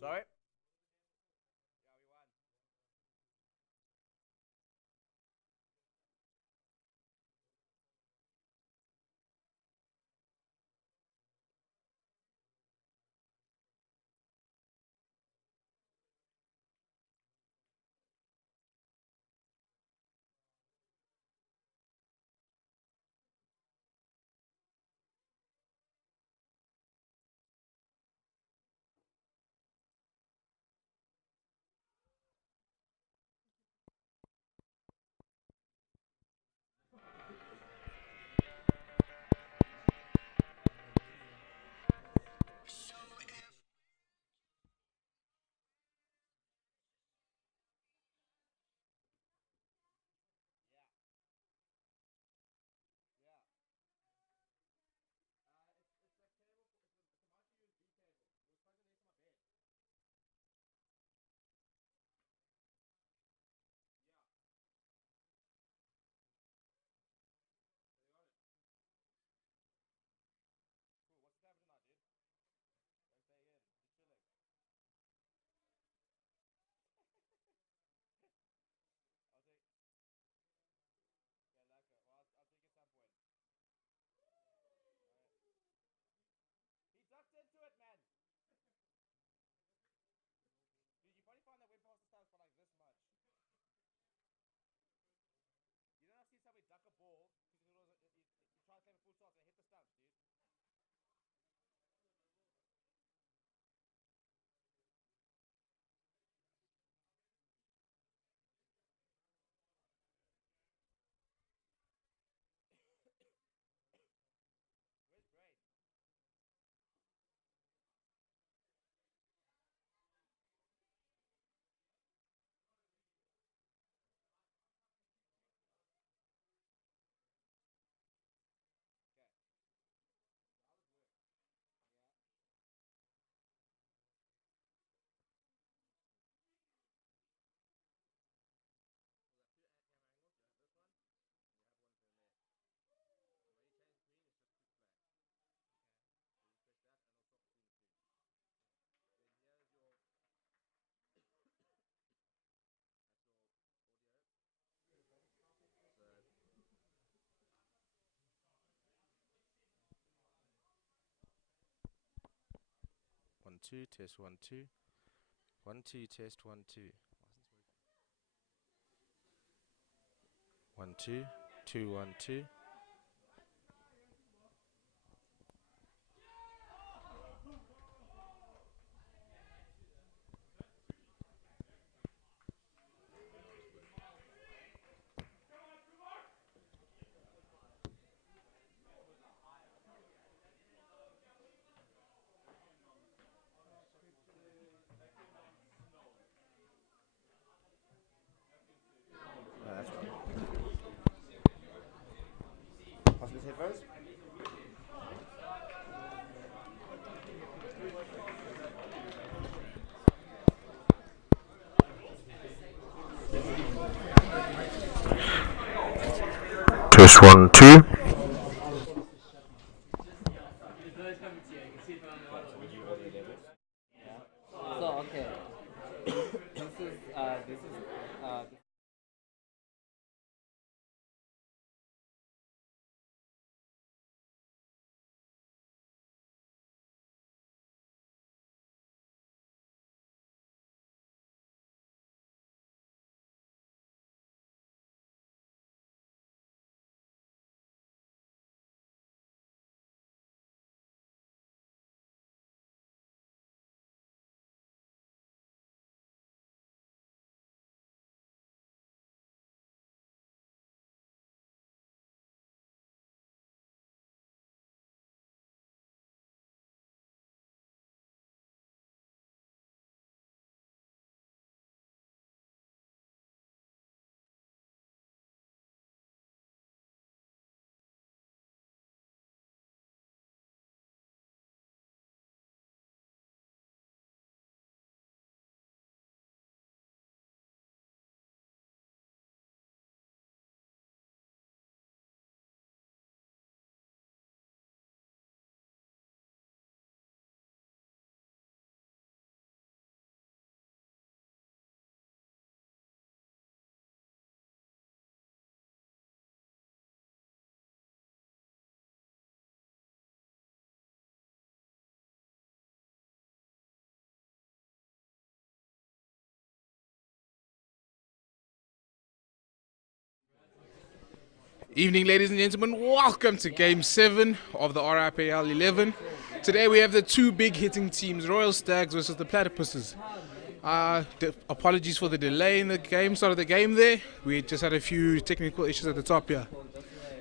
Sorry? He ducks into it, man. Dude, you probably find that way past the stumps for like this much. You don't see somebody duck a ball because he tries to have a full toss and hit the stumps, dude. Where's Grace? Okay. One two test 1 2 1 2 test 1 2 1 2 2 1 2. That's right. What's going to say first? Test 1 2. So okay, this is Evening, ladies and gentlemen. Welcome to Game 7 of the RIPL1. Today we have the two big hitting teams, Royal Stags versus the Platypuses. Apologies for the delay in the game, start of the game there. We just had a few technical issues at the top here.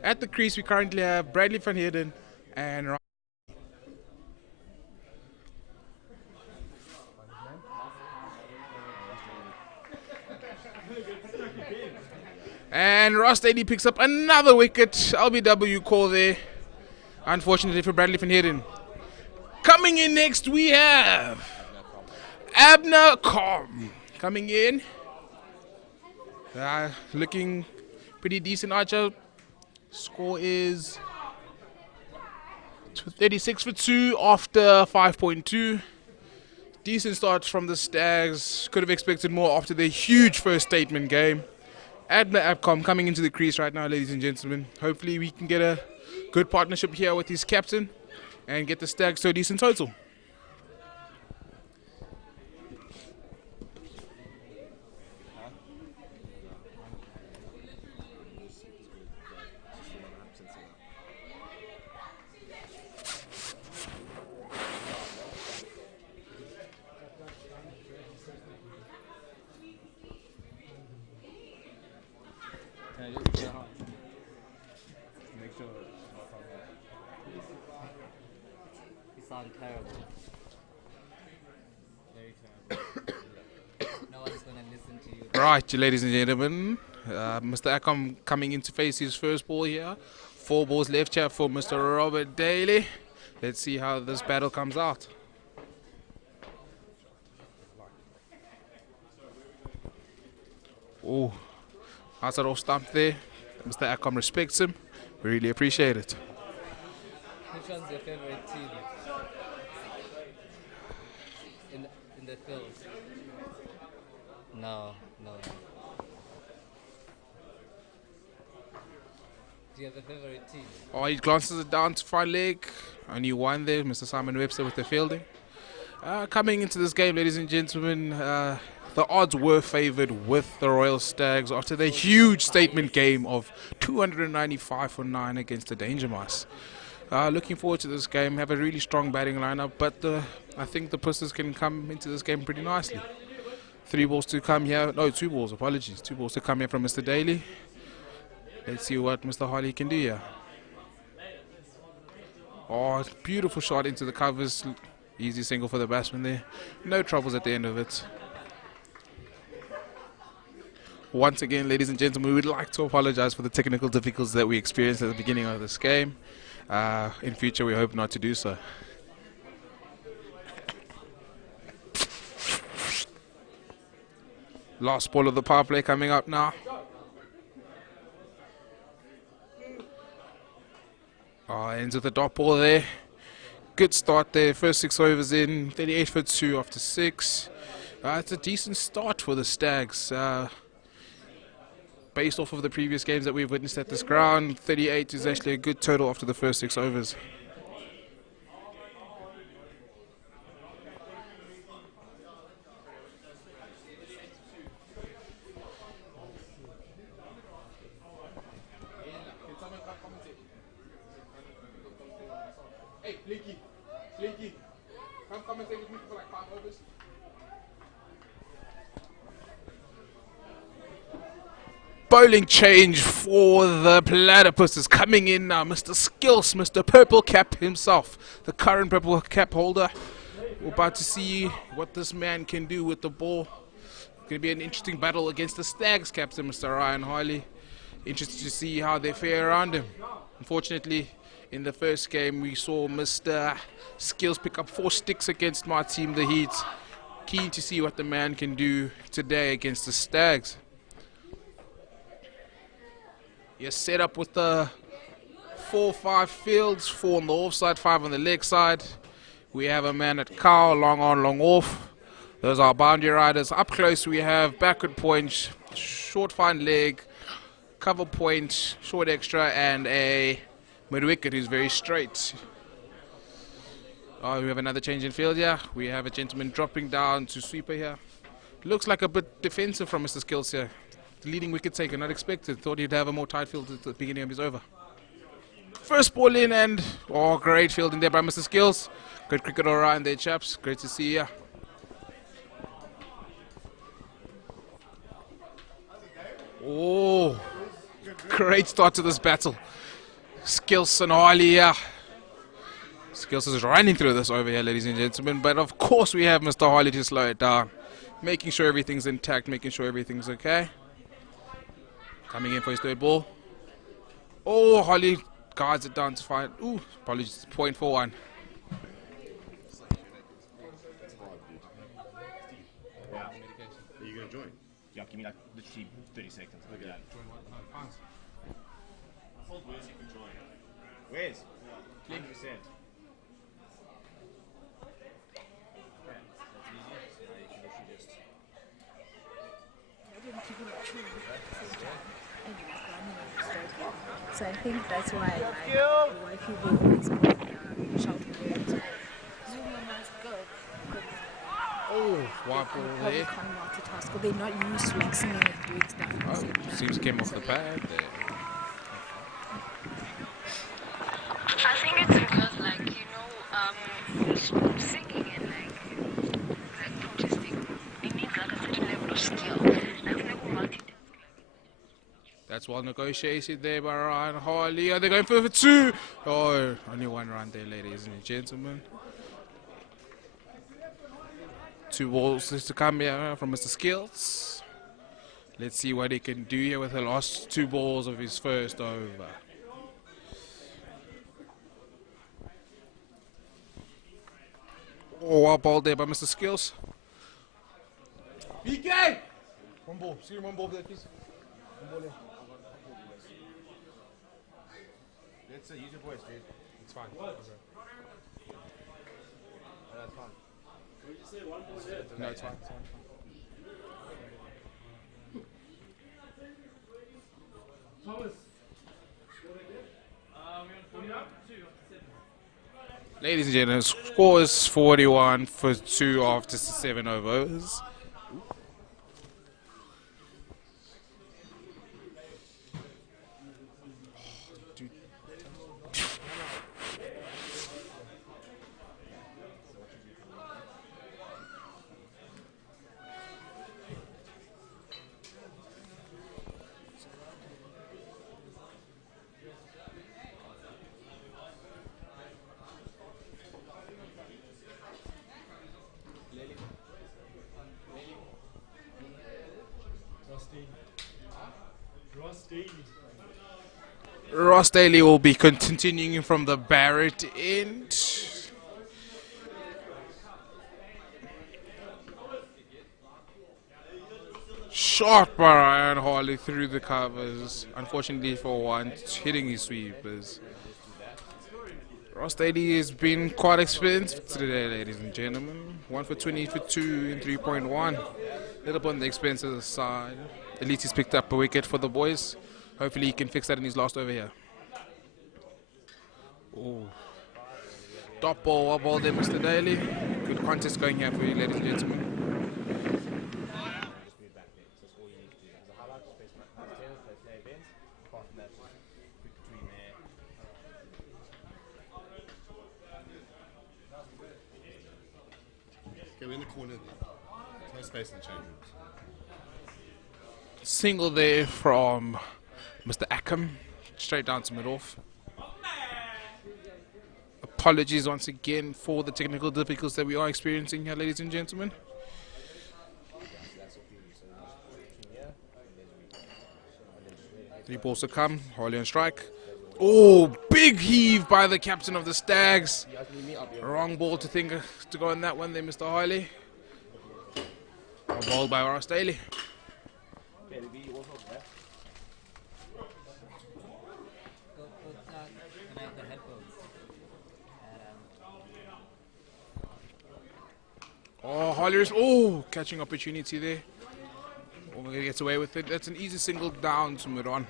At the crease, we currently have Bradley van Heerden and Ross Daly picks up another wicket. LBW call there, unfortunately for Bradley van Heerden. Coming in next, we have Abner Com coming in. Looking pretty decent, Archer. Score is 36 for 2 after 5.2. Decent start from the Stags. Could have expected more after their huge first statement game. Abner Abcom coming into the crease right now, ladies and gentlemen. Hopefully we can get a good partnership here with his captain and get the Stags to a decent total. Terrible. Very terrible. No one's gonna listen to you. Right, ladies and gentlemen. Mr. Akam coming in to face his first ball here. 4 balls left here for Mr. Robert Daly. Let's see how this battle comes out. Oh, outside off stump there. Mr. Akam respects him. We really appreciate it. Which one's your favorite team? In the field? No. Do you have a favorite team? Oh, he glances it down to fine leg. Only one there, Mr. Simon Webster with the fielding. Coming into this game, ladies and gentlemen, the odds were favoured with the Royal Stags after their huge statement game of 295 for 9 against the Danger Mice. Looking forward to this game. Have a really strong batting lineup, but I think the Pussies can come into this game pretty nicely. 3 balls to come here. No, 2 balls. Apologies. 2 balls to come here from Mr. Daly. Let's see what Mr. Harley can do here. Oh, beautiful shot into the covers. Easy single for the batsman there. No troubles at the end of it. Once again, ladies and gentlemen, we would like to apologize for the technical difficulties that we experienced at the beginning of this game. In future, we hope not to do so. Last ball of the power play coming up now. Ends with the dot ball there. Good start there. First 6 overs in. 38 for 2 after 6. It's a decent start for the Stags. Based off of the previous games that we've witnessed at this ground, 38 is actually a good total after the first 6 overs. Hey, Blinky, come commentate with me for like 5 overs. Bowling change for the Platypuses. Coming in now, Mr. Skills, Mr. Purple Cap himself, the current Purple Cap holder. We're about to see what this man can do with the ball. Going to be an interesting battle against the Stags captain, Mr. Ryan Harley. Interested to see how they fare around him. Unfortunately, in the first game, we saw Mr. Skills pick up 4 sticks against my team, the Heat. Keen to see what the man can do today against the Stags. You're set up with the 4-5 fields, 4 on the offside, 5 on the leg side. We have a man at cow, long on, long off. Those are boundary riders. Up close, we have backward point, short fine leg, cover point, short extra, and a mid-wicket who's very straight. We have another change in field here. We have a gentleman dropping down to sweeper here. Looks like a bit defensive from Mr. Skills here. The leading wicket taker, not expected. Thought he'd have a more tight field at the beginning of his over. First ball in and, oh, great fielding there by Mr. Skills. Good cricket all around there, chaps. Great to see ya. Oh, great start to this battle. Skills and Harley here. Skills is running through this over here, ladies and gentlemen. But of course we have Mr. Harley to slow it down. Making sure everything's intact, making sure everything's okay. Coming in for his third ball. Oh, Harley guides it down to find. Ooh, apologies, 0.41. Yeah. Are you going to join? Yeah, give me like literally 30 seconds. Okay. Yeah. Join what? No, pounds. I told Wes you could join. Wes? Yeah. 100%. So I think that's why people always go shouting words. Zuma must go. Oh, white They ball probably there. can't multitask, or they're not used to like singing and doing stuff at the same Oh, time. seems came off the pad there. I think it's because, like, singing and like protesting, it needs like a certain level of skill. Like, never multitask. That's well negotiated there by Ryan Harley. Are they going for two? Oh, only one run there, ladies and gentlemen. 2 balls to come here from Mr. Skills. Let's see what he can do here with the last 2 balls of his first over. Oh, well ball there by Mr. Skills. BK! One ball. See one ball there, please. One ball there. Let's use your voice, dude. It's fine. That's fine. No, it's fine. Ladies and gentlemen, score is 41 for 2 after 7 overs. Ross Daly will be continuing from the Barrett end. Shot by Ryan Harley through the covers. Unfortunately for once, hitting his sweepers. Ross Daly has been quite expensive today, ladies and gentlemen. 1 for 20 for 2 in 3.1. Little bit on the expensive side. At least he's picked up a wicket for the boys. Hopefully he can fix that in his last over here. Oh. Top ball, up ball there, Mr. Daly. Good contest going here for you, ladies and gentlemen. Okay, we're in the corner there. There's no space in the change rooms. Single there from Mr. Ackham. Straight down to mid-off. Apologies once again for the technical difficulties that we are experiencing here, ladies and gentlemen. 3 balls to come. Harley on strike. Oh, big heave by the captain of the Stags. Wrong ball to think to go on that one there, Mr. Harley. A ball by Ross Daly. The headphones. Oh, Harley is catching opportunity there. Oh, he gets away with it. That's an easy single down to mid on.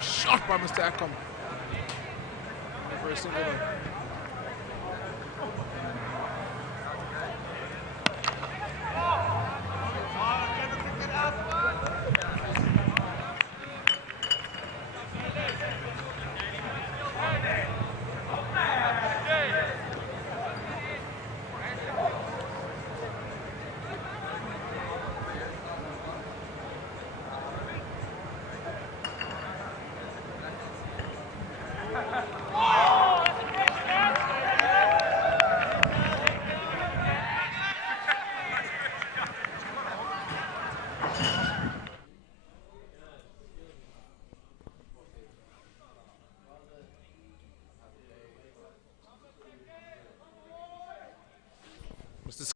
Shot by Mr. Akam. For a single though. Mr.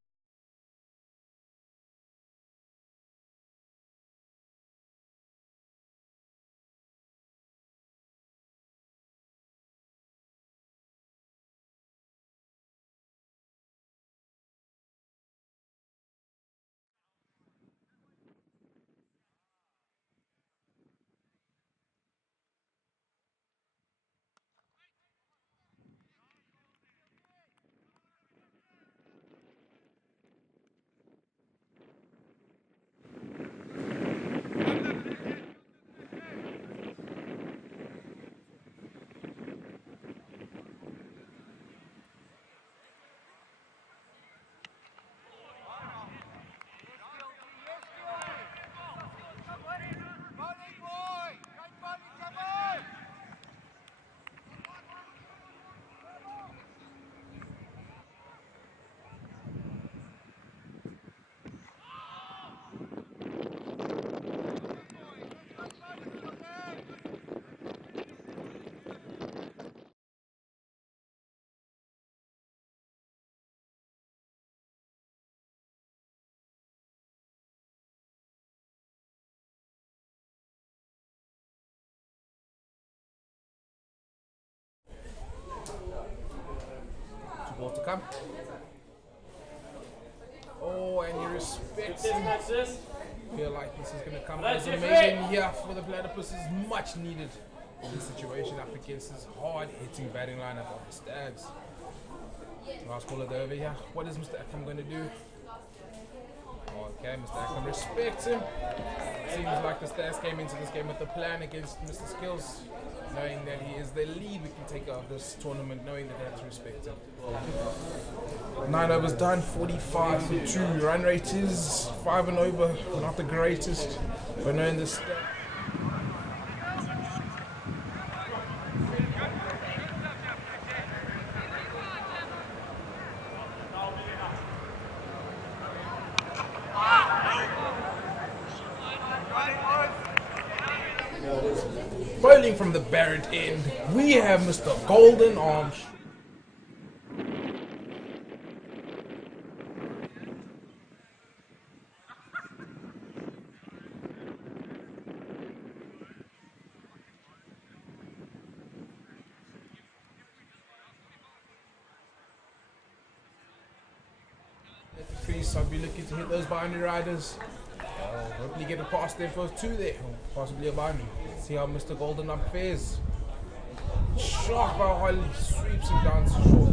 Ball to come. Oh, and he respects him. Feel like this is going to come as amazing here for the Platypuses. Much needed in this situation up against this hard hitting batting lineup of the Stags. Last ball of the over here. What is Mr. Akam going to do? Okay, Mr. Akam respects him. Seems like the Stags came into this game with a plan against Mr. Skills, knowing that he is the lead we can take out of this tournament, knowing that they have to respect him. 9 overs done, 45 for 2. Run rate is 5 and over, not the greatest, but knowing this. Bowling from the Barrett end, we have Mr. Golden Arms. At the crease, I'll be looking to hit those boundary riders. Hopefully get a pass there for 2 there, or possibly a boundary. See how Mr. Golden up fares. Sharp by Holly, sweeps him down to short.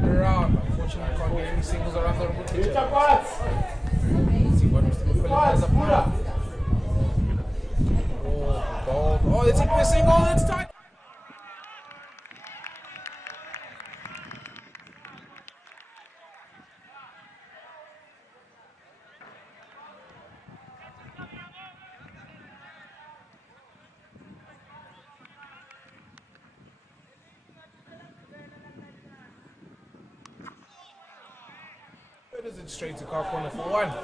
Around. Unfortunately, can't get any singles around the wicket. See what Mr. McCullough has up now. Oh, ball. Oh, they're taking a single. It's tight. It is it straight to car corner for 1. How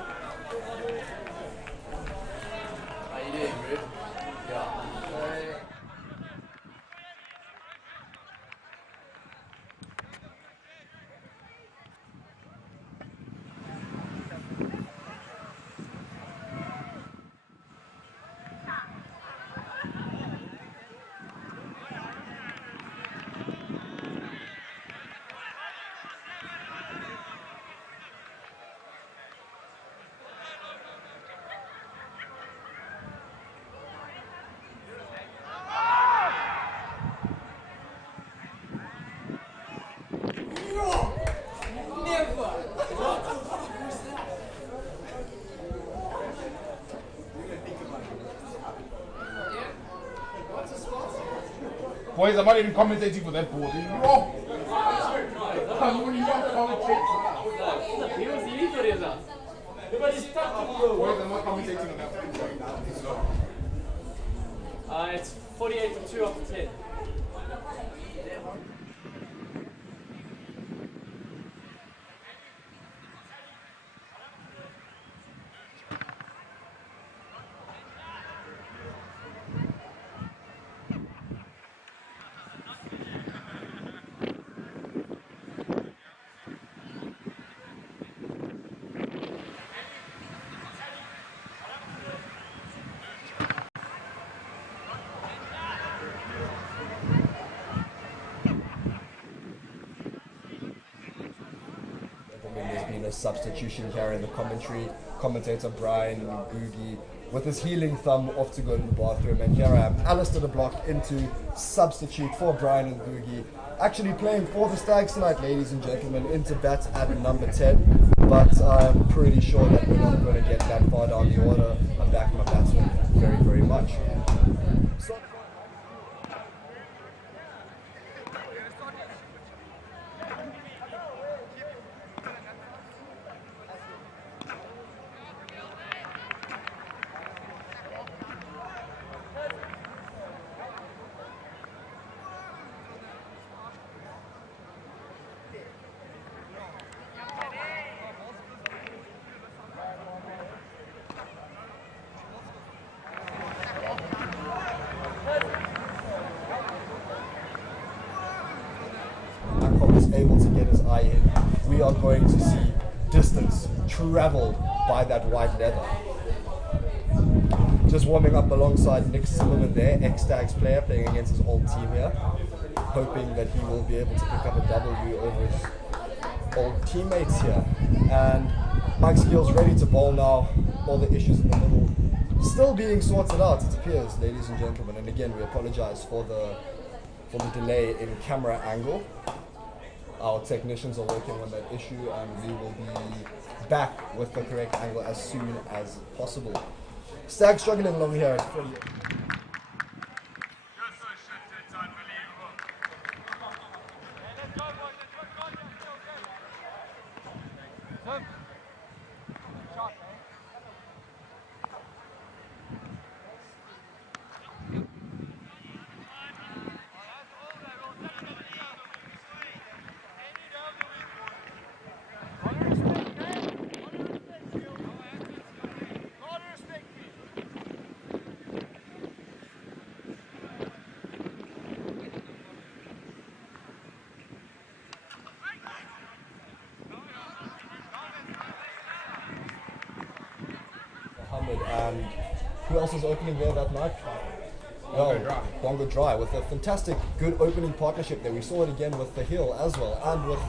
you doing, bro? Yeah. Boys, I'm not even commentating for that ball. You're wrong. I'm not commentating. Boys, I'm not commentating on that ball. It's 48 for 2 off the 10. There's been a substitution here in the commentary. Commentator Brian Ngugi with his healing thumb off to go to the bathroom, and here I am, Alistair the Block into substitute for Brian Ngugi. Actually playing for the Stags tonight, ladies and gentlemen, into bat at number 10. But I'm pretty sure that we're not going to get that far down the order. I'm backing my batsman very, very much. Is able to get his eye in. We are going to see distance traveled by that white leather. Just warming up alongside Nick Zimmerman there, ex-Stags player playing against his old team here, hoping that he will be able to pick up a W over his old teammates here. And Mike Skill's ready to bowl now. All the issues in the middle still being sorted out, it appears, ladies and gentlemen. And again, we apologize for the delay in camera angle. Our technicians are working on that issue, and we will be back with the correct angle as soon as possible. Stag struggling along here. It's pretty and who else was opening there that night? Bongo Dry with a fantastic, good opening partnership there. We saw it again with the Hill as well, and with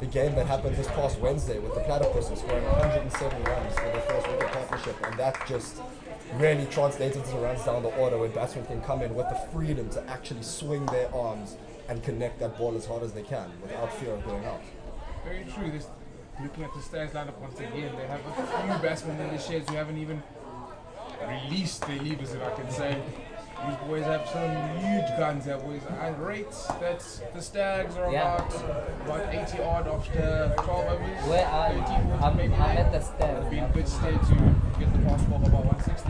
the game that happened this past Wednesday with the Platypuses scoring 107 runs for their first wicket partnership, and that just really translated to runs down the order when batsmen can come in with the freedom to actually swing their arms and connect that ball as hard as they can without fear of going out. Very true. Looking at the Stags lineup once again, they have a few batsmen in the sheds who haven't even released their levers, if I can say. These boys have some huge guns. That boys, I rate that the Stags are about 80 odd after 12 overs. Where are you? I'm at the Stags. It'll be in good stead to get the pass ball about 160.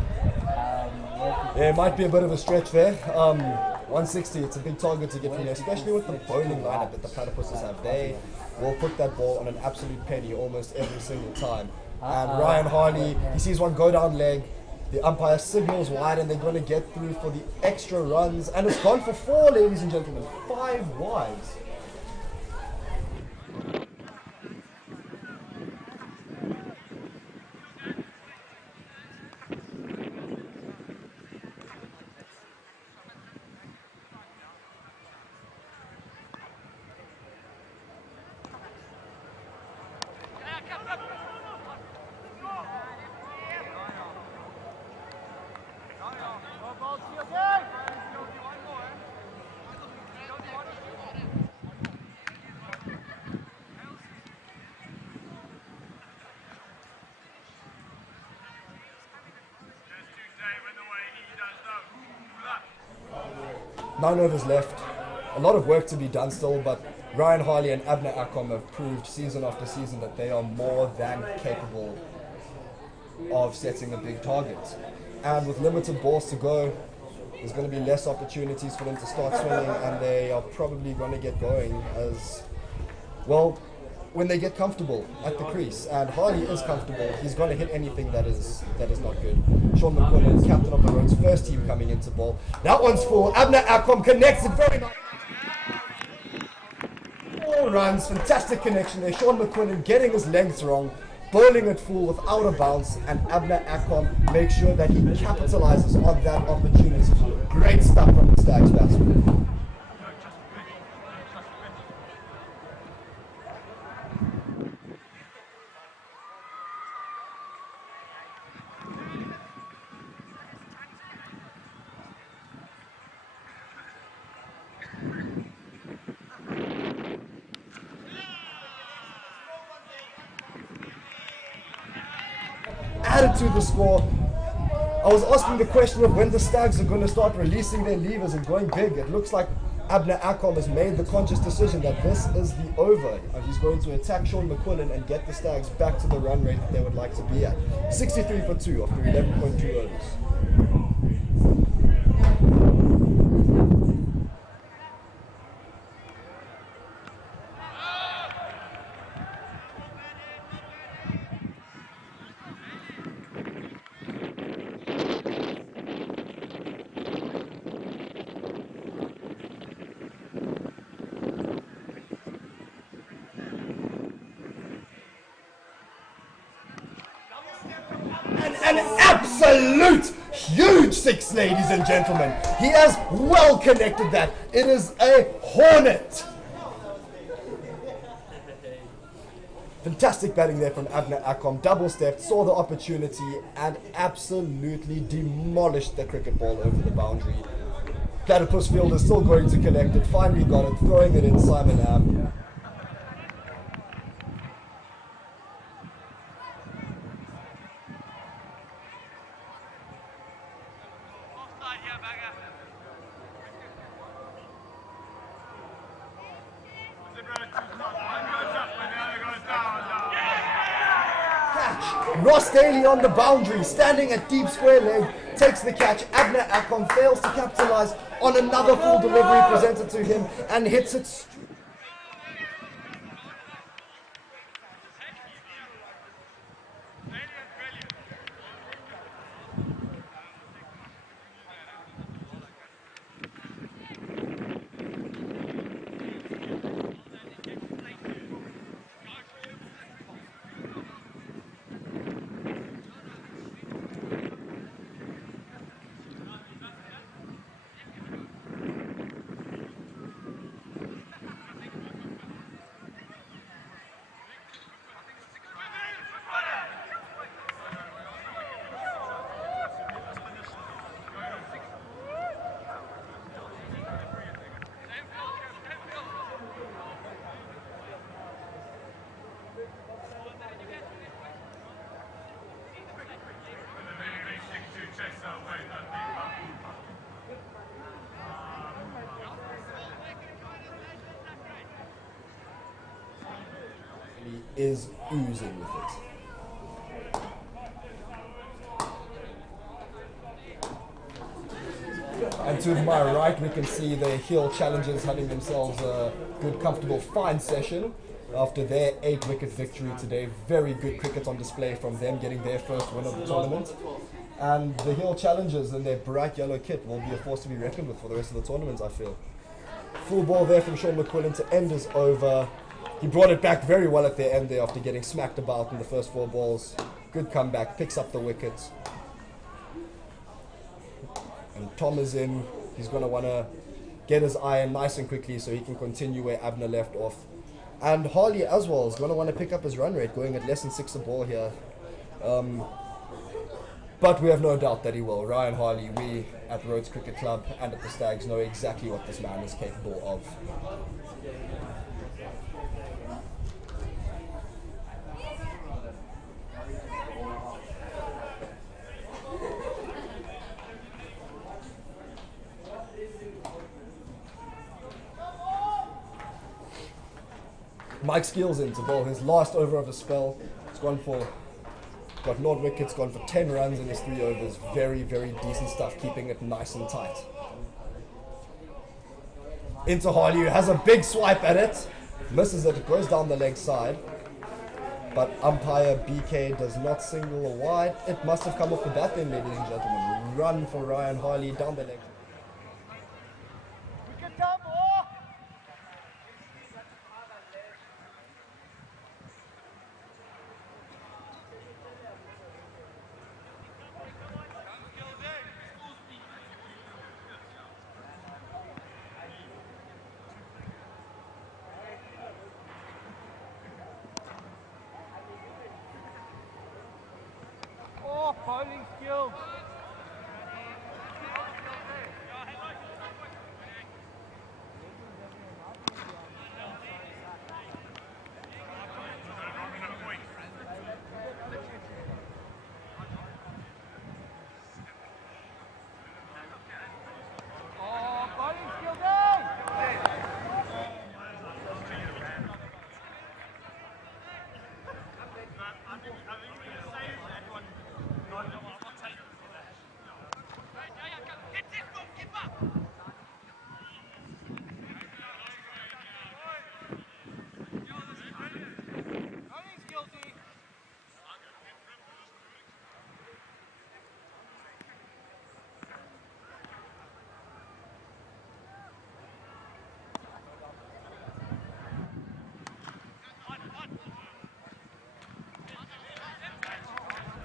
Yeah, it might be a bit of a stretch there. 160, it's a big target to get from there, especially with the bowling lineup that the Platypuses have. They will put that ball on an absolute penny almost every single time. And Ryan Harley, he sees one go down leg. The umpire signals wide, and they're going to get through for the extra runs. And it's gone for 4, ladies and gentlemen. 5 wides. 9 overs left. A lot of work to be done still, but Ryan Harley and Abner Akom have proved season after season that they are more than capable of setting a big target. And with limited balls to go, there's going to be less opportunities for them to start swinging, and they are probably going to get going as well when they get comfortable at the crease. And Harley is comfortable. He's going to hit anything that is not good. Sean McQuillan, captain of the Rhodes, first team coming into ball. That one's full. Abner Akom connects it very nice. 4 runs, fantastic connection there. Sean McQuillan getting his lengths wrong, bowling it full without a bounce, and Abner Akom makes sure that he capitalizes on that opportunity. Great stuff from the Stags batsman. Added to the score. I was asking the question of when the Stags are going to start releasing their levers and going big. It looks like Abner Akom has made the conscious decision that this is the over. He's going to attack Sean McQuillan and get the Stags back to the run rate that they would like to be at. 63 for 2 after 11.2 overs. An absolute huge 6, ladies and gentlemen. He has well connected that. It is a hornet. Fantastic batting there from Abner Akom. Double stepped, saw the opportunity, and absolutely demolished the cricket ball over the boundary. Platypus fielder still going to collect it. Finally got it, throwing it in Simon Am. Ross Daly on the boundary, standing at deep square leg, takes the catch. Abner Akom fails to capitalize on another full delivery presented to him and hits it. Is oozing with it. And to my right we can see the heel challengers having themselves a good, comfortable, fine session after their 8-wicket victory today. Very good cricket on display from them, getting their first win of the tournament. And the heel challengers in their bright yellow kit will be a force to be reckoned with for the rest of the tournament, I feel. Full ball there from Sean McQuillan to end his over. He brought it back very well at the end there after getting smacked about in the first 4 balls. Good comeback, picks up the wickets. And Tom is in. He's going to want to get his iron nice and quickly so he can continue where Abner left off. And Harley as well is going to want to pick up his run rate, going at less than 6 a ball here. But we have no doubt that he will. Ryan Harley, we at Rhodes Cricket Club and at the Stags know exactly what this man is capable of. Mike Skeels into ball, his last over of the spell. It's got 0 wickets, gone for 10 runs in his 3 overs. Very, very decent stuff, keeping it nice and tight. Into Harley, who has a big swipe at it. Misses it, it goes down the leg side. But umpire BK does not single a wide. It must have come off the bat then, ladies and gentlemen. Run for Ryan Harley down the leg. Bowling skill.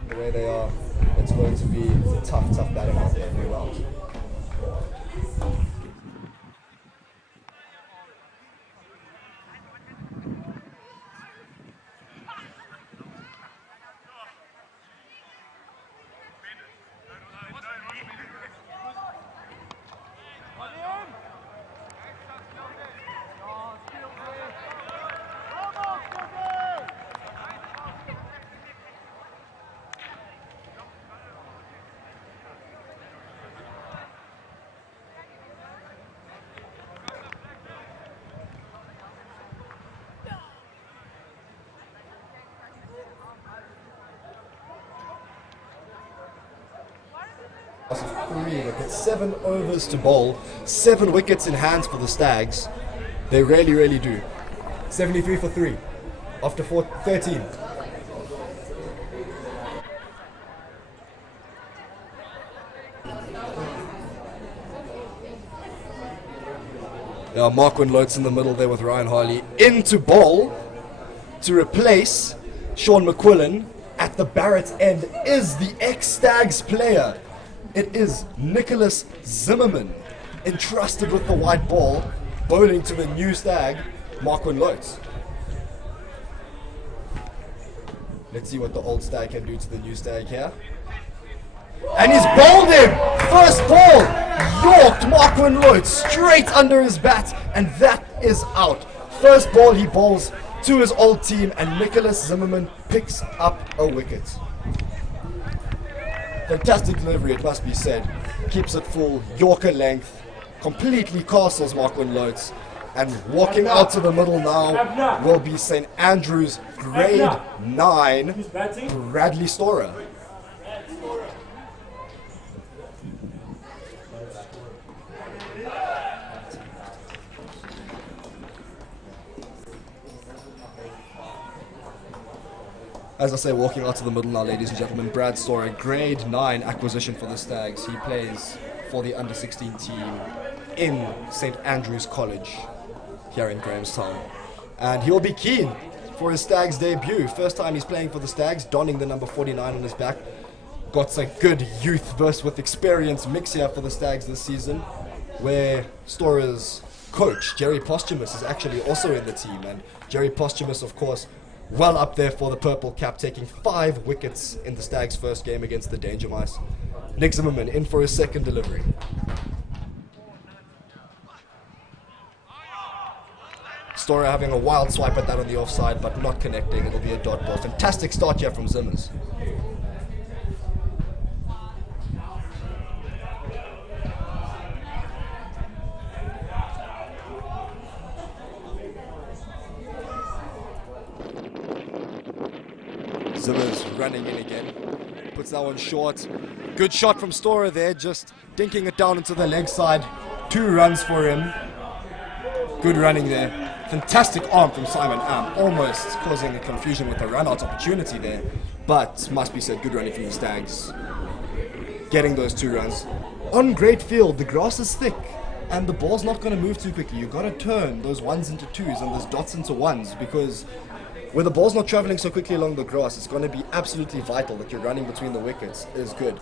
The way they are, it's going to be tough batting out there, no doubt. Of 3 wickets, 7 overs to bowl, 7 wickets in hands for the Stags. They really do. 73 for 3 after 13. Yeah, Marquin Lotes in the middle there with Ryan Harley. Into bowl to replace Sean McQuillan. At the Barrett's end is the ex-Stags player. It is Nicholas Zimmerman, entrusted with the white ball, bowling to the new Stag, Marquin Lotes. Let's see what the old Stag can do to the new Stag here. And he's bowled him! First ball! Yorked Marquin Lotes straight under his bat, and that is out. First ball he bowls to his old team, and Nicholas Zimmerman picks up a wicket. Fantastic delivery, it must be said. Keeps it full, Yorker length, completely castles Marquin Lotes, and walking out to the middle now will be St. Andrews grade 9, Bradley Storer. As I say, walking out to the middle now, ladies and gentlemen, Brad Storer, grade 9 acquisition for the Stags. He plays for the under-16 team in St. Andrews College here in Grahamstown. And he'll be keen for his Stags debut. First time he's playing for the Stags, donning the number 49 on his back. Got a good youth versus with experience mix here for the Stags this season, where Storer's coach, Jerry Posthumus, is actually also in the team. And Jerry Posthumus, of course, well up there for the Purple Cap, taking 5 wickets in the Stags' first game against the Danger Mice. Nick Zimmerman in for his second delivery. Storer having a wild swipe at that on the offside, but not connecting. It'll be a dot ball. Fantastic start here from Zimmers. Zimmer's running in again. Puts that one short. Good shot from Storer there, just dinking it down into the leg side. 2 runs for him. Good running there. Fantastic arm from Simon Am, almost causing a confusion with the run-out opportunity there. But must be said, good running from the Stags. Getting those 2 runs. On great field, the grass is thick, and the ball's not going to move too quickly. You've got to turn those 1s into 2s and those dots into 1s, because where the ball's not traveling so quickly along the grass, it's going to be absolutely vital that you're running between the wickets is good.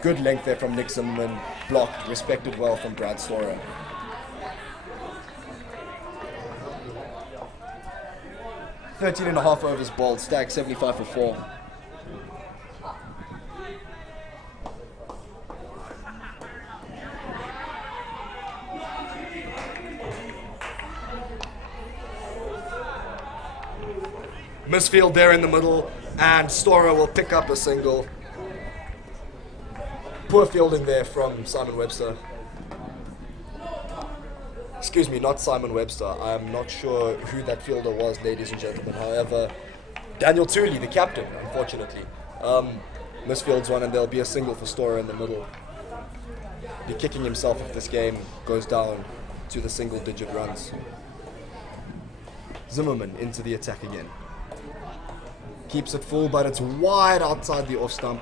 Good length there from Nick Zimmerman, blocked, respected well from Brad Storer. .5 overs bowled, Stag 75 for 4. Misfield there in the middle, and Storer will pick up a single. Poor fielding there from Simon Webster. Excuse me, not Simon Webster. I'm not sure who that fielder was, ladies and gentlemen. However, Daniel Tooley, the captain, unfortunately. Misfields one, and there'll be a single for Storer in the middle. Be kicking himself if this game goes down to the single-digit runs. Zimmerman into the attack again. Keeps it full, but it's wide outside the off stump.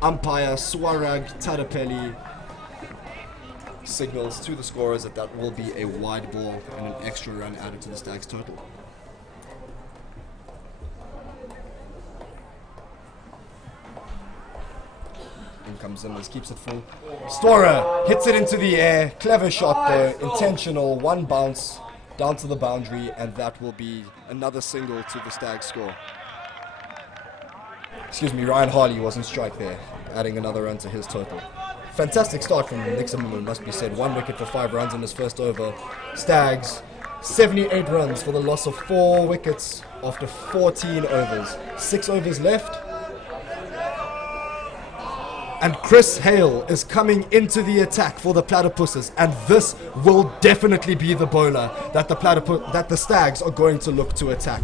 Umpire Swarag Tarapelli signals to the scorers that that will be a wide ball and an extra run added to the Stags total. In comes Zimmers, keeps it full. Storer hits it into the air. Clever shot though, intentional, 1 bounce down to the boundary, and that will be another single to the Stags score. Excuse me, Ryan Harley was in strike there, adding another run to his total. Fantastic start from Nick Zimmerman, must be said. 1 wicket for 5 runs in his first over. Stags, 78 runs for the loss of 4 wickets after 14 overs. 6 overs left. And Chris Hale is coming into the attack for the Platypuses, and this will definitely be the bowler that the Stags are going to look to attack.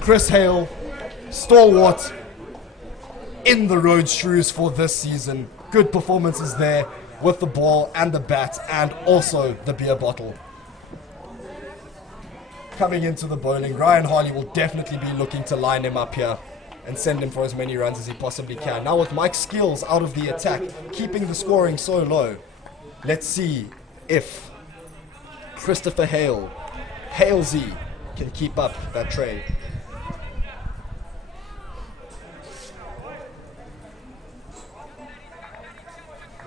Chris Hale, stalwart in the road shrews for this season. Good performances there with the ball and the bat and also the beer bottle. Coming into the bowling, Ryan Harley will definitely be looking to line him up here and send him for as many runs as he possibly can. Now with Mike Skills out of the attack, keeping the scoring so low, let's see if Christopher Halesy, can keep up that trade.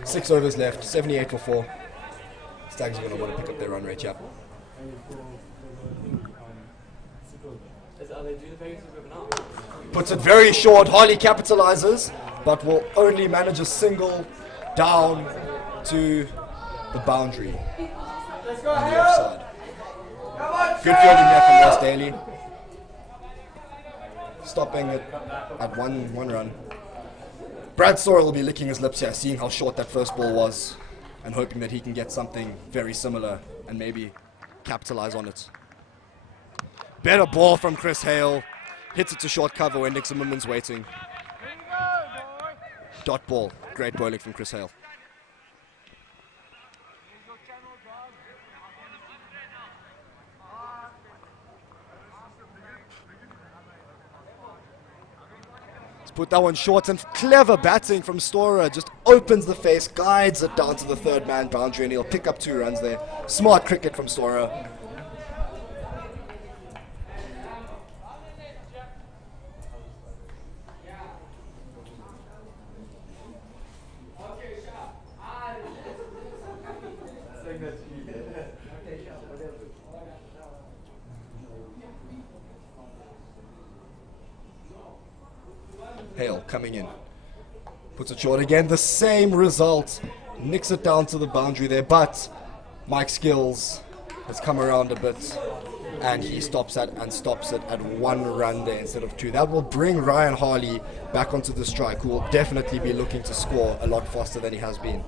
Six overs left, 78 for 4. Stags are going to want to pick up their run rate, yeah. Puts it very short. Harley capitalizes, but will only manage a single down to the boundary on the offside. Good fielding there from Ross Daly. Stopping it at one run. Brad Storer will be licking his lips here, seeing how short that first ball was, and hoping that he can get something very similar and maybe capitalize on it. Better ball from Chris Hale. Hits it to short cover when Nick Zimmerman's waiting. Dot ball. Great bowling from Chris Hale. Let's put that one short, and clever batting from Storer. Just opens the face, guides it down to the third man boundary, and he'll pick up 2 runs there. Smart cricket from Storer. Hale coming in. Puts it short again. The same result. Nicks it down to the boundary there, but Mike Skills has come around a bit, and he stops it at 1 run there instead of 2. That will bring Ryan Harley back onto the strike, who will definitely be looking to score a lot faster than he has been.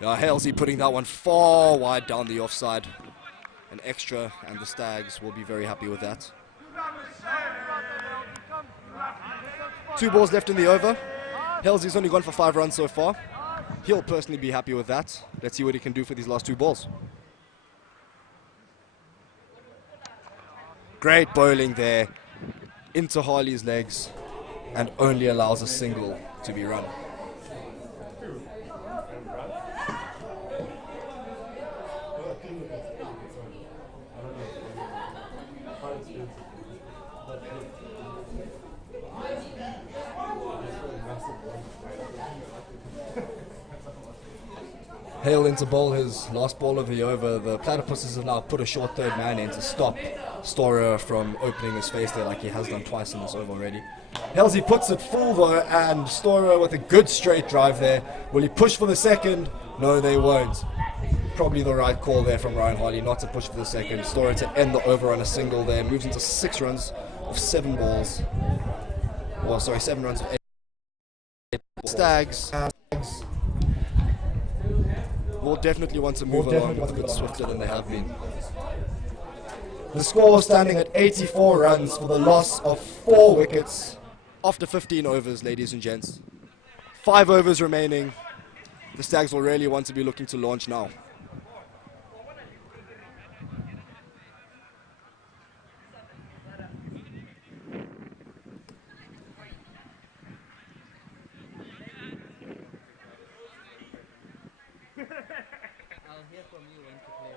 Yeah, Halesey putting that one far wide down the offside. An extra, and the Stags will be very happy with that. 2 balls left in the over. Halesey's only gone for 5 runs so far. He'll personally be happy with that. Let's see what he can do for these last 2 balls. Great bowling there into Harley's legs, and only allows a single to be run. Hale in to bowl his last ball of the over. The Platypuses have now put a short third man in to stop Storer from opening his face there like he has done twice in this over already. Halesey puts it full though, and Storer with a good straight drive there. Will he push for the second? No, they won't. Probably the right call there from Ryan Harley not to push for the second. Storer to end the over on a single there. Moves into 6 runs of 7 balls. Oh, sorry, 7 runs of 8 balls. Stags will definitely want to move along a bit swifter than they have been. The score standing at 84 runs for the loss of 4 wickets after 15 overs, ladies and gents. 5 overs remaining. The Stags will really want to be looking to launch now. I'll hear from you when to play.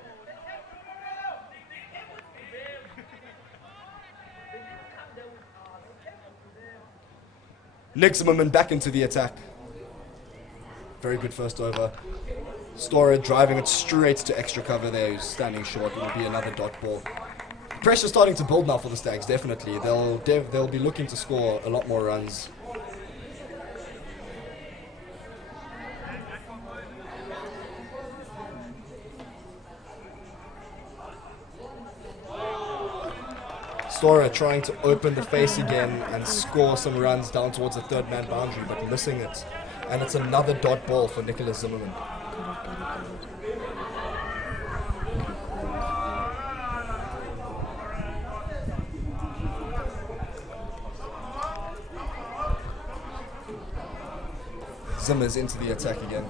Nick Zimmerman back into the attack. Very good first over. Storer driving it straight to extra cover there, who's standing short. It will be another dot ball. Pressure starting to build now for the Stags, definitely. They'll be looking to score a lot more runs. Storer trying to open the face again and score some runs down towards the third man boundary, but missing it. And it's another dot ball for Nicholas Zimmerman. Zimmer's into the attack again.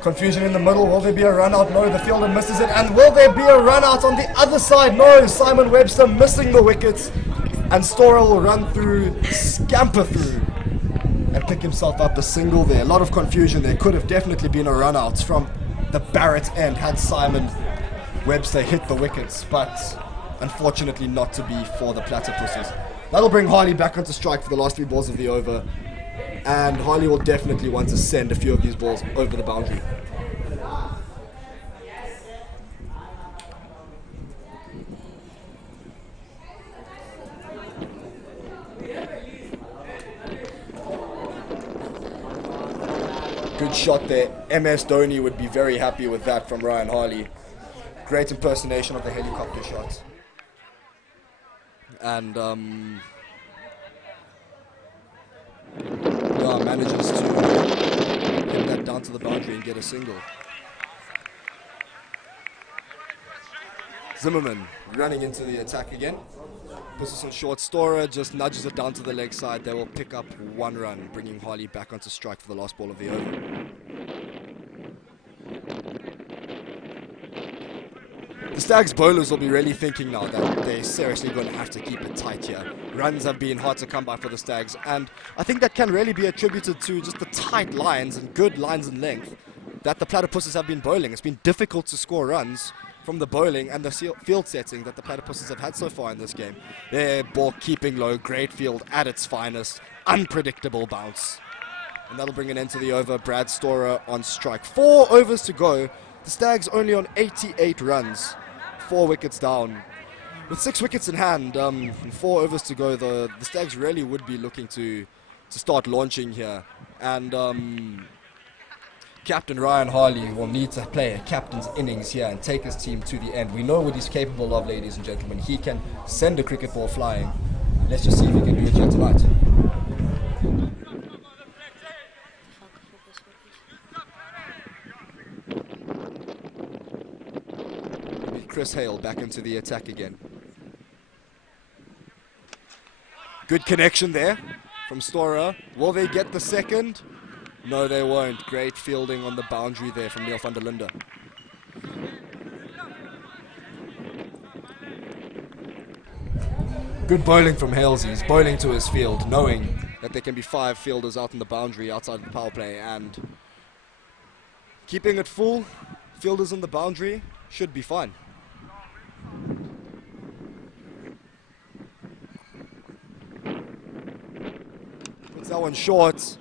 Confusion in the middle. Will there be a run out? No, the fielder misses it. And will there be a run out on the other side? No, Simon Webster missing the wickets. And Storer will run through, scamper through, and pick himself up a single there. A lot of confusion there. Could have definitely been a run out from the Barrett end had Simon Webster hit the wickets, but unfortunately not to be for the Platypuses. That'll bring Harley back onto strike for the last 3 balls of the over. And Harley will definitely want to send a few of these balls over the boundary. Good shot there. MS Dhoni would be very happy with that from Ryan Harley. Great impersonation of the helicopter shot. And manages to get that down to the boundary and get a single. Zimmerman running into the attack again. Position short. Storer just nudges it down to the leg side. They will pick up 1 run, bringing Harley back onto strike for the last ball of the over. The Stags bowlers will be really thinking now that they're seriously going to have to keep it tight here. Runs have been hard to come by for the Stags, and I think that can really be attributed to just the tight lines and good lines in length that the Platypuses have been bowling. It's been difficult to score runs from the bowling and the field setting that the Platypuses have had so far in this game. Their ball keeping low, great field at its finest, unpredictable bounce. And that'll bring an end to the over. Brad Storer on strike. 4 overs to go. The Stags only on 88 runs. 4 wickets down. With 6 wickets in hand, and 4 overs to go, the Stags really would be looking to start launching here. And Captain Ryan Harley will need to play a captain's innings here and take his team to the end. We know what he's capable of, ladies and gentlemen. He can send a cricket ball flying. Let's just see if he can do it here tonight. Chris Hale back into the attack again. Good connection there from Storer. Will they get the second? No, they won't. Great fielding on the boundary there from Neil van der Linde. Good bowling from Halesy. He's bowling to his field, knowing that there can be 5 fielders out in the boundary outside the power play, and keeping it full, fielders in the boundary, should be fine. Puts that one short.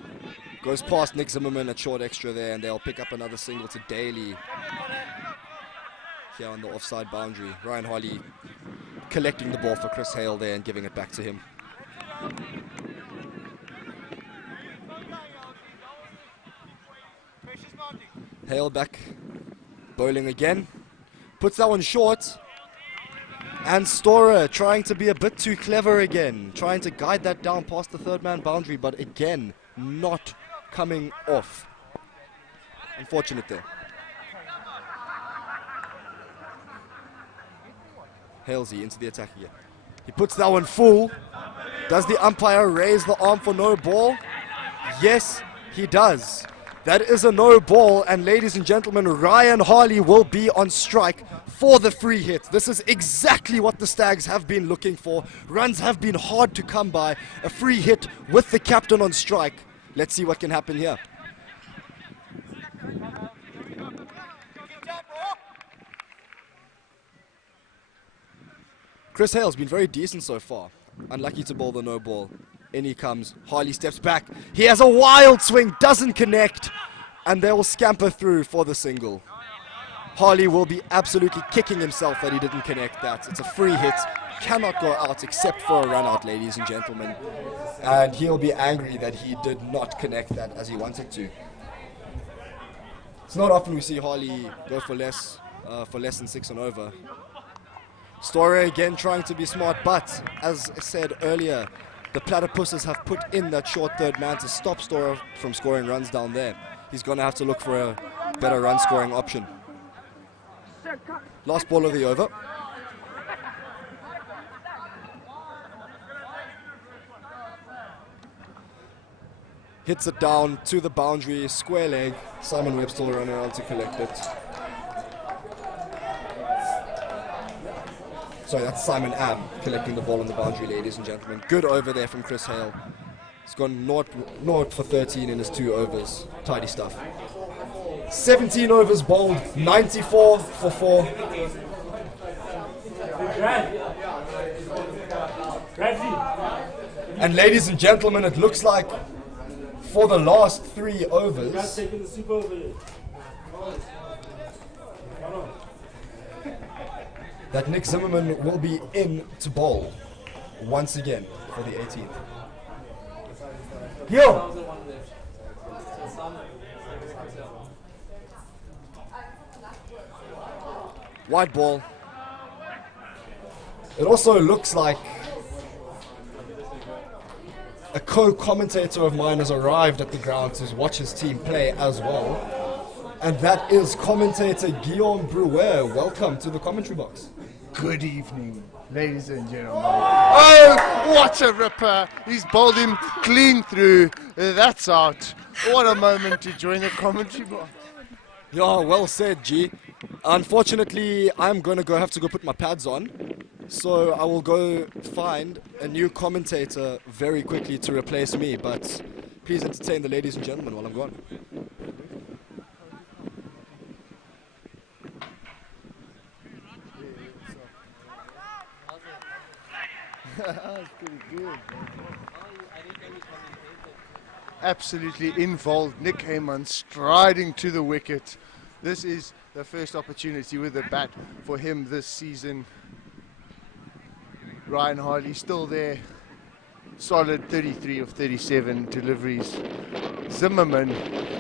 Goes past Nick Zimmerman at short extra there, and they'll pick up another single to Daly here on the offside boundary. Ryan Harley collecting the ball for Chris Hale there and giving it back to him. Hale back, bowling again. Puts that one short. And Storer trying to be a bit too clever again. Trying to guide that down past the third man boundary, but again, not coming off. Unfortunate there. Halesy into the attack again. He puts that one full. Does the umpire raise the arm for no ball? Yes, he does. That is a no ball, and ladies and gentlemen, Ryan Harley will be on strike for the free hit. This is exactly what the Stags have been looking for. Runs have been hard to come by. A free hit with the captain on strike. Let's see what can happen here. Chris Hale's been very decent so far. Unlucky to bowl the no ball. In he comes. Harley steps back. He has a wild swing, doesn't connect, and they will scamper through for the single. Harley will be absolutely kicking himself that he didn't connect that. It's a free hit. Cannot go out except for a run out, ladies and gentlemen. And he'll be angry that he did not connect that as he wanted to. It's not often we see Harley go for less than 6 and over. Storer again trying to be smart, but as I said earlier, the Platypuses have put in that short third man to stop Storer from scoring runs down there. He's going to have to look for a better run scoring option. Last ball of the over. Hits it down to the boundary, square leg. Simon Webb still running around to collect it. Sorry, that's Simon Ab collecting the ball on the boundary, ladies and gentlemen. Good over there from Chris Hale. He's gone 0 for 13 in his 2 overs. Tidy stuff. 17 overs bowled, 94 for 4. And ladies and gentlemen, it looks like for the last 3 overs, that Nick Zimmerman will be in to bowl once again for the 18th. Yo! White ball. It also looks like a co-commentator of mine has arrived at the ground to watch his team play as well. And that is commentator Guillaume Brouwer. Welcome to the commentary box. Good evening, ladies and gentlemen. Oh, what a ripper. He's bowled him clean through. That's out. What a moment to join the commentary box. Yeah, well said, G. Unfortunately, I'm going to have to go put my pads on. So I will go find a new commentator very quickly to replace me. But please entertain the ladies and gentlemen while I'm gone. That was pretty good. Absolutely involved. Nick Heyman striding to the wicket. This is the first opportunity with a bat for him this season. Ryan Harley still there. Solid 33 of 37 deliveries. Zimmerman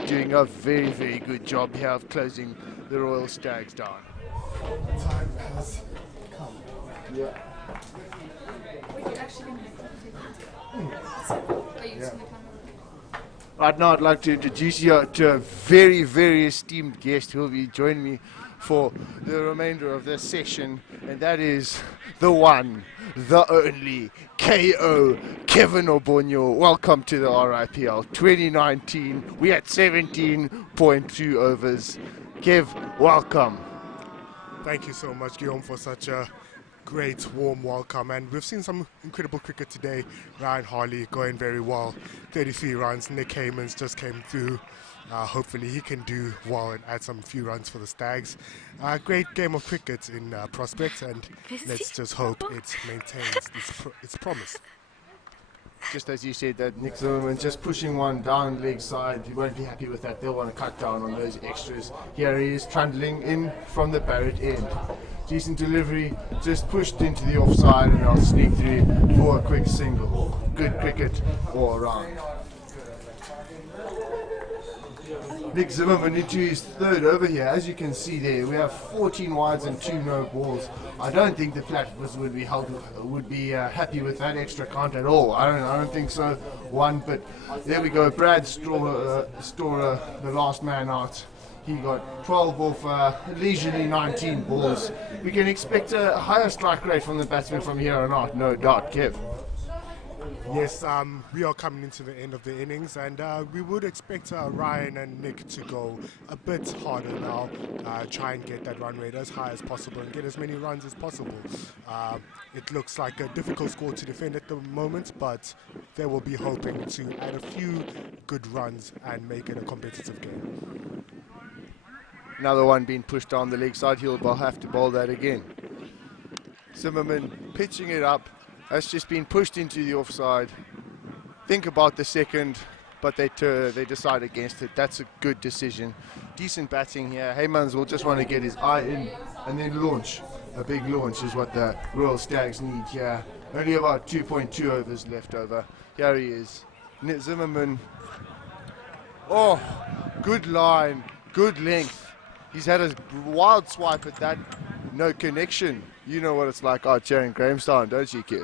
doing a very, very good job here of closing the Royal Stags down. Time has come. Yeah. Right now I'd like to introduce you to a very, very esteemed guest who will be joining me for the remainder of this session, and that is the one, the only KO Kevin Obonyo. Welcome to the RIPL 2019. We at 17.2 overs. Kev, welcome. Thank you so much, Guillaume, for such a great warm welcome. And we've seen some incredible cricket today. Ryan Harley going very well, 33 runs. Nick Heyman's just came through. Hopefully he can do well and add some few runs for the Stags. Great game of cricket in Prospect, and let's just hope it maintains its promise. Just as you said, that Nick Zimmerman just pushing one down leg side. He won't be happy with that. They'll want to cut down on those extras. Here he is trundling in from the Barrett end. Decent delivery, just pushed into the offside, and I'll sneak through for a quick single. Good cricket all around. Nick Zimmerman into his third over here. As you can see there, we have 14 wides and 2 no balls. I don't think the Platypus would be happy with that extra count at all. I don't think so. One, but there we go. Brad Storer, the last man out. He got 12 off leisurely 19 balls. We can expect a higher strike rate from the batsman from here on out, no doubt, Kev. Yes, we are coming into the end of the innings, and we would expect Ryan and Nick to go a bit harder now, try and get that run rate as high as possible and get as many runs as possible. It looks like a difficult score to defend at the moment, but they will be hoping to add a few good runs and make it a competitive game. Another one being pushed down the leg side. He'll have to bowl that again. Zimmerman pitching it up. That's just been pushed into the offside. Think about the second, but they decide against it. That's a good decision. Decent batting here. Heymans will just want to get his eye in and then launch. A big launch is what the Royal Stags need here. Only about 2.2 overs left over. Here he is. Zimmerman. Oh, good line, good length. He's had a wild swipe at that. No connection. You know what it's like out here in Grahamstown, don't you, kid?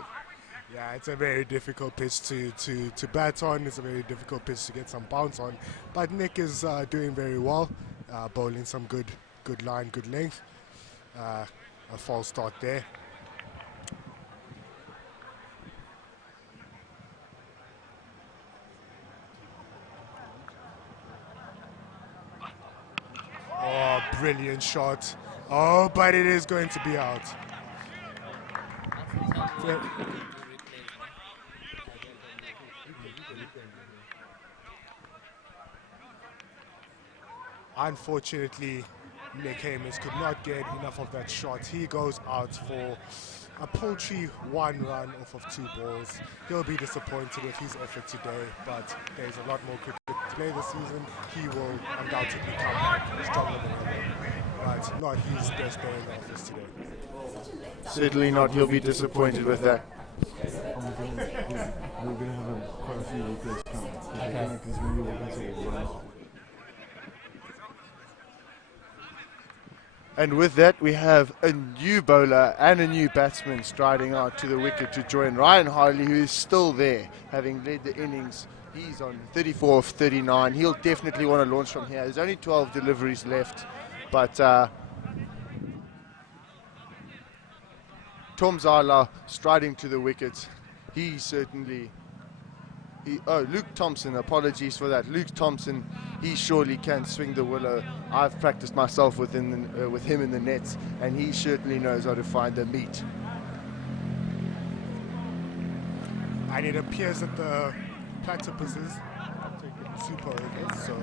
Yeah, it's a very difficult pitch to bat on. It's a very difficult pitch to get some bounce on. But Nick is doing very well, bowling some good line, good length. A false start there. Oh, brilliant shot. Oh, but it is going to be out. Yeah. Unfortunately, Nick Heyman could not get enough of that shot. He goes out for a paltry 1 run off of 2 balls. He'll be disappointed with his effort today, but there's a lot more cricket to play this season. He will undoubtedly come back stronger than ever, but not his best day in the office today. Certainly not. He'll be disappointed with that. We're going to have quite a few replays come. And with that, we have a new bowler and a new batsman striding out to the wicket to join Ryan Harley, who is still there, having led the innings. He's on 34 of 39. He'll definitely want to launch from here. There's only 12 deliveries left, but Tom Zala striding to the wicket. He certainly... Luke Thompson, apologies for that. Luke Thompson, he surely can swing the willow. I've practiced myself with him in the nets, and he certainly knows how to find the meat. And it appears that the Platypuses taking super over, so...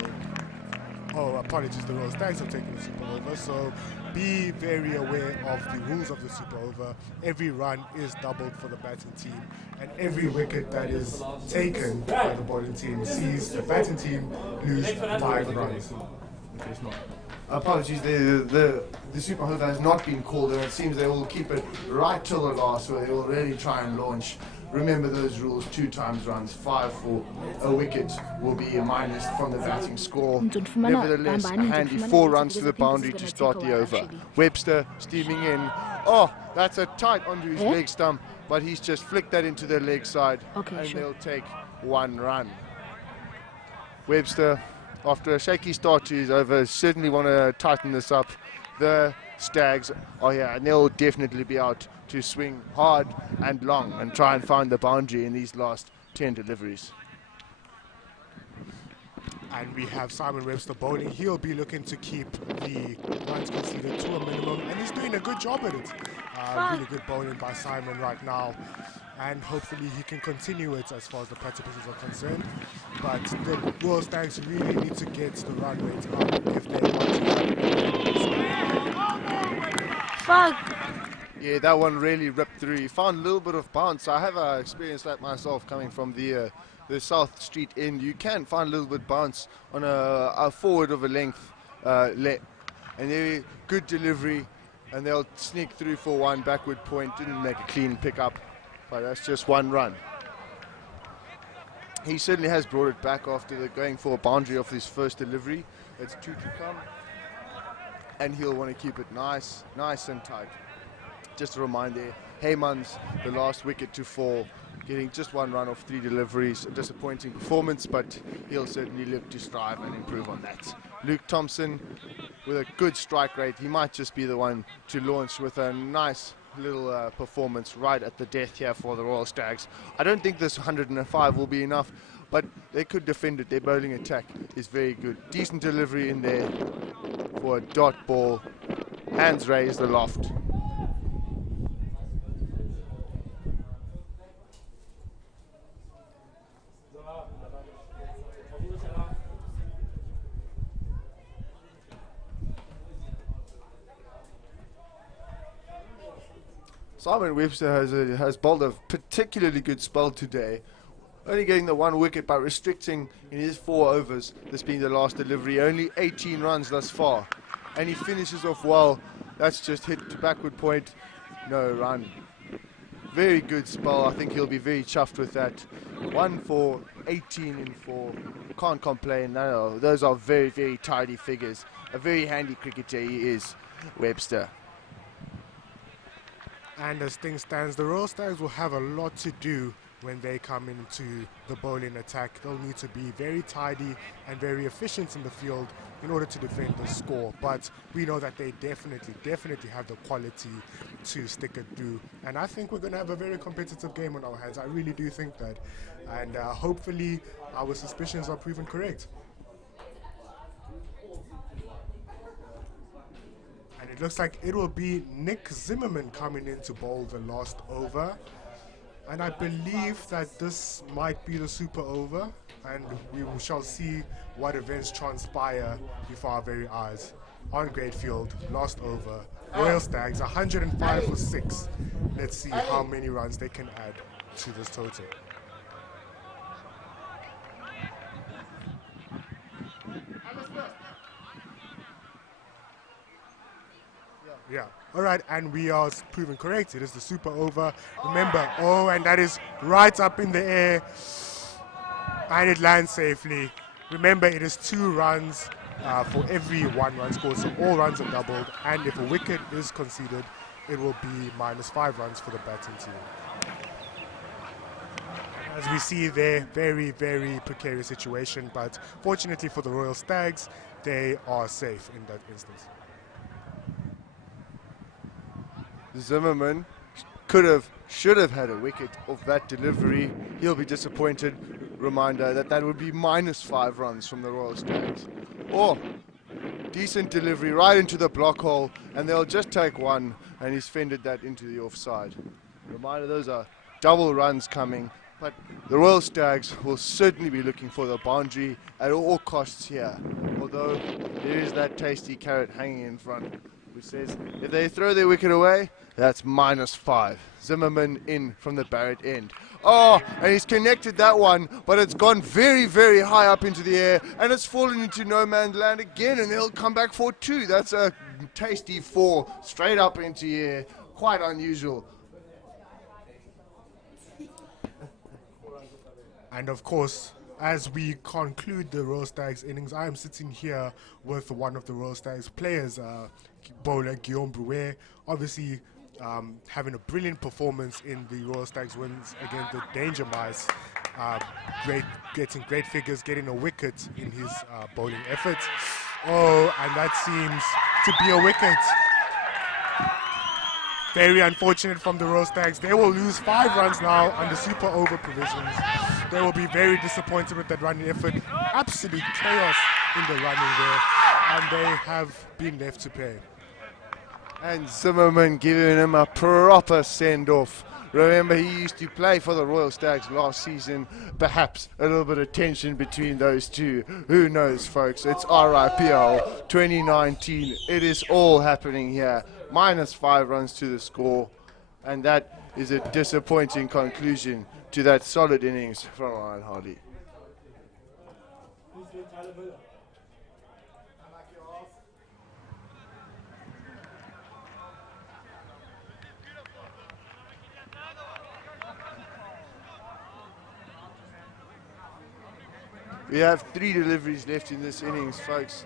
Oh, apologies, the Royal Stags have taken the super over, so be very aware of the rules of the super over. Every run is doubled for the batting team, and every wicket that is taken by the bowling team sees the batting team lose 5 runs. Okay, it's not. Apologies, the super over has not been called, and it seems they will keep it right till the last, where they will really try and launch. Remember those rules: 2 times runs, 5 for a wicket will be a minus from the batting score. Nevertheless, a handy 4 runs to the boundary to start the over. Webster steaming in. Oh, that's a tight onto his leg stump, but he's just flicked that into the leg side, and they'll take 1 run. Webster, after a shaky start to his over, certainly want to tighten this up. the Stags are here, and they'll definitely be out to swing hard and long and try and find the boundary in these last 10 deliveries. And we have Simon Webster bowling. He'll be looking to keep the runs conceded to a minimum, and he's doing a good job at it. Really good bowling by Simon right now, and hopefully he can continue it as far as the Platypuses are concerned. But the Royal Stags really need to get the run rate up if they want to have. Fuck! Yeah, that one really ripped through. He found a little bit of bounce. I have experienced that myself coming from the South Street end. You can find a little bit bounce on a forward of a length, and they good delivery, and they'll sneak through for one backward point. Didn't make a clean pickup, but that's just one run. He certainly has brought it back after going for a boundary off his first delivery. It's 2 to come, and he'll want to keep it nice and tight. Just a reminder, Heyman's the last wicket to fall, getting just one run off 3 deliveries. A disappointing performance, but he'll certainly look to strive and improve on that. Luke Thompson with a good strike rate. He might just be the one to launch with a nice little performance right at the death here for the Royal Stags. I don't think this 105 will be enough, but they could defend it. Their bowling attack is very good. Decent delivery in there for a dot ball. Hands raised aloft. Simon Webster has bowled a particularly good spell today, only getting the 1 wicket by restricting in his 4 overs, this being the last delivery, only 18 runs thus far, and he finishes off well. That's just hit to backward point, no run. Very good spell. I think he'll be very chuffed with that. 1 for 18 in 4, can't complain. No, those are very, very tidy figures. A very handy cricketer he is, Webster. And as things stands, the Royal Stags will have a lot to do when they come into the bowling attack. They'll need to be very tidy and very efficient in the field in order to defend the score. But we know that they definitely have the quality to stick it through. And I think we're going to have a very competitive game on our hands. I really do think that. And hopefully our suspicions are proven correct. And it looks like it will be Nick Zimmerman coming in to bowl the last over. And I believe that this might be the super over, and we shall see what events transpire before our very eyes. On Greatfield, last over, Royal Stags, 105 for 6. Let's see how many runs they can add to this total. Yeah. All right, and we are proven correct. It is the super over. Remember, and that is right up in the air, and it lands safely. Remember, it is 2 runs for every 1 run scored, so all runs are doubled. And if a wicket is conceded, it will be -5 runs for the batting team. As we see there, very, very precarious situation, but fortunately for the Royal Stags, they are safe in that instance. Zimmerman should have had a wicket off that delivery. He'll be disappointed. Reminder that would be -5 runs from the Royal Stags. Decent delivery right into the block hole, and they'll just take 1, and he's fended that into the offside. Reminder, those are double runs coming, but the Royal Stags will certainly be looking for the boundary at all costs here, although there is that tasty carrot hanging in front, which says if they throw their wicket away, that's -5. Zimmerman in from the Barrett end. And he's connected that one, but it's gone very, very high up into the air, and it's fallen into no man's land again, and they'll come back for 2. That's a tasty 4 straight up into the air. Quite unusual. And of course, as we conclude the Royal Stags innings, I am sitting here with one of the Royal Stags players, bowler Guillaume Brouet, obviously having a brilliant performance in the Royal Stags wins against the Danger Mice. Getting great figures, getting a wicket in his bowling efforts. And that seems to be a wicket. Very unfortunate from the Royal Stags. They will lose 5 runs now under super over provisions. They will be very disappointed with that running effort. Absolute chaos in the running there, and they have been left to pay. And Zimmerman giving him a proper send-off. Remember, he used to play for the Royal Stags last season. Perhaps a little bit of tension between those two. Who knows, folks? It's RIPL 2019. It is all happening here. -5 runs to the score. And that is a disappointing conclusion to that solid innings from Ryan Hardy. We have 3 deliveries left in this innings, folks.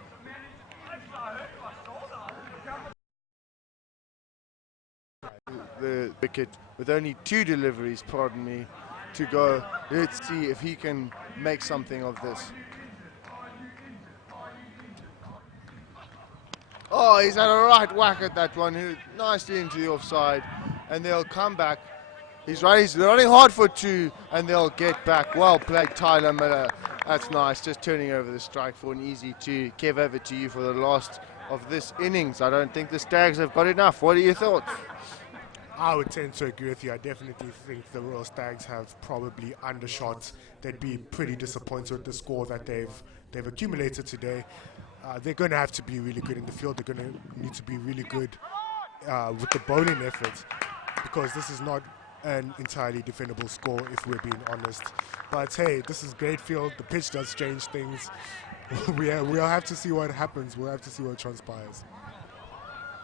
The wicket with only 2 deliveries, pardon me, to go. Let's see if he can make something of this. Oh, he's had a right whack at that one, nicely into the offside, and they'll come back. He's running hard for 2, and they'll get back. Well played, Tyler Miller. That's nice, just turning over the strike for an easy 2. Kev, over to you for the last of this innings. I don't think the Stags have got enough. What are your thoughts? I would tend to agree with you. I definitely think the Royal Stags have probably undershot. They'd be pretty disappointed with the score that they've accumulated today. They're going to have to be really good in the field. They're going to need to be really good with the bowling effort, because this is not an entirely defendable score, if we're being honest. But hey, this is great field. The pitch does change things. We'll have to see what happens. We'll have to see what transpires.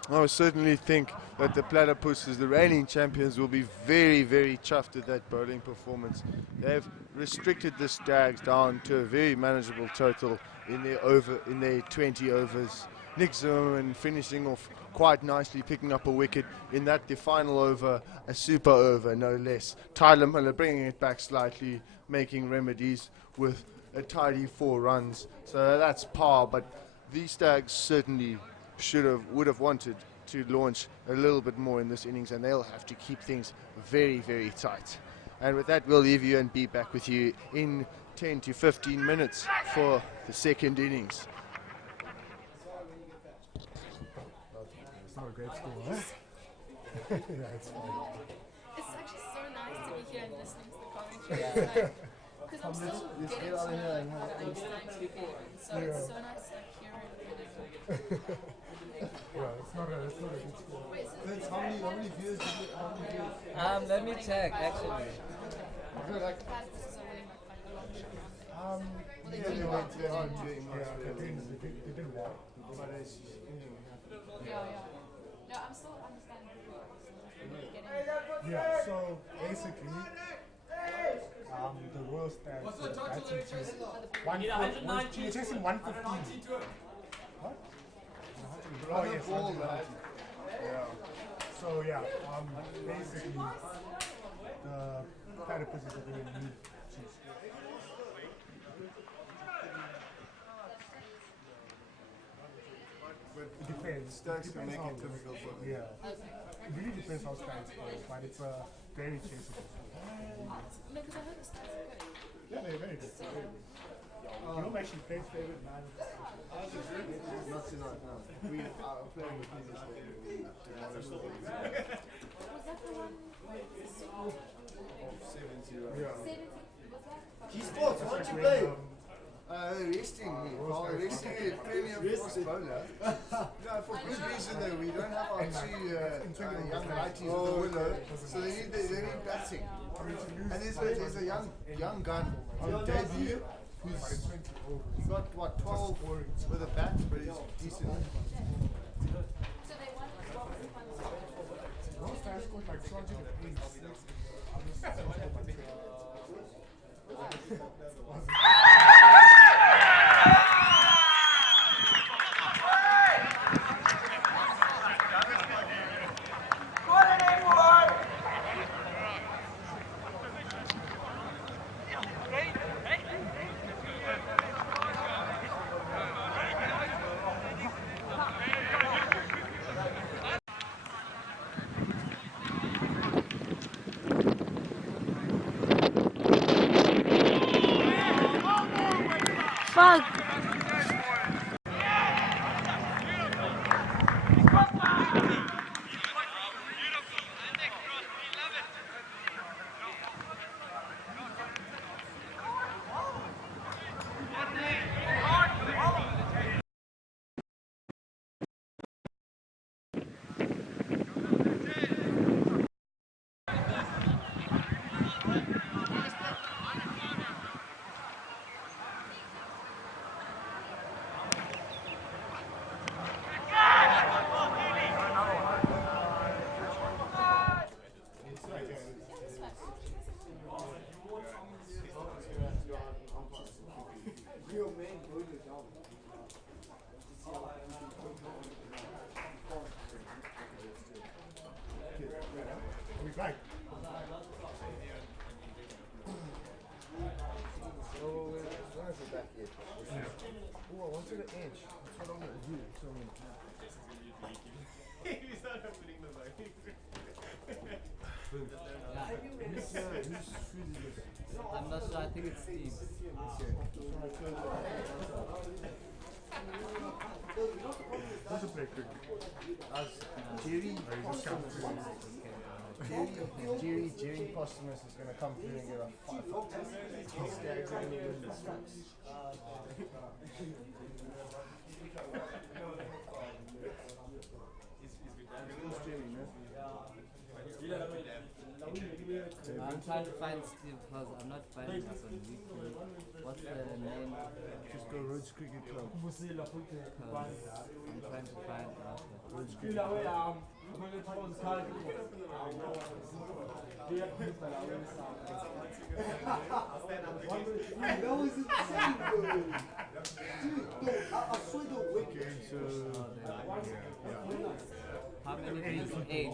I certainly think that the Platypuses, the reigning champions, will be very, very chuffed with that bowling performance. They've restricted the Stags down to a very manageable total in their 20 overs. Nick Zimmerman finishing off quite nicely, picking up a wicket in that, the final over, a super over, no less. Tyler Miller bringing it back slightly, making remedies with a tidy 4 runs. So that's par, but these Stags certainly would have wanted to launch a little bit more in this innings, and they'll have to keep things very, very tight. And with that, we'll leave you and be back with you in 10 to 15 minutes for the second innings. It's not a great score, huh? Yeah, it's fine. It's actually so nice to be here and listening to the commentary. Because I'm still getting to know how things like to be. So it's so nice to hear it. Yeah, it's not a good score. Wait, so How many views did you have? Let me check actually. Platypuses are winning by quite a long shot, aren't they? They didn't want to doing much. They did well. Yeah. No, I'm still understanding Yeah, so basically, the Royal Stags are batting to you're chasing 115. What? Oh, yes. Yeah. So, yeah, basically, the Platypuses are going to need to score. It depends. Stags can make it difficult for them. Yeah. It really depends how Stags play, but it's a very chaseable. No, because I heard the stats are good. Yeah, they're very good. You'll actually play favorite man. Not tonight, no. We are playing with business. Was that the one? 70, right? Yeah. 70? Was that? Key sports, why don't you play? Resting me. Resting a premium fast bowler. No, for good reason though. We don't have our 2 young lighties with the willow, so they need batting. And there's a young gun on debut who's got what 12 with a bat, but he's decent. So they won like what was the final score? Most times scored like 286. We back. Oh, where's the back edge? Oh, I wanted the edge. That's what I'm gonna do. So He's not opening the mic. I'm not sure, I think it's Steve. Who's a play quick? Jerry Postumus is gonna come through and get a 5-foot. Stags are gonna win this race. I'm trying to find Steve because I'm not finding us on weekly. What's the name? Just go Rhodes Cricket Club. I'm trying to find out. Rhodes Cricket Club. How many days? 8.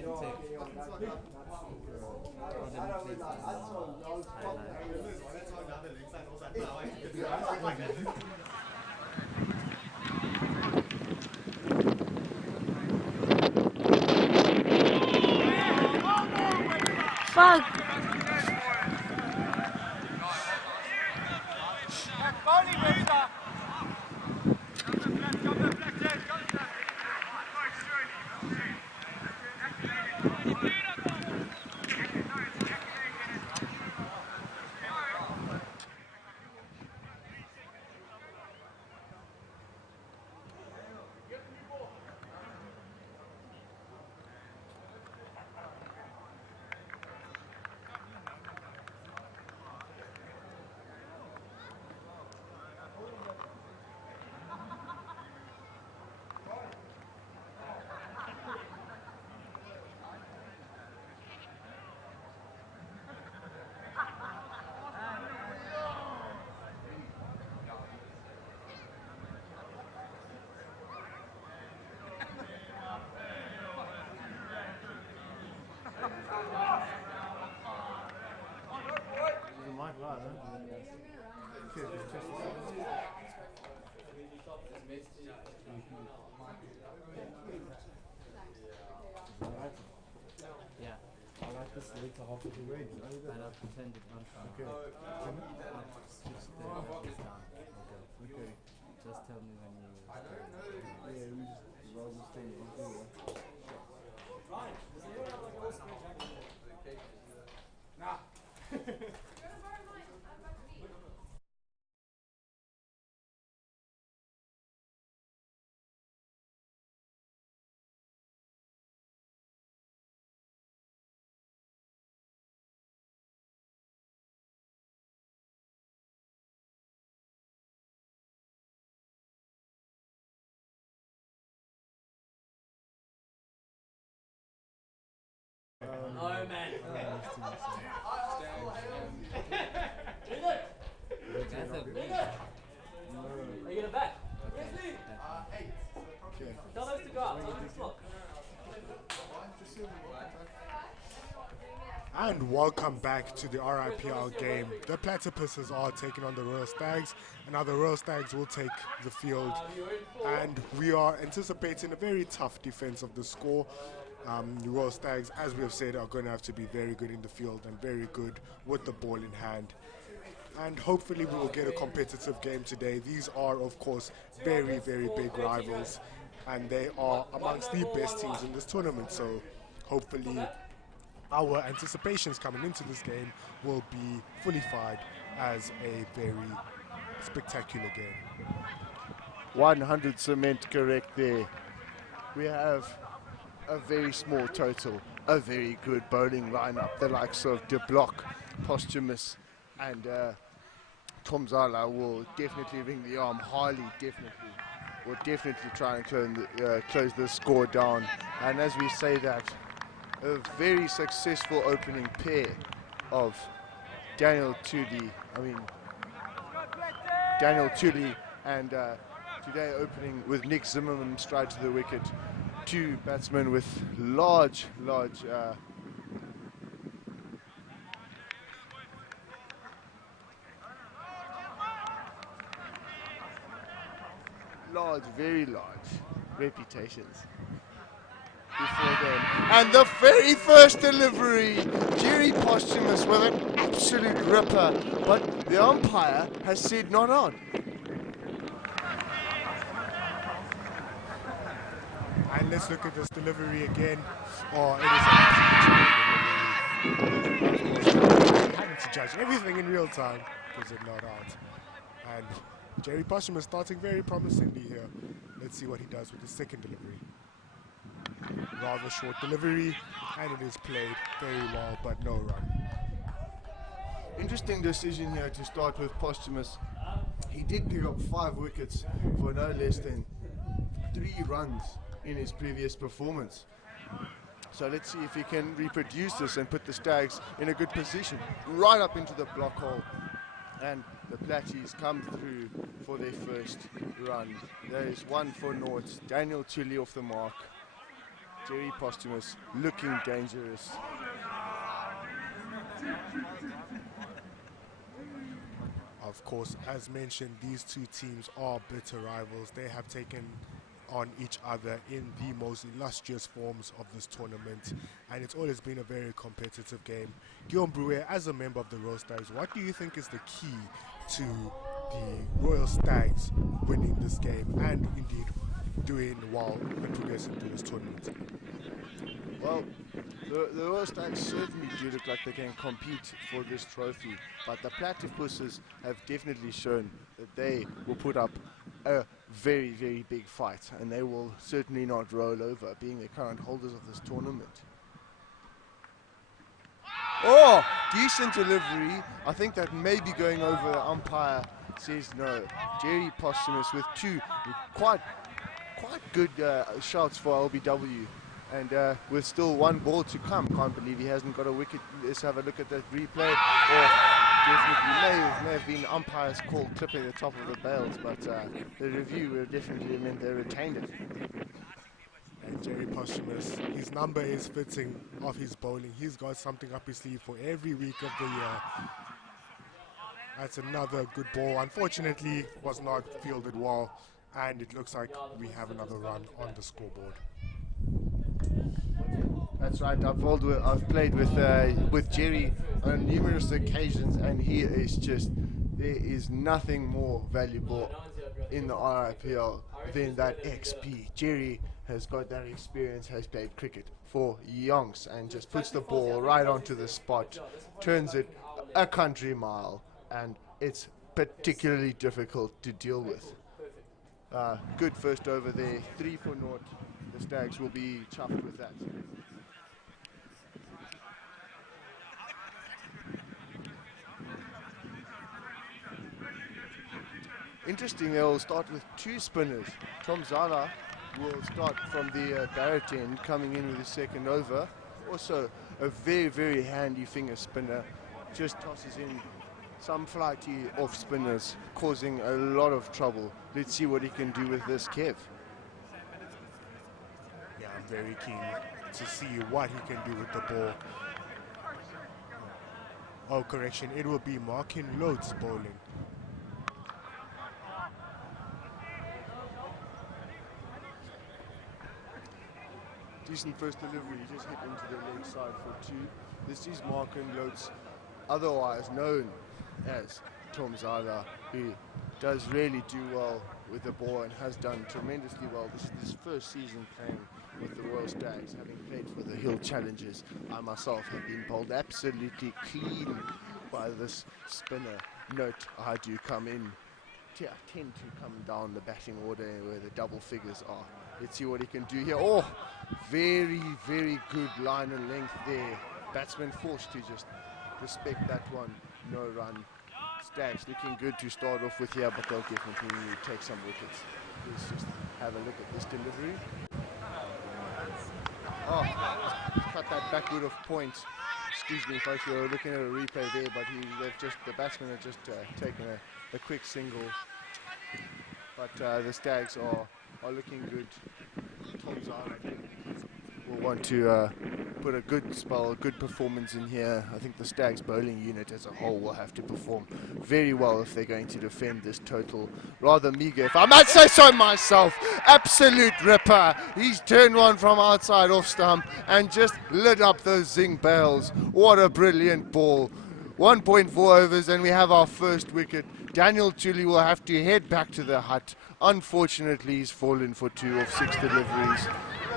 Tactic. Fuck! Yeah. I like this later half of the way. And I'll pretend it not down. Okay. I'll switch the levels down. Okay. Just tell me when you start. Yeah, we just rather stay on here. Nah. Oh man. Are you gonna bet? Tell those to go out. Tell them to look. And welcome back to the RIPL game. The Platypuses are taking on the Royal Stags, and now the Royal Stags will take the field. And we are anticipating a very tough defense of the score. The Royal Stags, as we have said, are going to have to be very good in the field and very good with the ball in hand. and hopefully we will get a competitive game today. These are, of course, very, very big rivals, and they are amongst the best teams in this tournament. So hopefully our anticipations coming into this game will be fully fired as a very spectacular game. 100% correct there. We have a very small total, a very good bowling lineup. The likes of De Block, Posthumous, and Tom Zala will definitely ring the arm. Harley will definitely try and close the score down. And as we say that, a very successful opening pair of Daniel Tully and today opening with Nick Zimmerman straight to the wicket. Two batsmen with large very large reputations before them. And the very first delivery, Jerry Posthumous with an absolute ripper, but the umpire has said not on. And let's look at this delivery again. Oh, it is an absolute delivery. Having to judge everything in real time because it not out. And Jerry Posthumous starting very promisingly here. Let's see what he does with the second delivery. Rather short delivery, and it is played very well, but no run. Interesting decision here to start with Posthumous. He did pick up 5 wickets for no less than 3 runs in his previous performance. So let's see if he can reproduce this and put the Stags in a good position, right up into the block hole. And the Platties come through for their first run. There is 1 for naught. Daniel Tully off the mark. Jerry Posthumous looking dangerous. Of course, as mentioned, these two teams are bitter rivals. They have taken on each other in the most illustrious forms of this tournament, and it's always been a very competitive game. Guillaume Brouwer, as a member of the Royal Stags, what do you think is the key to the Royal Stags winning this game and indeed doing well and progressing through this tournament? Well, the Royal Stags certainly do look like they can compete for this trophy, but the Platypuses have definitely shown that they will put up a very, very big fight, and they will certainly not roll over, being the current holders of this tournament. Oh, decent delivery. I think that may be going over. The umpire says no. Jerry Posthumous with 2 quite good shots for LBW. And with still 1 ball to come, can't believe he hasn't got a wicket. Let's have a look at that replay. Definitely may have been umpire's call clipping the top of the bails, but the review definitely meant they retained it. And Jerry Posthumous, his number is fitting of his bowling. He's got something up his sleeve for every week of the year. That's another good ball. Unfortunately, was not fielded well, and it looks like we have another run on the scoreboard. That's right. I've played with Jerry on numerous occasions, and he is just, there is nothing more valuable in the RIPL than that XP. Jerry has got that experience, has played cricket for yonks, and just puts the ball right onto the spot, turns it a country mile, and it's particularly difficult to deal with. Good first over there, 3 for naught. The Stags will be chuffed with that. Interesting, they'll start with 2 spinners. Tom Zala will start from the Barrett end, coming in with his second over. Also, a very, very handy finger spinner. Just tosses in some flighty off spinners, causing a lot of trouble. Let's see what he can do with this, Kev. Yeah, I'm very keen to see what he can do with the ball. Oh, correction, it will be Markin Loads bowling. Decent first delivery, just hit into the leg side for 2. This is Markin Loads, otherwise known as Tom Zala, who does really do well with the ball and has done tremendously well. This is his first season playing with the Royal Stags, having played for the Hill Challengers. I myself have been bowled absolutely clean by this spinner. Note, I do come in, tend to come down the batting order where the double figures are. Let's see what he can do here. Oh, very, very good line and length there. Batsman forced to just respect that one. No run. Stags looking good to start off with here, but they'll definitely need to take some wickets. Let's just have a look at this delivery. Oh, cut that backward of point. Excuse me, folks, we were looking at a replay there, but the batsmen have just taken a quick single. But the Stags are looking good. Tom Zala will want to put a good spell, a good performance in here. I think the Stags bowling unit as a whole will have to perform very well if they're going to defend this total rather meager, if I must say so myself. Absolute ripper. He's turned one from outside off stump and just lit up those zinc bales. What a brilliant ball. 1.4 overs and we have our first wicket. Daniel Tully will have to head back to the hut. Unfortunately, he's fallen for 2 of 6 deliveries.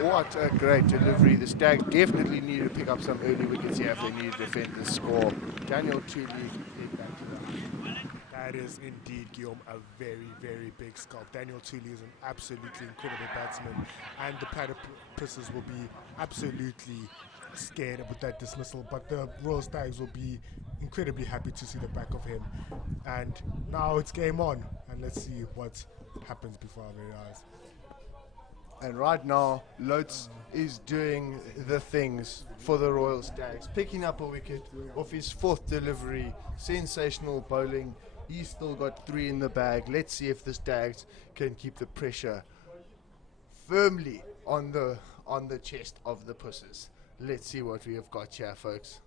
What a great delivery. The Stags definitely need to pick up some early wickets here if they need to defend the score. Daniel Tully head back to the hut. That is indeed, Guillaume, a very, very big scalp. Daniel Tully is an absolutely incredible batsman, and the Platypuses will be absolutely scared with that dismissal, but the Royal Stags will be incredibly happy to see the back of him. And now it's game on, and let's see what happens before our very eyes. And right now, Lotes is doing the things for the Royal Stags, picking up a wicket off his 4th delivery. Sensational bowling. He's still got 3 in the bag. Let's see if the Stags can keep the pressure firmly on the chest of the Pusses. Let's see what we have got here, folks.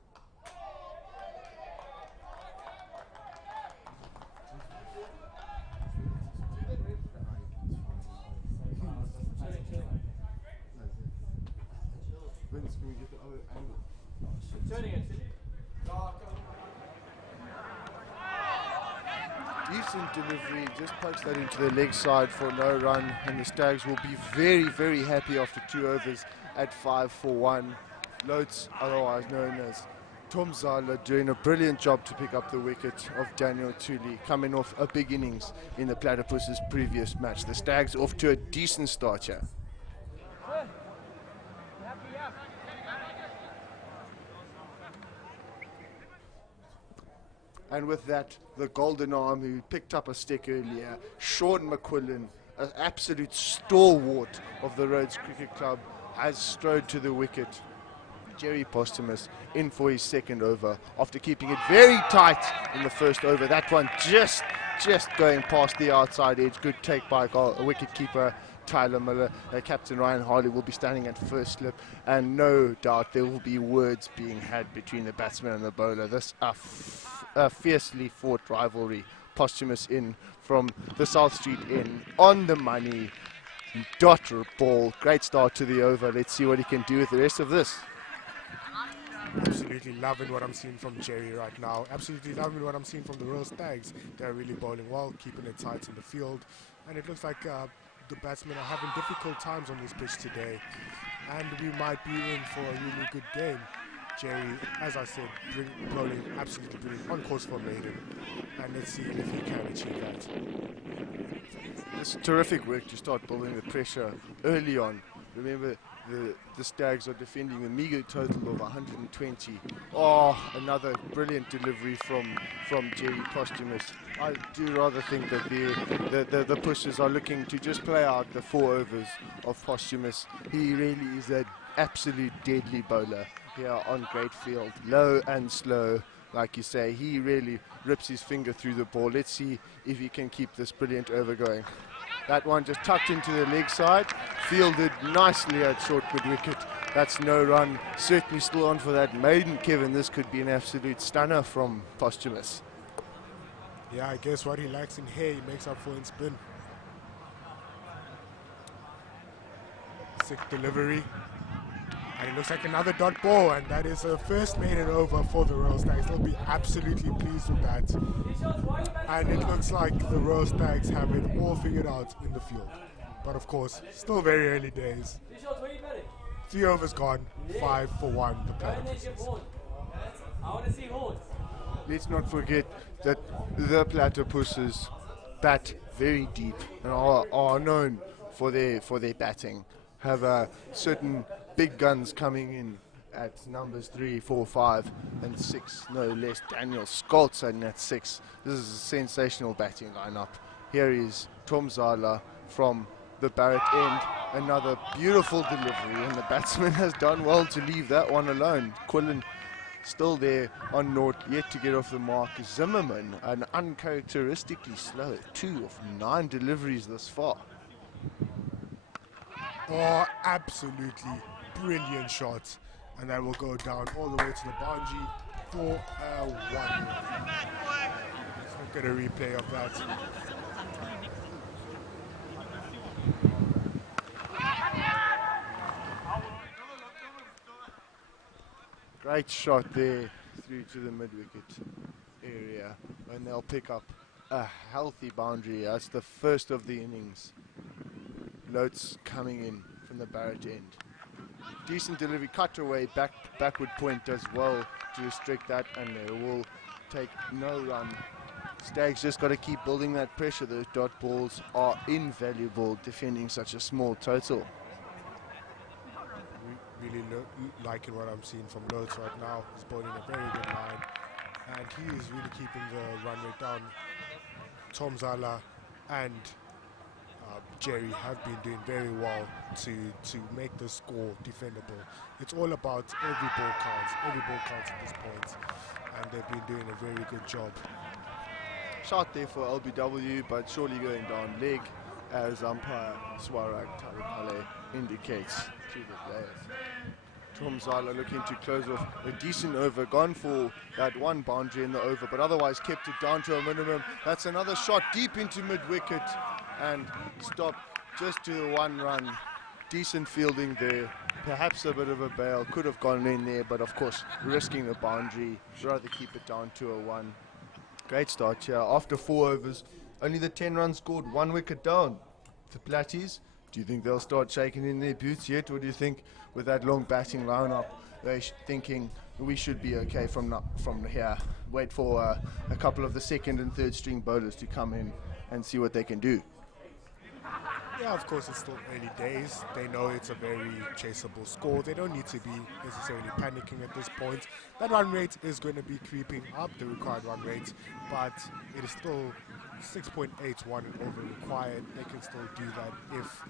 Vince, can we get the other angle? Turning it. Decent delivery, just punched that into the leg side for no run, and the Stags will be very, very happy after 2 overs at 5 for 1. Lotes, otherwise known as Tom Zala, doing a brilliant job to pick up the wicket of Daniel Tully, coming off a big innings in the Platypuses' previous match. The Stags off to a decent start here. And with that, the golden arm who picked up a stick earlier, Sean McQuillan, an absolute stalwart of the Rhodes Cricket Club, has strode to the wicket. Jerry Posthumus in for his 2nd over after keeping it very tight in the 1st over. That one just going past the outside edge. Good take by a wicket keeper Tyler Miller. Captain Ryan Harley will be standing at first slip, and no doubt there will be words being had between the batsman and the bowler. This a fiercely fought rivalry. Posthumus in from the South Street in on the money. Dotter ball. Great start to the over. Let's see what he can do with the rest of this. Absolutely loving what I'm seeing from Jerry right now. Absolutely loving what I'm seeing from the Royal Stags. They're really bowling well, keeping it tight in the field. And it looks like the batsmen are having difficult times on this pitch today. And we might be in for a really good game. Jerry, as I said, bowling absolutely brilliant, on course for maiden. And let's see if he can achieve that. It's terrific work to start building the pressure early on. Remember, the Stags are defending a meager total of 120. Oh, another brilliant delivery from Jerry Posthumus. I do rather think that the Pushers are looking to just play out the 4 overs of Posthumus. He really is an absolute deadly bowler here on Great Field. Low and slow, like you say. He really rips his finger through the ball. Let's see if he can keep this brilliant over going. That one just tucked into the leg side, fielded nicely at short mid wicket. That's no run. Certainly still on for that maiden, Kevin. This could be an absolute stunner from Posthumus. Yeah, I guess what he lacks in hair, he makes up for in spin. 6th delivery. And it looks like another dot ball, and that is a first maiden over for the Royal Stags. They'll be absolutely pleased with that. And it looks like the Royal Stags have it all figured out in the field. But of course, still very early days. 3 overs gone, 5 for 1, the Platypuses. I want to see horns. Let's not forget that the Platypuses bat very deep and are known for their batting. Have certain big guns coming in at numbers 3, 4, 5, and 6. No less. Daniel Scholz at 6. This is a sensational batting lineup. Here is Tom Zala from the Barrett end. Another beautiful delivery, and the batsman has done well to leave that one alone. Quillen still there on naught, yet to get off the mark. Zimmerman, an uncharacteristically slow 2 of 9 deliveries thus far. Oh, absolutely brilliant shot. And that will go down all the way to the boundary for a 1. Let's look at a replay of that. Great shot there through to the mid-wicket area, and they'll pick up a healthy boundary. That's the first of the innings. Loads coming in from the Barrett end. Decent delivery, cut away, backward point does well to restrict that, and they will take no run. Stags just got to keep building that pressure. Those dot balls are invaluable defending such a small total. Really liking what I'm seeing from Loads right now. He's bowling a very good line, and he is really keeping the run rate down. Tom Zala and Jerry have been doing very well to make the score defendable. It's all about every ball counts at this point, and they've been doing a very good job. Shot there for LBW, but surely going down leg, as umpire Swarag Taripale indicates to the players. Tom Zala looking to close off a decent over, gone for that one boundary in the over, but otherwise kept it down to a minimum. That's another shot deep into mid-wicket and stopped just to the 1 run. Decent fielding there, perhaps a bit of a bail, could have gone in there, but of course risking the boundary, rather keep it down to a 1. Great start here. After 4 overs, only the 10 runs scored, 1 wicket down. The Platties, do you think they'll start shaking in their boots yet, or do you think with that long batting lineup, they're thinking we should be okay from here? Wait for a couple of the second and third string bowlers to come in and see what they can do. Yeah, of course, it's still early days. They know it's a very chaseable score. They don't need to be necessarily panicking at this point. That run rate is going to be creeping up, the required run rate, but it is still 6.81 over required. They can still do that if,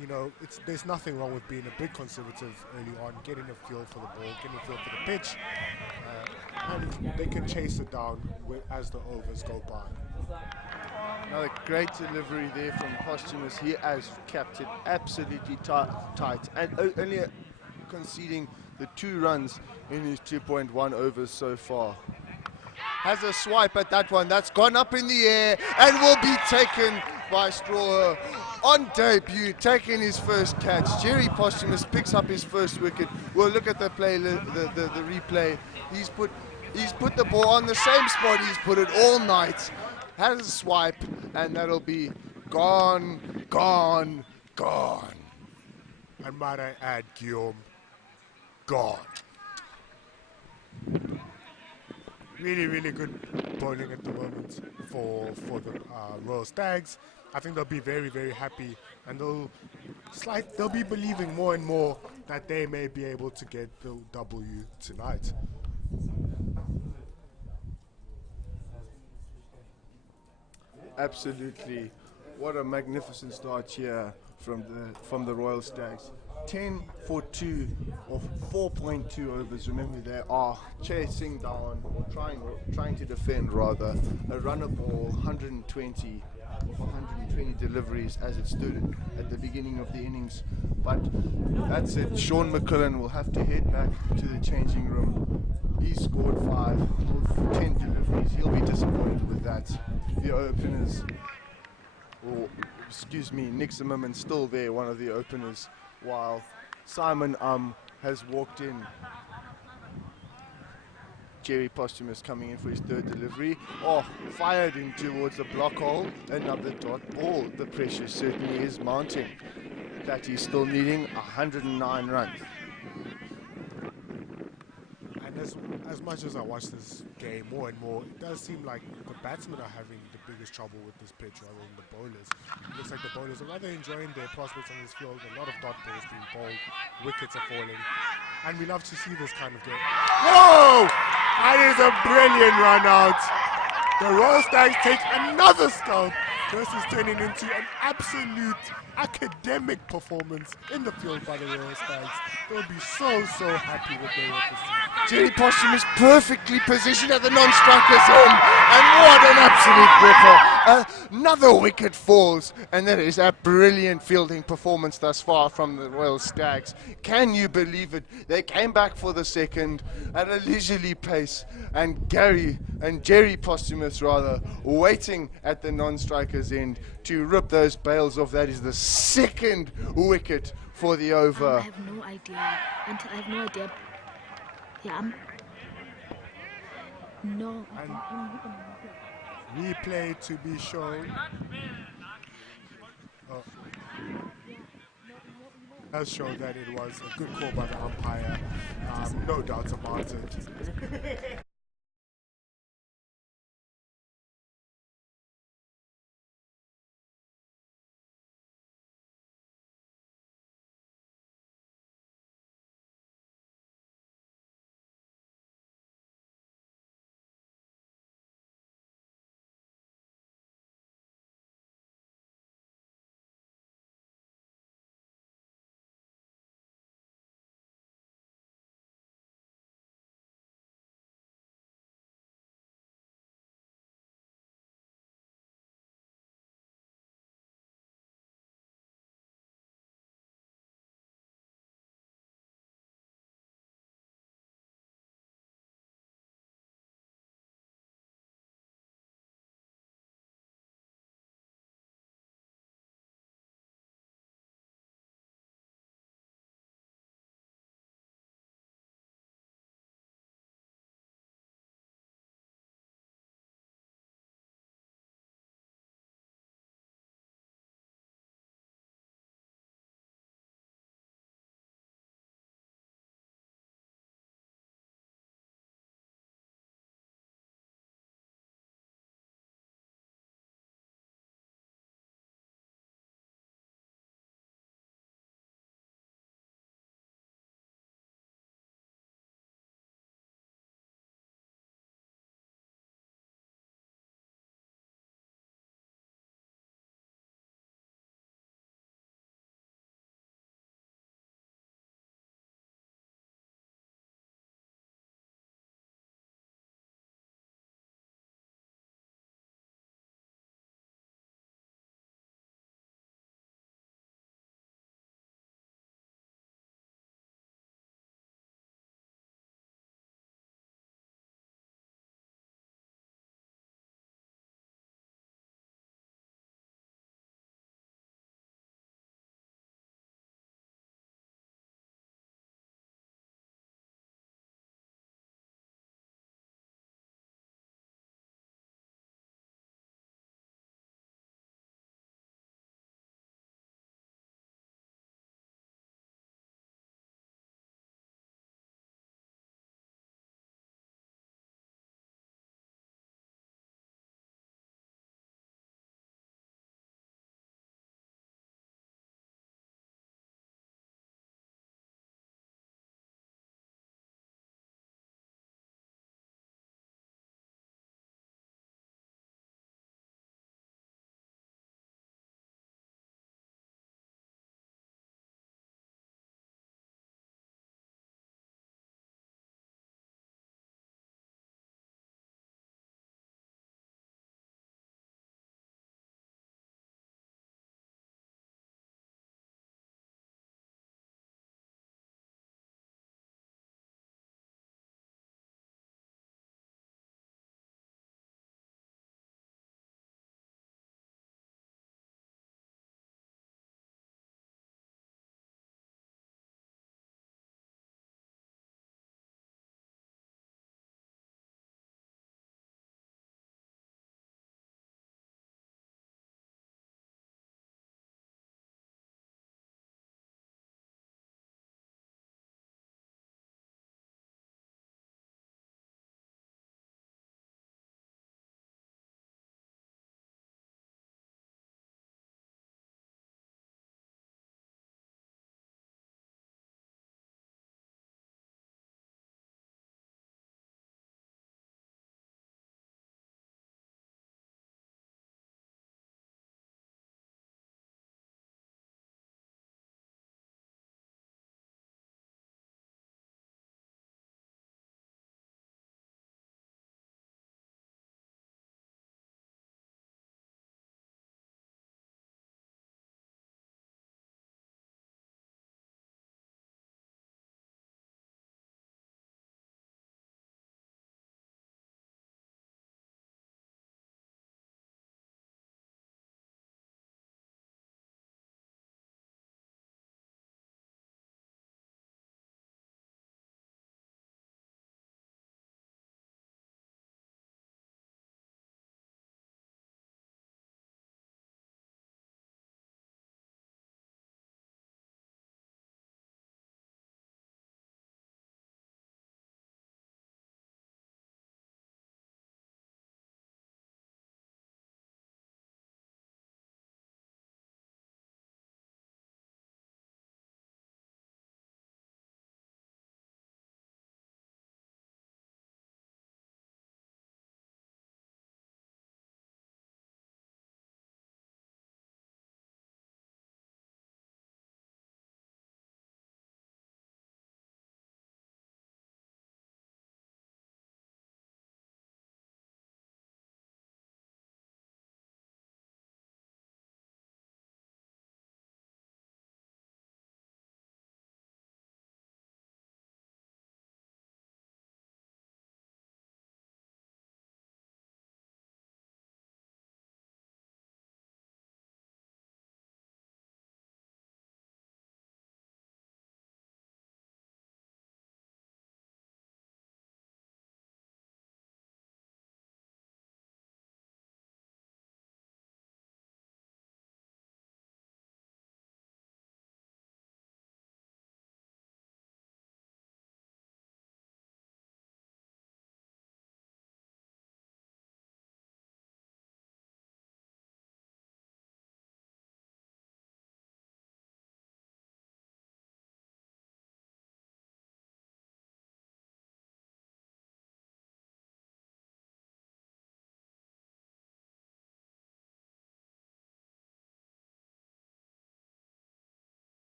you know, there's nothing wrong with being a bit conservative early on, getting a feel for the ball, getting a feel for the pitch, and they can chase it down as the overs go by. Another great delivery there from Posthumous. He has kept it absolutely tight and only conceding the 2 runs in his 2.1 overs so far. Has a swipe at that one. That's gone up in the air and will be taken by Straw on debut, taking his first catch. Jerry Posthumous picks up his first wicket. We'll look at the play, the replay. He's put the ball on the same spot he's put it all night. Has a swipe, and that'll be gone. And might I add, Guillaume, gone. Really, really good bowling at the moment for the Royal Stags. I think they'll be very, very happy, and they'll be believing more and more that they may be able to get the W tonight. Absolutely. What a magnificent start here from the Royal Stags. 10 for 2 of 4.2 overs. Remember, they are chasing down, trying to defend rather. A runner ball, 120 deliveries as it stood at the beginning of the innings. But that's it. Sean McCullen will have to head back to the changing room. He scored 5 of 10 deliveries. He'll be disappointed with that. The openers, Nick Zimmerman still there, one of the openers, while Simon has walked in. Jerry Posthumous coming in for his third delivery. Oh, fired in towards the block hole. Another dot ball. The pressure certainly is mounting. Platy's still needing 109 runs. And as much as I watch this game more and more, it does seem like the batsmen are having the biggest trouble with this pitch rather than the bowlers. It looks like the bowlers are rather enjoying their prospects on this field. A lot of dot balls being bowled, wickets are falling, and we love to see this kind of game. Whoa! That is a brilliant run out. The Royal Stags take another scalp. This is turning into an absolute academic performance in the field by the Royal Stags. They'll be so happy with their efforts. Jerry Posthumous perfectly positioned at the non-striker's end, and what an absolute ripper. Another wicket falls, and that is a brilliant fielding performance thus far from the Royal Stags. Can you believe it? They came back for the second at a leisurely pace, and Jerry Posthumous waiting at the non-striker's end to rip those bails off. That is the second wicket for the over. I have no idea. I have no idea. Yeah, no. Replay to be shown. Does show that it was a good call by the umpire. No doubts about it.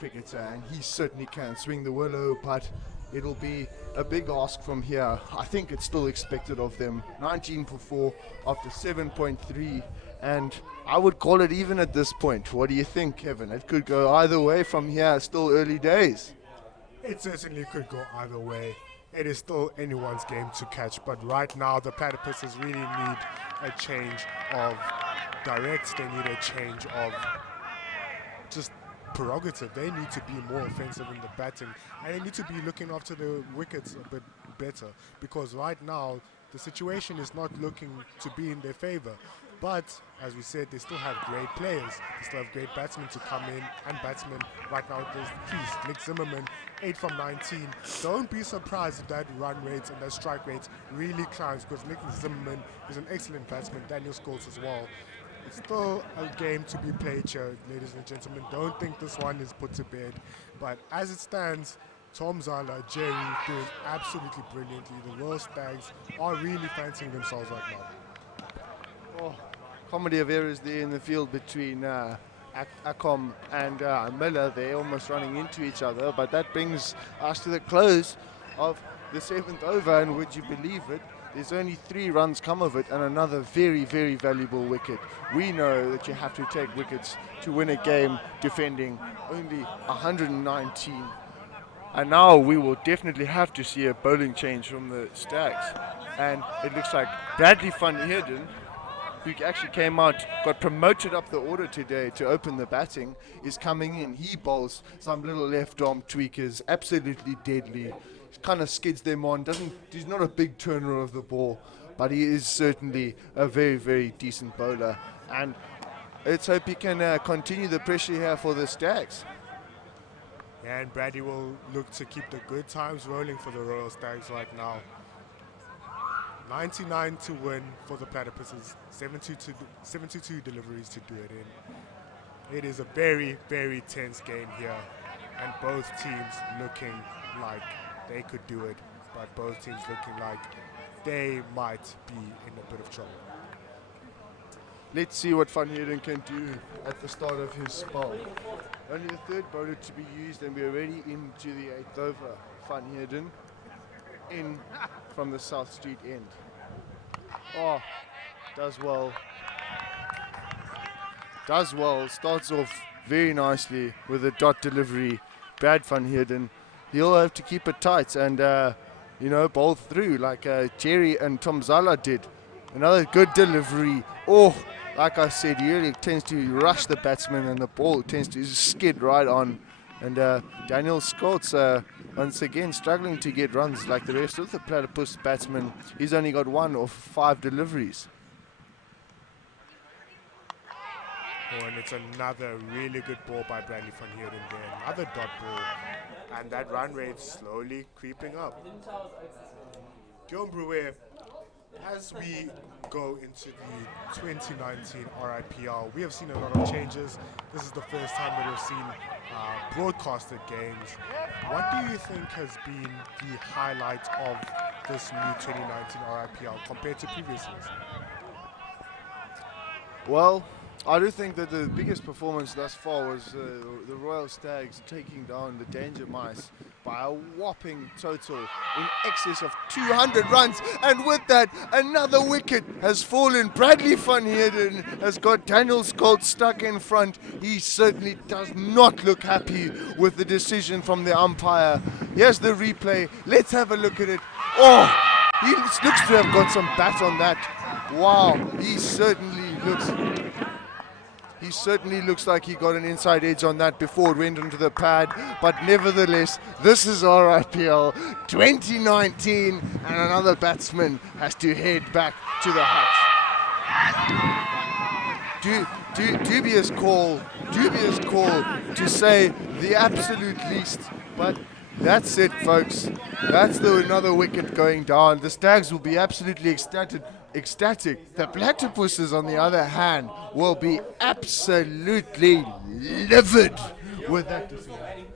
cricketer, and he certainly can swing the willow, but it'll be a big ask from here. I think it's still expected of them. 19 for 4 after 7.3, and I would call it even at this point. What do you think, Kevin? It could go either way from here, still early days. It certainly could go either way. It is still anyone's game to catch, but right now the Platypuses really need a change of direct. They need a change of just prerogative. They need to be more offensive in the batting, and they need to be looking after the wickets a bit better, because right now the situation is not looking to be in their favor. But as we said, they still have great players. They still have great batsmen to come in, and batsmen right now there's feast. Nick Zimmerman, 8 from 19. Don't be surprised if that run rate and that strike rate really climbs, because Nick Zimmerman is an excellent batsman. Daniel Scholes as well. It's still a game to be played here, ladies and gentlemen. Don't think this one is put to bed. But as it stands, Tom Zala, Jerry doing absolutely brilliantly. The Royal Stags are really fancying themselves right now. Oh, comedy of errors there in the field between Acom and Miller. They're almost running into each other, but that brings us to the close of the 7th over, and would you believe it, there's only 3 runs come of it and another very, very valuable wicket. We know that you have to take wickets to win a game defending only 119. And now we will definitely have to see a bowling change from the Stags. And it looks like Bradley van Heerden, who actually came out, got promoted up the order today to open the batting, is coming in. He bowls some little left arm tweakers, absolutely deadly. Kind of skids them on. He's not a big turner of the ball, but he is certainly a very, very decent bowler. And let's hope he can continue the pressure here for the Stags. Yeah, and Brady will look to keep the good times rolling for the Royal Stags right now. 99 to win for the Platypuses, 72 deliveries to do it in. It is a very, very tense game here, and both teams looking like they could do it, but both teams looking like they might be in a bit of trouble. Let's see what Van Heerden can do at the start of his spell. Only the 3rd bowler to be used, and we're already into the 8th over. Van Heerden in from the South Street end. Oh, does well. Does well, starts off very nicely with a dot delivery. Brad Van Heerden, he'll have to keep it tight and, bowl through like Jerry and Tom Zala did. Another good delivery. Oh, like I said, he really tends to rush the batsman and the ball tends to skid right on. And Daniel Scott's once again struggling to get runs like the rest of the Platypus batsmen. He's only got 1 of 5 deliveries. Oh, and it's another really good ball by Bradley van Heerden there. Another dot ball. And that run rate slowly creeping up. Guillaume Brouwer, as we go into the 2019 RIPL, we have seen a lot of changes. This is the first time that we've seen broadcasted games. What do you think has been the highlight of this new 2019 RIPL compared to previous years? Well, I do think that the biggest performance thus far was the Royal Stags taking down the Danger Mice by a whopping total in excess of 200 runs. And with that, another wicket has fallen. Bradley van Heerden has got Daniel Scott stuck in front. He certainly does not look happy with the decision from the umpire. Here's the replay. Let's have a look at it. Oh, he looks to have got some bat on that. Wow, he certainly looks like he got an inside edge on that before it went onto the pad. But nevertheless, this is RIPL 2019, and another batsman has to head back to the hut. Dubious call to say the absolute least. But that's it, folks. That's another wicket going down. The Stags will be absolutely ecstatic. The Platypuses, on the other hand, will be absolutely livid with that decision.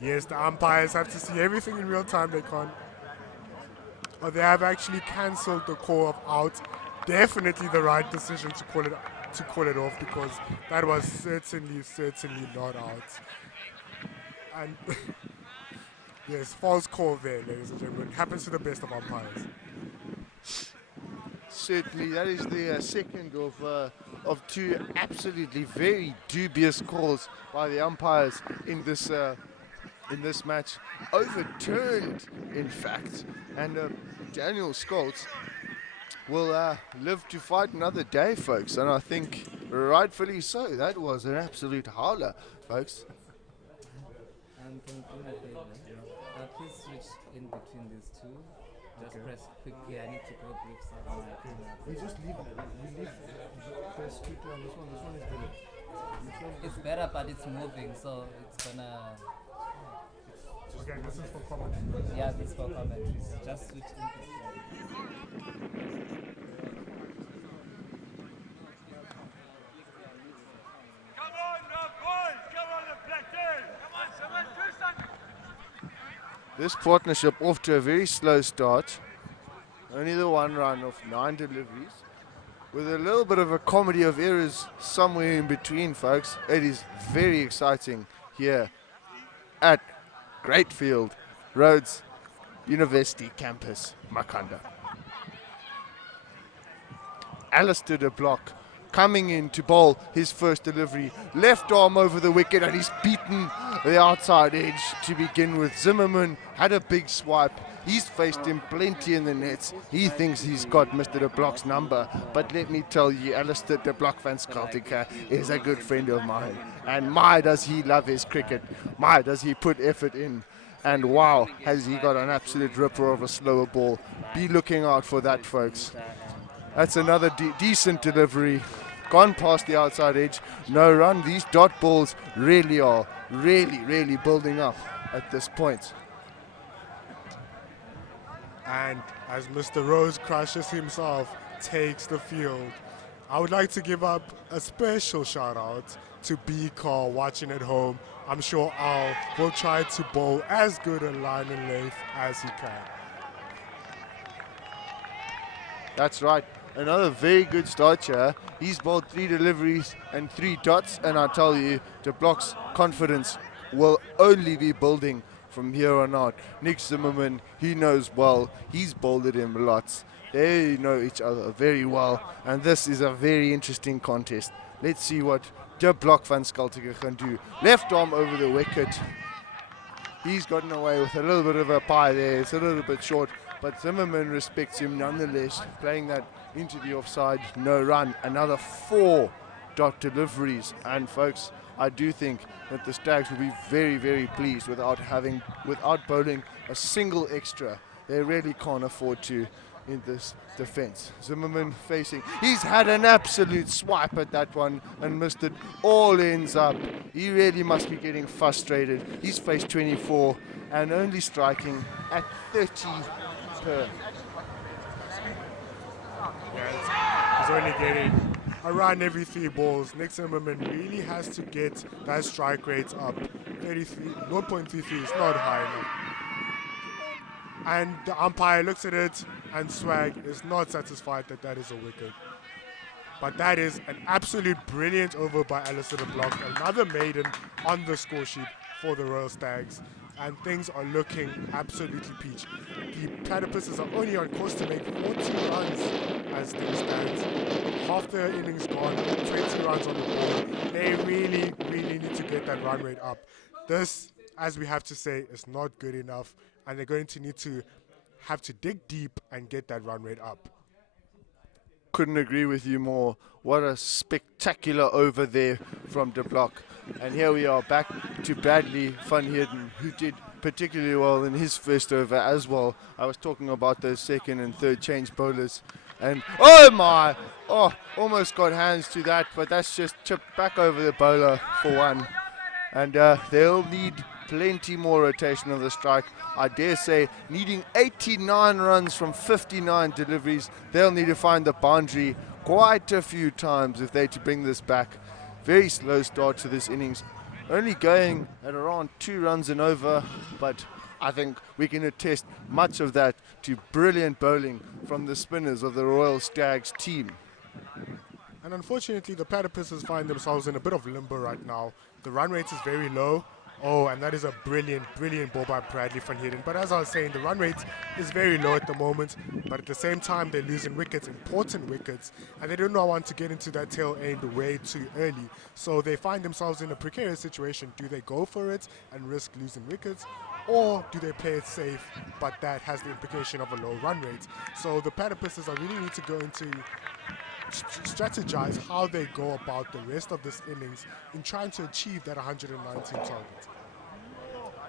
Yes, the umpires have to see everything in real time. They can't. Or they have actually cancelled the call of out. Definitely the right decision to call it to call it off because that was certainly not out. And yes, false call there, ladies and gentlemen. Happens to the best of umpires. Certainly, that is the second of two absolutely very dubious calls by the umpires in this match, overturned in fact, and Daniel Scholz will live to fight another day, folks, and I think rightfully so. That was an absolute howler, folks. Can you do me a favor? Please switch in between these two. Just press quickly. I need to go brief something. We just leave press quickly on this one. This one is better. It's better, but it's moving, so it's gonna. Okay, this is for commentary. Yeah, this is for commentary. Just switch in between. This partnership off to a very slow start. Only the one run of 9 deliveries. With a little bit of a comedy of errors somewhere in between, folks. It is very exciting here at Greatfield Rhodes University Campus, Makanda. Alistair de Block coming in to bowl his first delivery. Left arm over the wicket, and he's beaten the outside edge to begin with. Zimmerman had a big swipe. He's faced him plenty in the nets. He thinks he's got Mr. de Block's number. But let me tell you, Alistair de Block van Schalteke is a good friend of mine. And my, does he love his cricket. My, does he put effort in. And wow, has he got an absolute ripper of a slower ball. Be looking out for that, folks. That's another decent delivery. Gone past the outside edge. No run. These dot balls really are really building up at this point. And as Mr. Rose Crushes himself takes the field, I would like to give up a special shout out to B Car watching at home. I'm sure Al will try to bowl as good a line and length as he can. That's right. Another very good start here. He's bowled 3 deliveries and 3 dots, and I tell you, de Block's confidence will only be building from here on out. Nick Zimmerman, he knows well. He's bowled at him lots. They know each other very well, and this is a very interesting contest. Let's see what de Block van Schalteke can do. Left arm over the wicket. He's gotten away with a little bit of a pie there. It's a little bit short, but Zimmerman respects him nonetheless, playing that into the offside, no run. Another 4 dot deliveries, and folks, I do think that the Stags will be very pleased without bowling a single extra. They really can't afford to in this defense. Zimmerman facing, he's had an absolute swipe at that one and missed it. All ends up. He really must be getting frustrated. He's faced 24 and only striking at 30 per. Yeah, he's only getting around every 3 balls. Nick Zimmerman really has to get that strike rate up. 0.33 is not high enough. And the umpire looks at it, and Swag is not satisfied that that is a wicket. But that is an absolute brilliant over by Alistair de Block. Another maiden on the score sheet for the Royal Stags. And things are looking absolutely peach. The Platypuses are only on course to make 40 runs as things stand. Half the innings gone, 20 runs on the board. They really need to get that run rate up. This, as we have to say, is not good enough, and they're going to need to have to dig deep and get that run rate up. Couldn't agree with you more. What a spectacular over there from de Block. And here we are back to Bradley van Heerden, who did particularly well in his first over as well. I was talking about those second and third change bowlers. And oh my! Oh, almost got hands to that, but that's just chipped back over the bowler for one. And they'll need plenty more rotation of the strike. I dare say, needing 89 runs from 59 deliveries, they'll need to find the boundary quite a few times if they're to bring this back. Very slow start to this innings, only going at around 2 runs and over, but I think we can attest much of that to brilliant bowling from the spinners of the Royal Stags team. And unfortunately, the Platypuses find themselves in a bit of limbo right now. The run rate is very low. Oh, and that is a brilliant, brilliant ball by Bradley van Heerden. But as I was saying, the run rate is very low at the moment. But at the same time, they're losing wickets, important wickets. And they do not want to get into that tail end way too early. So they find themselves in a precarious situation. Do they go for it and risk losing wickets? Or do they play it safe, but that has the implication of a low run rate? So the Platypuses really need to go into strategize how they go about the rest of this innings in trying to achieve that 119 target.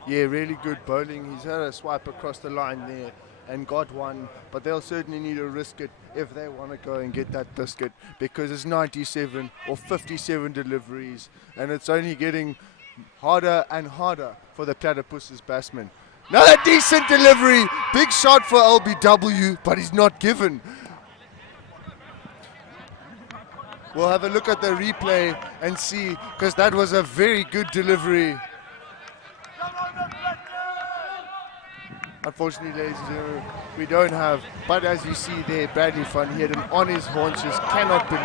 Yeah, really good bowling. He's had a swipe across the line there and got one, but they'll certainly need to risk it if they want to go and get that biscuit, because it's 97 or 57 deliveries and it's only getting harder and harder for the Platypuses batsman. Another decent delivery, big shot for LBW, but he's not given. We'll have a look at the replay and see, because that was a very good delivery. Unfortunately, ladies and gentlemen, we don't have, but as you see there, Bradley van Heerden on his haunches, cannot believe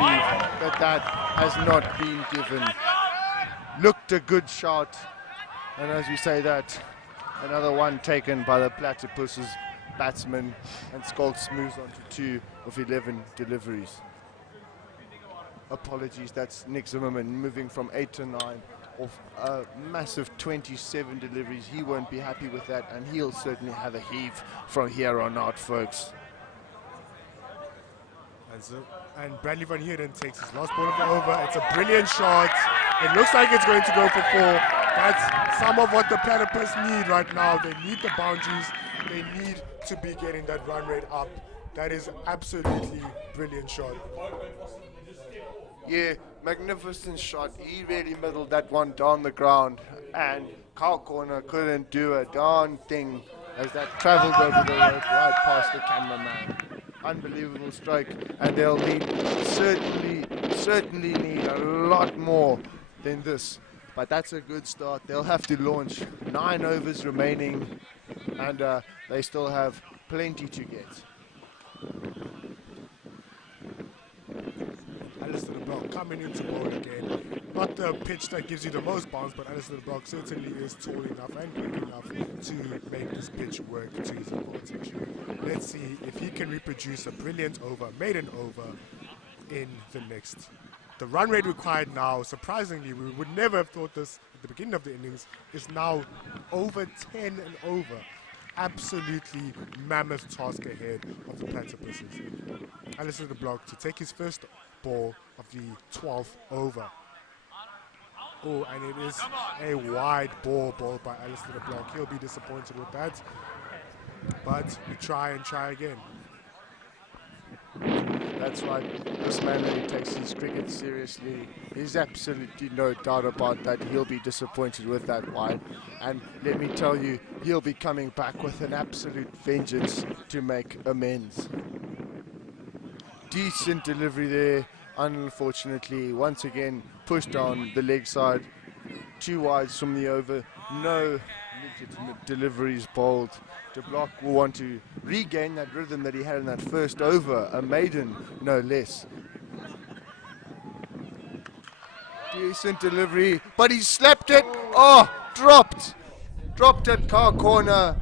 that that has not been given. Looked a good shot, and as we say that, another one taken by the Platypuses batsman, and Scholz moves on to 2 of 11 deliveries. Apologies, that's Nick Zimmerman moving from 8 to 9 of a massive 27 deliveries. He won't be happy with that, and he'll certainly have a heave from here on out, folks. And Bradley van Heerden takes his last ball of the over. It's a brilliant shot. It looks like it's going to go for 4. That's some of what the Platypus need right now. They need the boundaries. They need to be getting that run rate up. That is absolutely brilliant shot. Yeah, magnificent shot. He really middled that one down the ground, and Kyle Corner couldn't do a darn thing as that travelled over the road right past the cameraman. Unbelievable stroke, and they'll need certainly need a lot more than this. But that's a good start. They'll have to launch 9 overs remaining, and they still have plenty to get. Alistair de Block coming into bowl again. Not the pitch that gives you the most bounce, but Alistair de Block certainly is tall enough and quick enough to make this pitch work to his advantage. Let's see if he can reproduce a brilliant over, maiden over, in the next. The run rate required now, surprisingly, we would never have thought this at the beginning of the innings, is now over 10 and over. Absolutely mammoth task ahead of the Platypuses. Alistair de Block to take his first ball of the 12th over. Oh, and it is a wide ball bowled by Alistair de Block. He'll be disappointed with that. But we try and try again. That's right. This man really takes his cricket seriously. There's absolutely no doubt about that. He'll be disappointed with that wide. And let me tell you, he'll be coming back with an absolute vengeance to make amends. Decent delivery there. Unfortunately, once again, pushed on the leg side. 2 wides from the over. No legitimate deliveries bowled. De Block will want to regain that rhythm that he had in that first over. A maiden, no less. Decent delivery, but he slapped it. Oh, dropped. Dropped at car corner.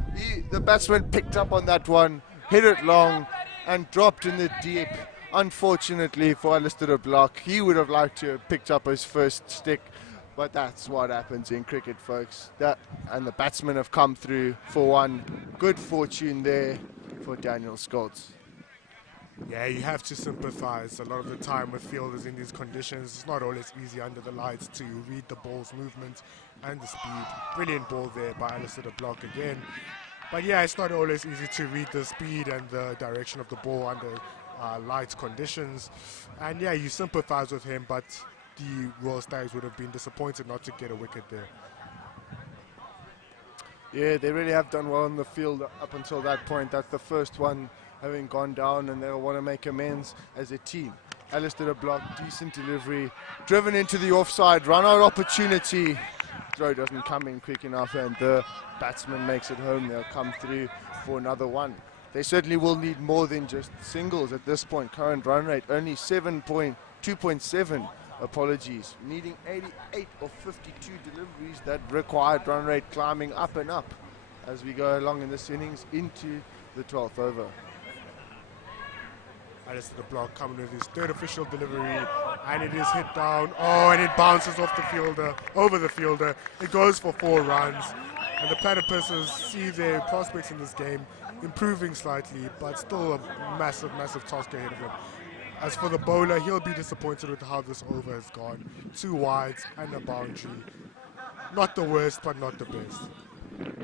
The batsman picked up on that one, hit it long, and dropped in the deep. Unfortunately for Alistair de Block, he would have liked to have picked up his first stick, but that's what happens in cricket, folks. And the batsmen have come through for one. Good fortune there for Daniel Scholz. Yeah, you have to sympathize a lot of the time with fielders in these conditions. It's not always easy under the lights to read the ball's movement and the speed. Brilliant ball there by Alistair de Block again. But yeah, it's not always easy to read the speed and the direction of the ball under light conditions. And yeah, you sympathize with him, but the Royal Stags would have been disappointed not to get a wicket there. Yeah, they really have done well in the field up until that point. That's the first one having gone down, and they'll want to make amends as a team. Alistair de Block, decent delivery, driven into the offside, run out opportunity. Throw doesn't come in quick enough, and the batsman makes it home. They'll come through for another one. They certainly will need more than just singles at this point. Current run rate only 7.2 2.7 apologies, needing 88 of 52 deliveries. That required run rate climbing up and up as we go along in this innings into the 12th over. Alistair the block coming with his third official delivery, and it is hit down. Oh, and it bounces off the fielder, over the fielder. It goes for 4 runs, and the Platypuses see their prospects in this game improving slightly, but still a massive, massive task ahead of him. As for the bowler, he'll be disappointed with how this over has gone. 2 wides and a boundary. Not the worst, but not the best.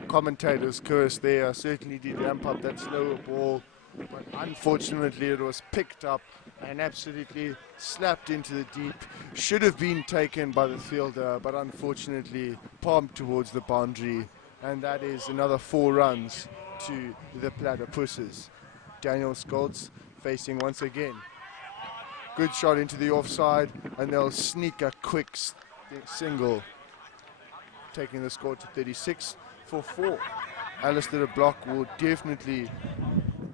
Commentators curse there. Certainly did ramp up that slower ball, but unfortunately it was picked up and absolutely slapped into the deep. Should have been taken by the fielder, but unfortunately palmed towards the boundary, and that is another 4 runs to the Platypuses. Daniel Scholz facing once again. Good shot into the offside, and they'll sneak a quick single, taking the score to 36 for 4. Alistair de Block will definitely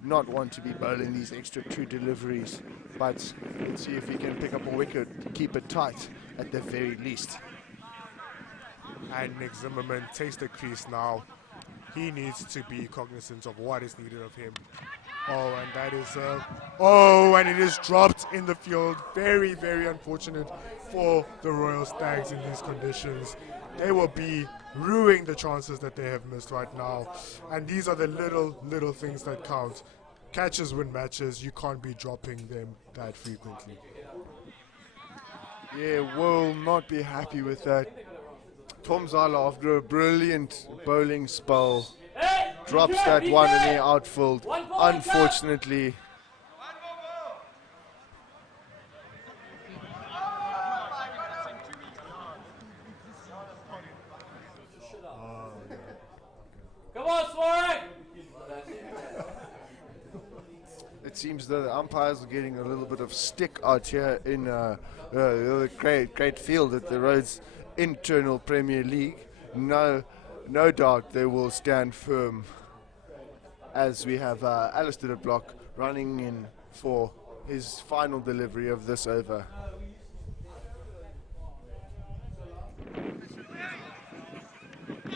not want to be bowling these extra 2 deliveries, but let's see if he can pick up a wicket, keep it tight at the very least. And Nick Zimmerman takes the crease now. He needs to be cognizant of what is needed of him. Oh, and that is, and it is dropped in the field. Very, very unfortunate for the Royal Stags in these conditions. They will be ruining the chances that they have missed right now. And these are the little things that count. Catches win matches. You can't be dropping them that frequently. Yeah, will not be happy with that. Tom Zala, after a brilliant bowling spell, drops that one in the outfield. Unfortunately, Come on, Swarek! it seems that the umpires are getting a little bit of stick out here in the great field at the Rhodes Internal Premier League. No doubt they will stand firm as we have Alistair de Block running in for his final delivery of this over.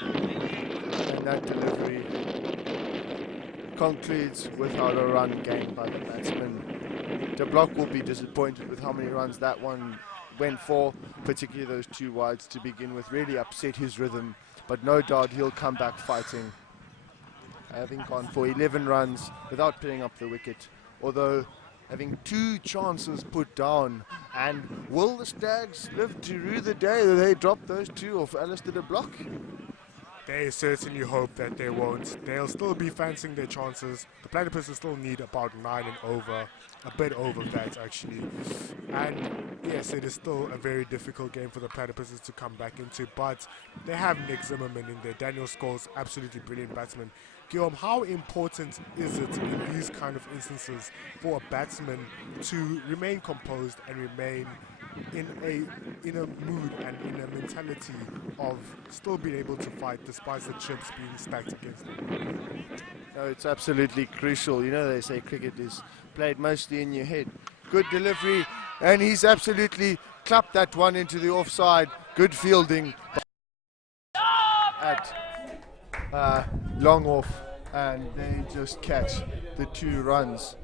And that delivery concludes without a run gained by the batsman. De Block will be disappointed with how many runs that one went for, particularly those 2 wides to begin with. Really upset his rhythm, but no doubt he'll come back fighting, having gone for 11 runs without picking up the wicket, although having 2 chances put down. And will the Stags live to rue the day that they drop those 2 off Alistair de Block? They certainly hope that they won't. They'll still be fancying their chances. The Platypuses still need about 9 and over, a bit over that actually. And yes, it is still a very difficult game for the Platypuses to come back into, but they have Nick Zimmerman in there. Daniel Scholes, absolutely brilliant batsman. Guillaume, how important is it in these kind of instances for a batsman to remain composed and remain in a mood and in a mentality of still being able to fight despite the chips being stacked against them? No, it's absolutely crucial. You know, they say cricket is played mostly in your head. Good delivery, and he's absolutely clapped that one into the offside. Good fielding at long off, and they just catch the 2 runs.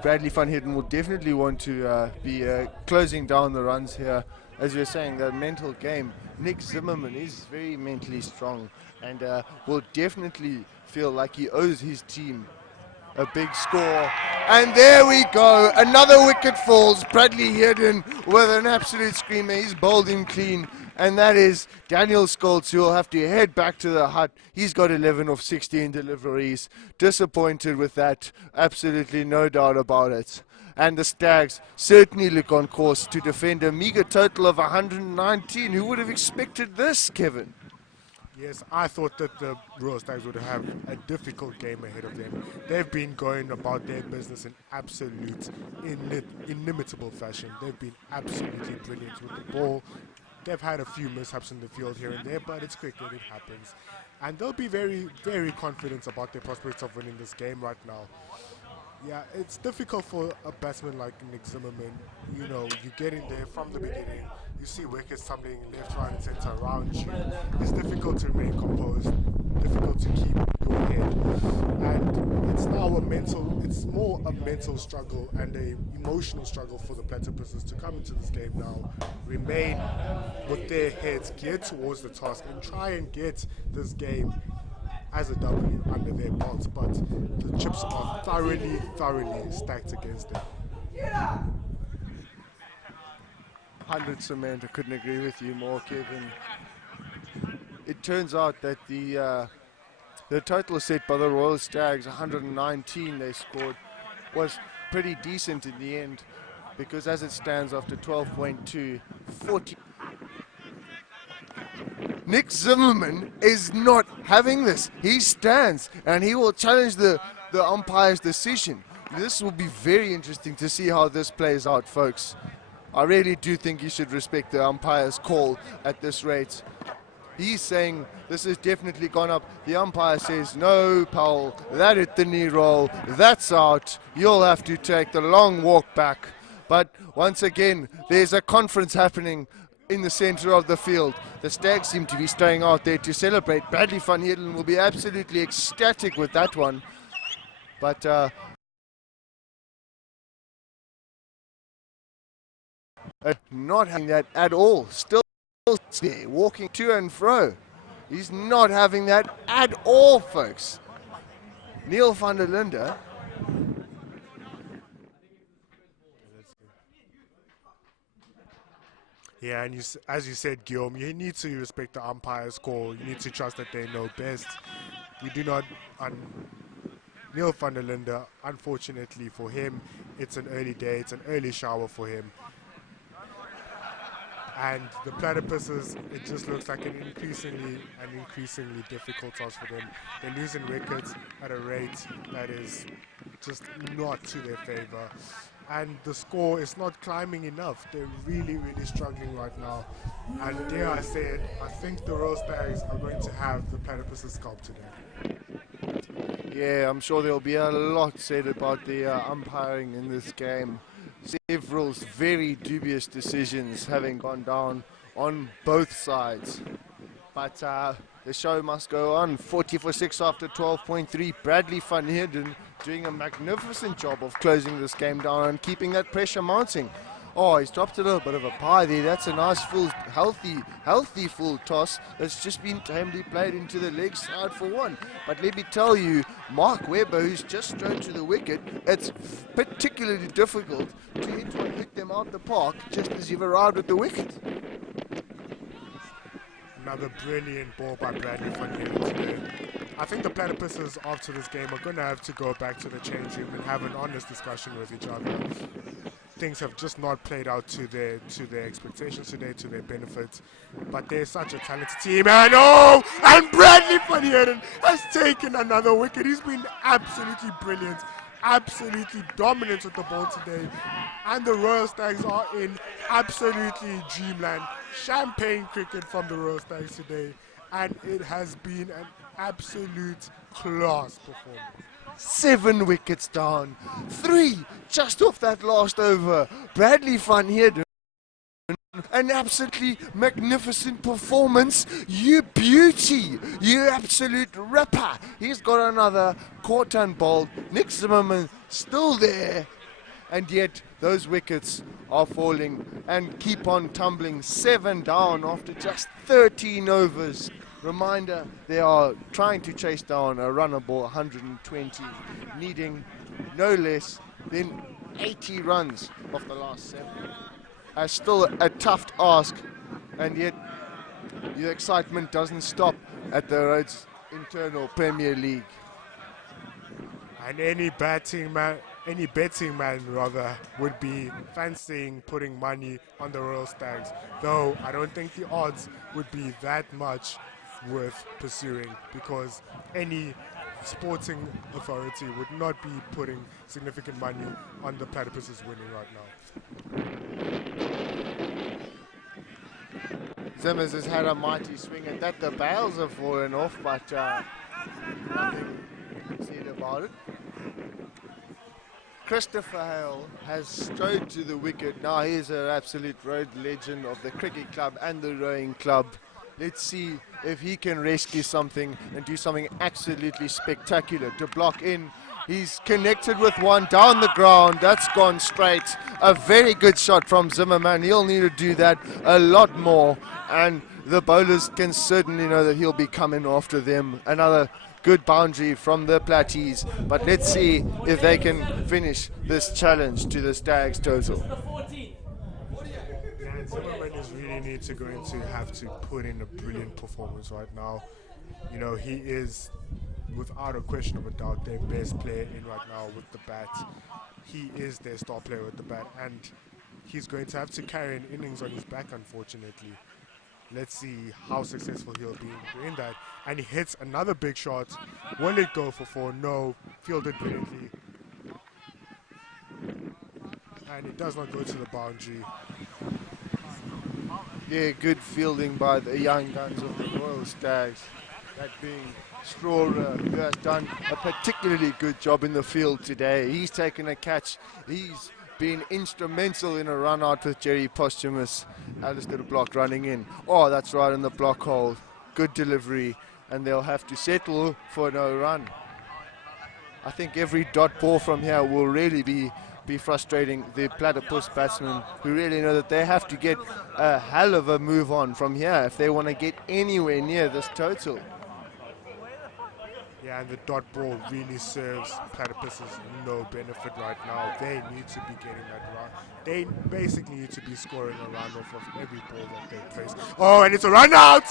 Bradley van Heerden will definitely want to be closing down the runs here. As you're saying, the mental game. Nick Zimmerman is very mentally strong and will definitely feel like he owes his team a big score. And there we go. Another wicket falls. Bradley Heerden with an absolute screamer. He's bowled him clean. And that is Daniel Scholz, who will have to head back to the hut. He's got 11 of 16 deliveries. Disappointed with that. Absolutely no doubt about it. And the Stags certainly look on course to defend a meager total of 119. Who would have expected this, Kevin? Yes, I thought that the Royal Stags would have a difficult game ahead of them. They've been going about their business in absolute, inimitable fashion. They've been absolutely brilliant with the ball. They've had a few mishaps in the field here and there, but it's cricket, it happens. And they'll be very, very confident about their prospects of winning this game right now. Yeah, it's difficult for a batsman like Nick Zimmerman. You know, you get in there from the beginning, you see wickets tumbling left, right, and center around you. It's difficult to remain composed, difficult to keep your head. And it's now it's more a mental struggle and a emotional struggle for the Platypuses to come into this game now, remain with their heads geared towards the task and try and get this game as a W under their belts, but the chips are thoroughly stacked against them. 100%, I couldn't agree with you more, Kevin. It turns out that the total set by the Royal Stags, 119 they scored, was pretty decent in the end, because as it stands after 12.2, 40. Nick Zimmerman is not having this. He stands and he will challenge the umpire's decision. This will be very interesting to see how this plays out, folks. I really do think you should respect the umpire's call at this rate. He's saying this has definitely gone up. The umpire says, no, Powell, that hit the knee roll. That's out. You'll have to take the long walk back. But once again, there's a conference happening in the center of the field. The Stags seem to be staying out there to celebrate. Bradley van Heerden will be absolutely ecstatic with that one. But not having that at all. Still there, walking to and fro. He's not having that at all, folks. Neil van der Linde. Yeah, and as you said, Guillaume, you need to respect the umpire's call. You need to trust that they know best. We do not. Neil van der Linde, unfortunately for him, it's an early day. It's an early shower for him. And the Platypuses, it just looks like an increasingly difficult task for them. They're losing wickets at a rate that is just not to their favor. And the score is not climbing enough. They're really struggling right now. And dare I say it, I think the Royal Stags are going to have the Platypuses scalp today. Yeah, I'm sure there'll be a lot said about the umpiring in this game. Several very dubious decisions having gone down on both sides. But the show must go on. 40 for 6 after 12.3. Bradley van Heerden doing a magnificent job of closing this game down and keeping that pressure mounting. Oh, he's dropped a little bit of a pie there. That's a nice full, healthy full toss that's just been tamely played into the leg side for one. But let me tell you, Mark Webber, who's just straight to the wicket, it's particularly difficult to hit them out the park just as you've arrived at the wicket. Another brilliant ball by Bradley van Heerden today. I think the Platypuses after this game are going to have to go back to the change room and have an honest discussion with each other. Things have just not played out to their expectations today, to their benefit. But they're such a talented team, and Bradley van Heerden has taken another wicket. He's been absolutely brilliant, absolutely dominant with the ball today. And the Royal Stags are in absolutely dreamland. Champagne cricket from the Royal Stags today, and it has been an absolute class performance. 7 wickets down, 3 just off that last over. Bradley van Heerden, an absolutely magnificent performance. You beauty, you absolute ripper. He's got another caught and bowled. Nick Zimmerman still there, and yet those wickets are falling and keep on tumbling. 7 down after just 13 overs. Reminder, they are trying to chase down a runner ball 120, needing no less than 80 runs off the last 7. Still a tough ask, and yet the excitement doesn't stop at the Rhodes Internal Premier League. And any betting man would be fancying putting money on the Royal Stags, though I don't think the odds would be that much worth pursuing, because any sporting authority would not be putting significant money on the Platypuses winning right now. Zimmers has had a mighty swing at that. The bails have fallen off, but nothing said about it. Christopher Hale has strode to the wicket. Now he's an absolute road legend of the cricket club and the rowing club. Let's see if he can rescue something and do something absolutely spectacular to block in. He's connected with one down the ground. That's gone straight. A very good shot from Zimmerman. He'll need to do that a lot more. And the bowlers can certainly know that he'll be coming after them. Another good boundary from the Platties. But let's see if they can finish this challenge to the Stags total. Zimmerman is really need to going to have to put in a brilliant performance right now. You know, he is, without a question of a doubt, their best player in right now with the bat. He is their star player with the bat, and he's going to have to carry an innings on his back, unfortunately. Let's see how successful he'll be in doing that. And he hits another big shot. Will it go for 4? No. Fielded brilliantly. And it does not go to the boundary. Yeah, good fielding by the young guns of the Royal Stags. That being Strawra, who has done a particularly good job in the field today. He's taken a catch. He's been instrumental in a run out with Jerry Posthumous. Alistair Block running in. Oh, that's right in the block hole. Good delivery. And they'll have to settle for no run. I think every dot ball from here will really be frustrating the Platypus batsmen, who really know that they have to get a hell of a move on from here if they want to get anywhere near this total. Yeah, and the dot ball really serves Platypuses no benefit right now. They need to be getting that run. They basically need to be scoring a run off of every ball that they place. Oh, and it's a run out!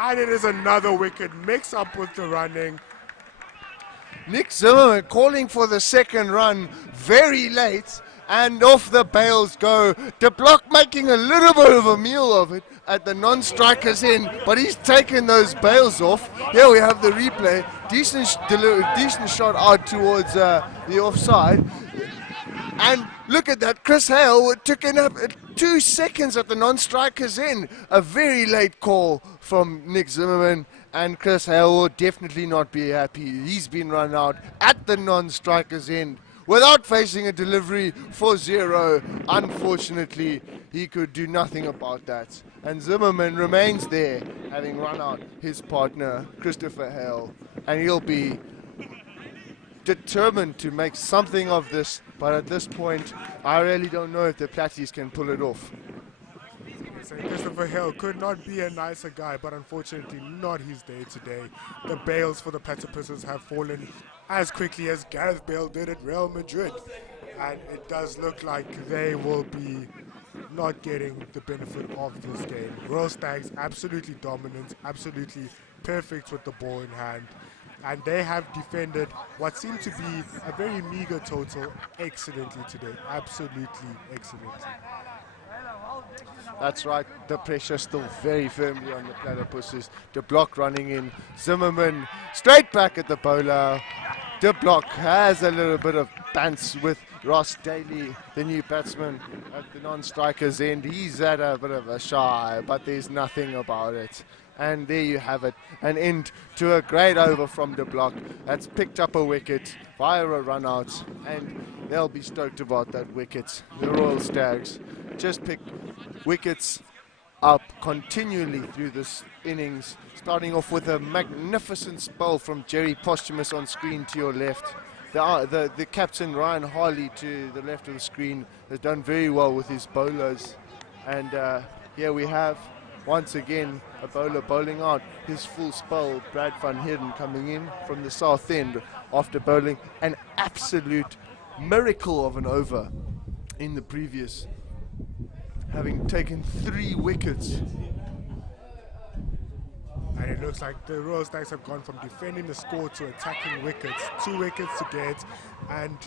And it is another wicket mix up with the running. Nick Zimmerman calling for the second run very late, and off the bails go. De Block making a little bit of a meal of it at the non-strikers end, but he's taken those bails off. Here we have the replay. Decent shot out towards the offside. And look at that, Chris Hale took it up 2 seconds at the non-strikers end. A very late call from Nick Zimmerman. And Chris Hale will definitely not be happy. He's been run out at the non-strikers end without facing a delivery for 0. Unfortunately, he could do nothing about that. And Zimmerman remains there, having run out his partner, Christopher Hale. And he'll be determined to make something of this. But at this point, I really don't know if the Platties can pull it off. So Christopher Hill could not be a nicer guy, but unfortunately not his day today. The bails for the Platypuses have fallen as quickly as Gareth Bale did at Real Madrid. And it does look like they will be not getting the benefit of this game. Royal Stags absolutely dominant, absolutely perfect with the ball in hand. And they have defended what seemed to be a very meager total excellently today. Absolutely excellently. That's right, the pressure still very firmly on the Platypuses. De Block running in, Zimmerman straight back at the bowler. De Block has a little bit of bants with Ross Daly, the new batsman at the non-strikers end. He's at a bit of a shy, but there's nothing about it. And there you have it, an end to a great over from De Block. That's picked up a wicket via a run out, and they'll be stoked about that wicket. The Royal Stags just pick wickets up continually through this innings, starting off with a magnificent spell from Jerry Posthumous on screen to your left. The captain Ryan Harley to the left of the screen has done very well with his bowlers, and here we have once again a bowler bowling out his full spell. Brad Van Heerden coming in from the south end after bowling an absolute miracle of an over in the previous, having taken 3 wickets. And it looks like the Royal Stags have gone from defending the score to attacking wickets. 2 wickets to get, and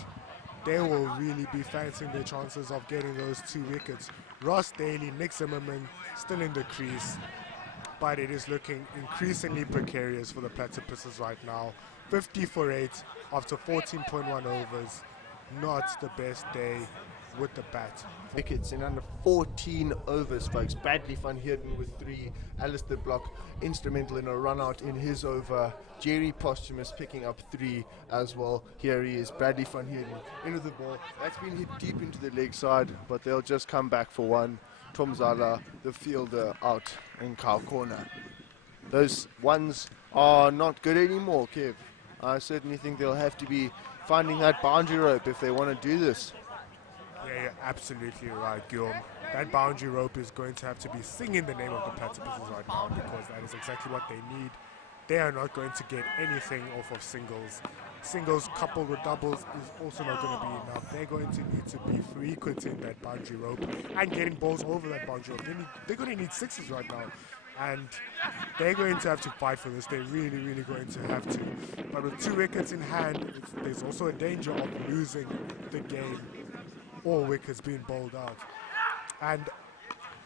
they will really be fancying their chances of getting those 2 wickets. Ross Daly, Nick Zimmerman still in the crease, but it is looking increasingly precarious for the Platypuses right now. 50 for 8 after 14.1 overs. Not the best day with the bat. Wickets in under 14 overs, folks. Bradley van Heerden with 3. Alistair Block instrumental in a run out in his over. Jerry Posthumous picking up 3 as well. Here he is, Bradley van Heerden into the ball. That's been hit deep into the leg side, but they'll just come back for 1. Tom Zala, the fielder, out in cow corner. Those ones are not good anymore, Kev. I certainly think they'll have to be finding that boundary rope if they want to do this. Yeah, you're absolutely right, Guillaume. That boundary rope is going to have to be singing the name of the Platypuses right now, because that is exactly what they need. They are not going to get anything off of singles. Singles coupled with doubles is also not going to be enough. They're going to need to be frequenting that boundary rope and getting balls over that boundary rope. They're going to need 6s right now. And they're going to have to fight for this. They're really, really going to have to. But with 2 wickets in hand, there's also a danger of losing the game. All wickets being bowled out. And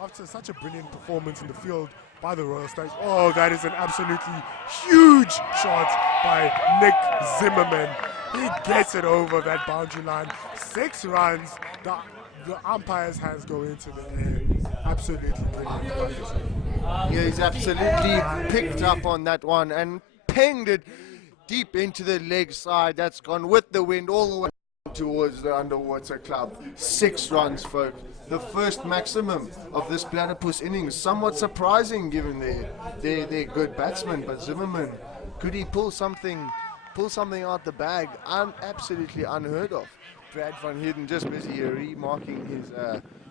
after such a brilliant performance in the field by the Royal Stags, oh, that is an absolutely huge shot by Nick Zimmerman. He gets it over that boundary line. 6 runs. The umpire's hands go into the air. Absolutely brilliant. Yeah, he's absolutely picked up on that one and pinged it deep into the leg side. That's gone with the wind all the way towards the underwater club. 6 runs, folks. The first maximum of this platypus innings. Somewhat surprising given they're good batsmen, but Zimmerman, could he pull something out the bag? Absolutely unheard of. Brad van Heerden just busy here remarking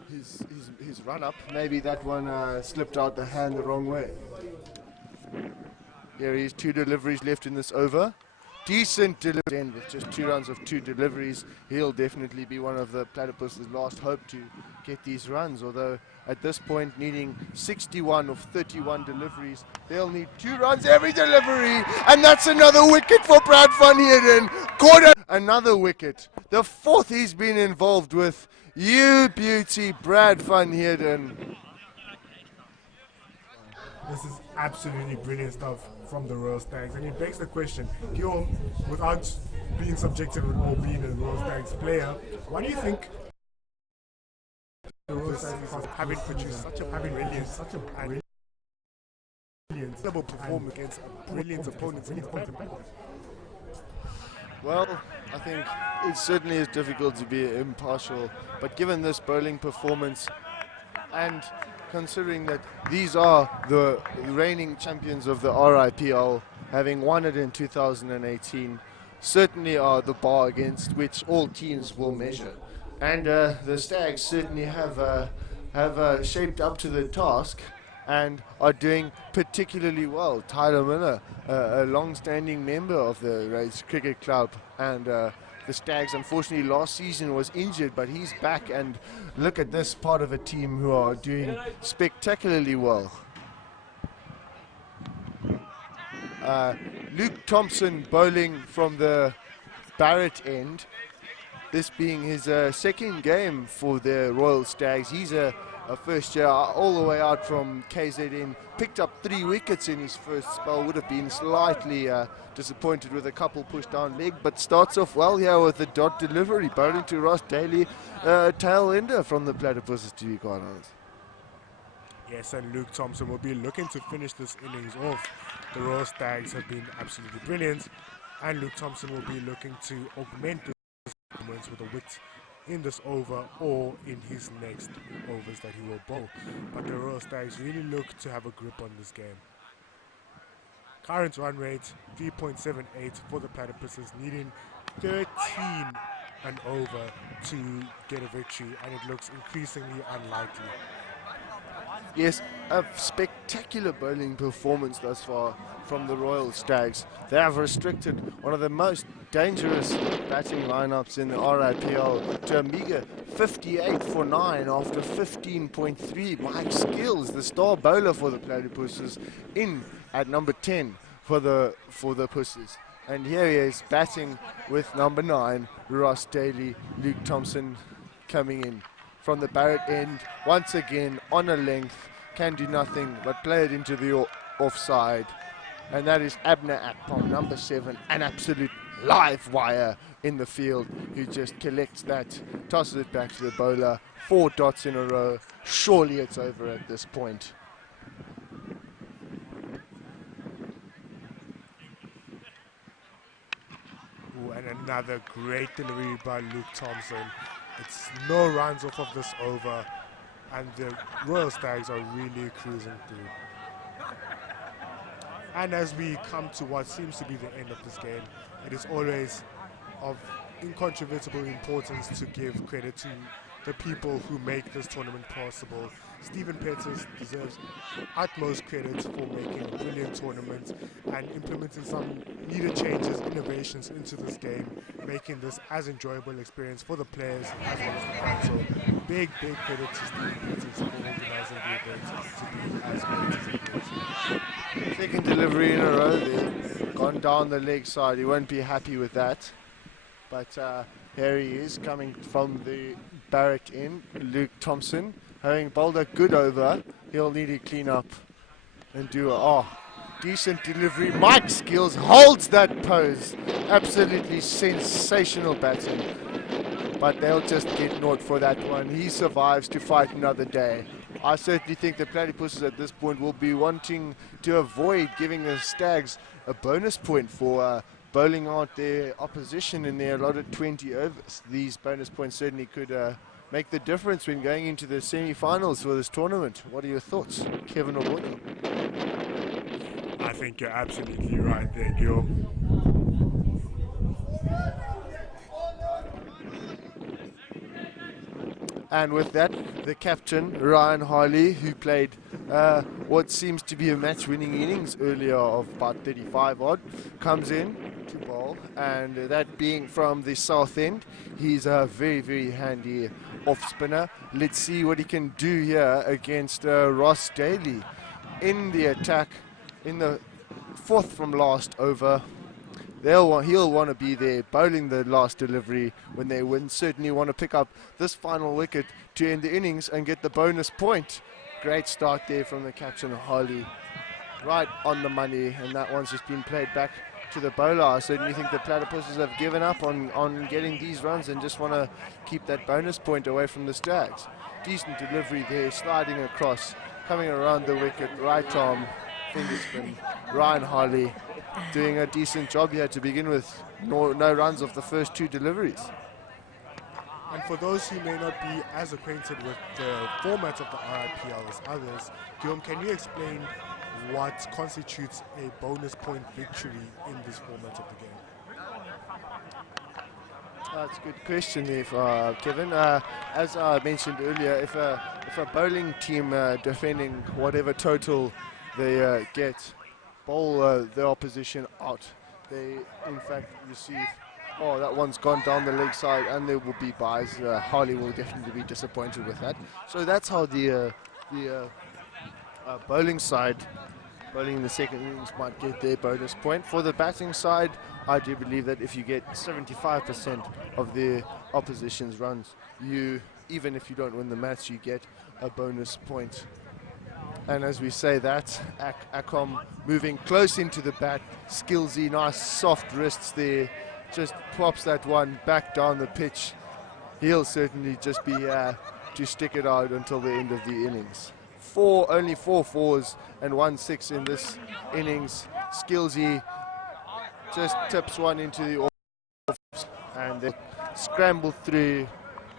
his run up. Maybe that one slipped out the hand the wrong way. Here he is, 2 deliveries left in this over. Decent delivery with just 2 runs of 2 deliveries. He'll definitely be one of the Platypus' last hope to get these runs, although at this point needing 61 of 31 deliveries, they'll need 2 runs every delivery, and that's another wicket for Brad van Heerden. Caught another wicket, the 4th he's been involved with. You beauty, Brad van Heerden. This is absolutely brilliant stuff from the Royal Stags, and it begs the question, Guillaume, without being subjective or being a Royal Stags player, why do you think the Royal Stags having produced such a brilliant performance against a brilliant opponent in his batting? Well, I think it certainly is difficult to be impartial, but given this bowling performance and considering that these are the reigning champions of the RIPL, having won it in 2018, certainly are the bar against which all teams will measure. And the Stags certainly have shaped up to the task and are doing particularly well. Tyler Miller, a long-standing member of the Rays Cricket Club, and the Stags, unfortunately, last season was injured, but he's back, and look at this part of a team who are doing spectacularly well. Luke Thompson bowling from the Barrett end, this being his 2nd game for the Royal Stags. He's a first year all the way out from KZN, picked up 3 wickets in his first spell, would have been slightly disappointed with a couple pushed down leg, but starts off well here with the dot delivery, bowling to Ross Daly, tail ender from the Platypuses, to be quite honest. Yes, and Luke Thompson will be looking to finish this innings off. The Royal Stags have been absolutely brilliant, and Luke Thompson will be looking to augment this performance with a wicket in this over or in his next overs that he will bowl. But the Royal Stags really look to have a grip on this game. Current run rate 3.78 for the Platypuses, needing 13 and over to get a victory, and it looks increasingly unlikely. Yes, a spectacular bowling performance thus far from the Royal Stags. They have restricted one of the most dangerous batting lineups in the RIPL to a meager 58 for 9 after 15.3. Mike Skills, the star bowler for the Platypuses, in at number 10 for the Pussies. And here he is batting with number 9, Ross Daly. Luke Thompson coming in from the Barrett end, once again on a length, can do nothing but play it into the offside. And that is Abner Akpom, number 7, an absolute live wire in the field, who just collects that, tosses it back to the bowler. 4 dots in a row. Surely it's over at this point. Ooh, and another great delivery by Luke Thompson. It's no runs off of this over, and the Royal Stags are really cruising through. And as we come to what seems to be the end of this game, it is always of incontrovertible importance to give credit to the people who make this tournament possible. Stephen Pettis deserves utmost credit for making a brilliant tournament and implementing some needed changes, innovations into this game, making this as enjoyable experience for the players as well as the fans. So big credit to Stephen Pettis for organizing the event to be as great as it was. Second delivery in a row there. Gone down the leg side. He won't be happy with that. But here he is coming from the barrack in, Luke Thompson, having bowled a good over. He'll need to clean up and do a decent delivery. Mike Skills holds that pose. Absolutely sensational batting. But they'll just get naught for that one. He survives to fight another day. I certainly think the Platypuses at this point will be wanting to avoid giving the Stags a bonus point for bowling out their opposition in their allotted 20 overs. These bonus points certainly could make the difference when going into the semi-finals for this tournament. What are your thoughts, Kevin or Rodney? I think you're absolutely right there, Gil. And with that, the captain, Ryan Harley, who played what seems to be a match-winning innings earlier of about 35 odd, comes in to bowl, and that being from the south end, he's a very handy off-spinner. Let's see what he can do here against Ross Daly in the attack in the 4th from last over. He'll want to be there bowling the last delivery when they win. Certainly want to pick up this final wicket to end the innings and get the bonus point. Great start there from the captain, Harley. Right on the money, and that one's just been played back to the bowler. I certainly think the Platypuses have given up on getting these runs and just want to keep that bonus point away from the Stags. Decent delivery there, sliding across, coming around the wicket, right arm, finger spin. Ryan Harley doing a decent job here to begin with. No runs off the first 2 deliveries. And for those who may not be as acquainted with the format of the RIPL as others, Guillaume, can you explain what constitutes a bonus point victory in this format of the game? That's a good question there, Kevin. As I mentioned earlier, if a bowling team defending whatever total they get, bowl the opposition out, they in fact receive. Oh, that one's gone down the leg side, and there will be buys. Harley will definitely be disappointed with that. So that's how the bowling side, bowling in the second innings, might get their bonus point. For the batting side, I do believe that if you get 75% of the opposition's runs, even if you don't win the match, you get a bonus point. And as we say that, Akom moving close into the bat, Skillsy, nice soft wrists there, just pops that one back down the pitch. He'll certainly just be to stick it out until the end of the innings. Only 4 fours and 1 6 in this innings. Skillsy just tips one into the off, and they scramble through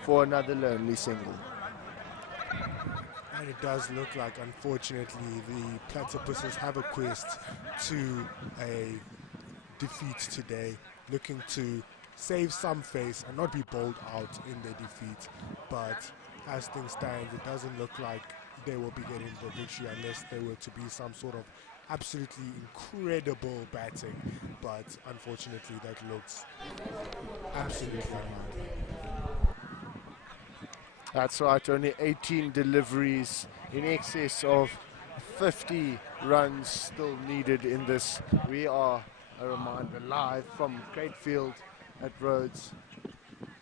for another lonely single. And it does look like, unfortunately, the Platypuses have a quest to a defeat today, looking to save some face and not be bowled out in their defeat. But as things stand, it doesn't look like they will be getting the victory unless there were to be some sort of absolutely incredible batting. But unfortunately, that looks absolutely unlikely. That's right, only 18 deliveries, in excess of 50 runs still needed in this. We are, a reminder, live from Cratefield at Rhodes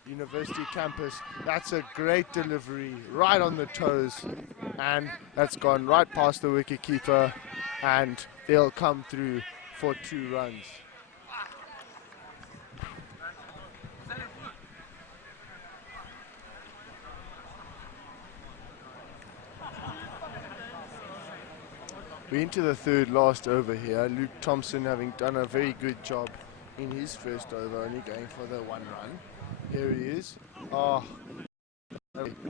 University campus. That's a great delivery, right on the toes, and that's gone right past the wicketkeeper, and they'll come through for 2 runs. We're into the third last over here. Luke Thompson having done a very good job in his first over, only going for the 1 run. Here he is. Oh,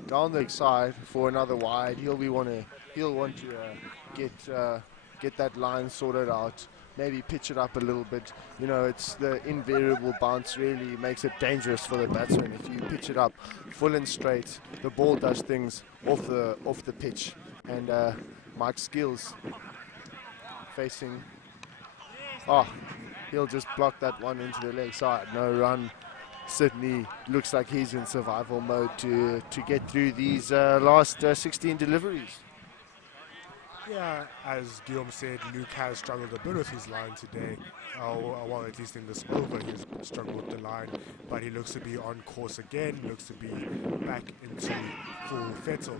down the side for another wide. He'll want to get that line sorted out. Maybe pitch it up a little bit. You know, it's the invariable bounce really makes it dangerous for the batsman. If you pitch it up full and straight, the ball does things off the pitch. And Mike Skills facing. Oh, he'll just block that one into the leg side. No run. Certainly looks like he's in survival mode to get through these last 16 deliveries. Yeah, as Guillaume said, Luke has struggled a bit with his line today. Well, at least in this over, he's struggled with the line. But he looks to be on course again, looks to be back into full fettle.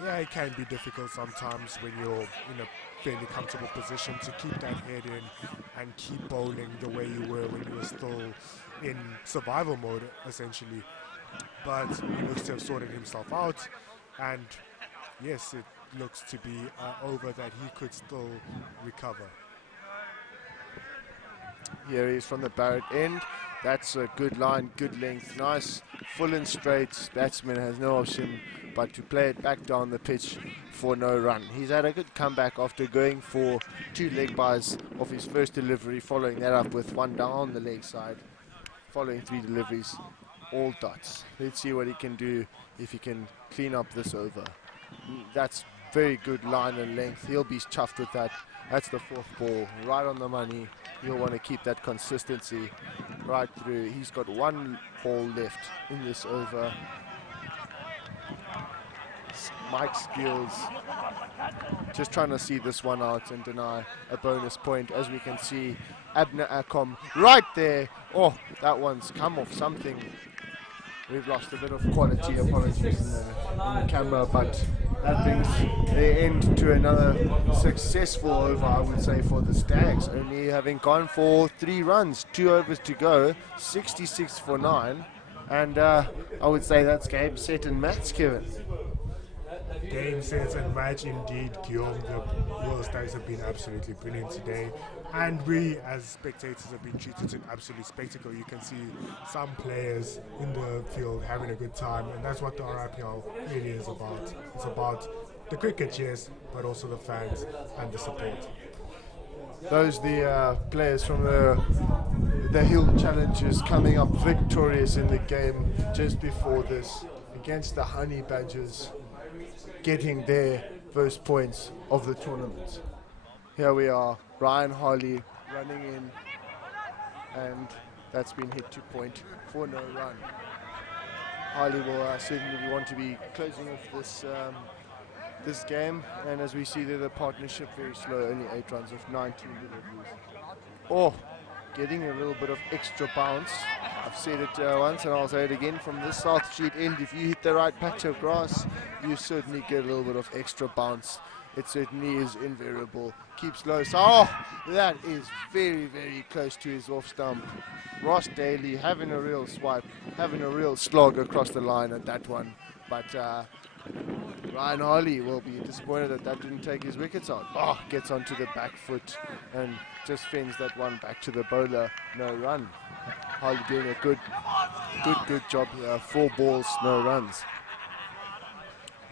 Yeah, it can be difficult sometimes when you're in a fairly comfortable position to keep that head in and keep bowling the way you were when you were still in survival mode, essentially. But he looks to have sorted himself out. And yes, it looks to be over that he could still recover. Here he is from the Barrett end. That's a good line, good length, nice, full and straight. Batsman has no option but to play it back down the pitch for no run. He's had a good comeback after going for 2 leg byes of his first delivery, following that up with 1 down the leg side, following 3 deliveries, all dots. Let's see what he can do if he can clean up this over. That's very good line and length. He'll be chuffed with that. That's the 4th ball, right on the money. He'll want to keep that consistency right through. He's got 1 ball left in this over. Mike Skills just trying to see this one out and deny a bonus point. As we can see, Abner Akom right there. Oh, that one's come off something. We've lost a bit of quality, apologies in the camera, but that brings the end to another successful over, I would say, for the Stags, only having gone for 3 runs, 2 overs to go, 66 for 9, and I would say that's game, set and match, Kevin. Game, set and match indeed, Guillaume. The Royal Stags have been absolutely brilliant today, and we as spectators have been treated to an absolute spectacle. You can see some players in the field having a good time, and that's what the RIPL really is about. It's about the cricket, yes, but also the fans and the support. Those the players from the Hill Challengers coming up victorious in the game just before this against the Honey Badgers, getting their first points of the tournament. Here we are, Ryan Harley running in, and that's been hit to point for no run. Harley will certainly want to be closing off this game, and as we see there, the partnership very slow, only 8 runs of 19 deliveries. Oh, getting a little bit of extra bounce. I've said it once and I'll say it again, from this South Street end, if you hit the right patch of grass, you certainly get a little bit of extra bounce. It certainly is invariable. Keeps low. So, oh, that is very, very close to his off stump. Ross Daly having a real swipe, having a real slog across the line at that one. But Ryan Harley will be disappointed that that didn't take his wickets out. Oh, gets onto the back foot and just fends that one back to the bowler. No run. Harley doing a good job here. 4 balls, no runs.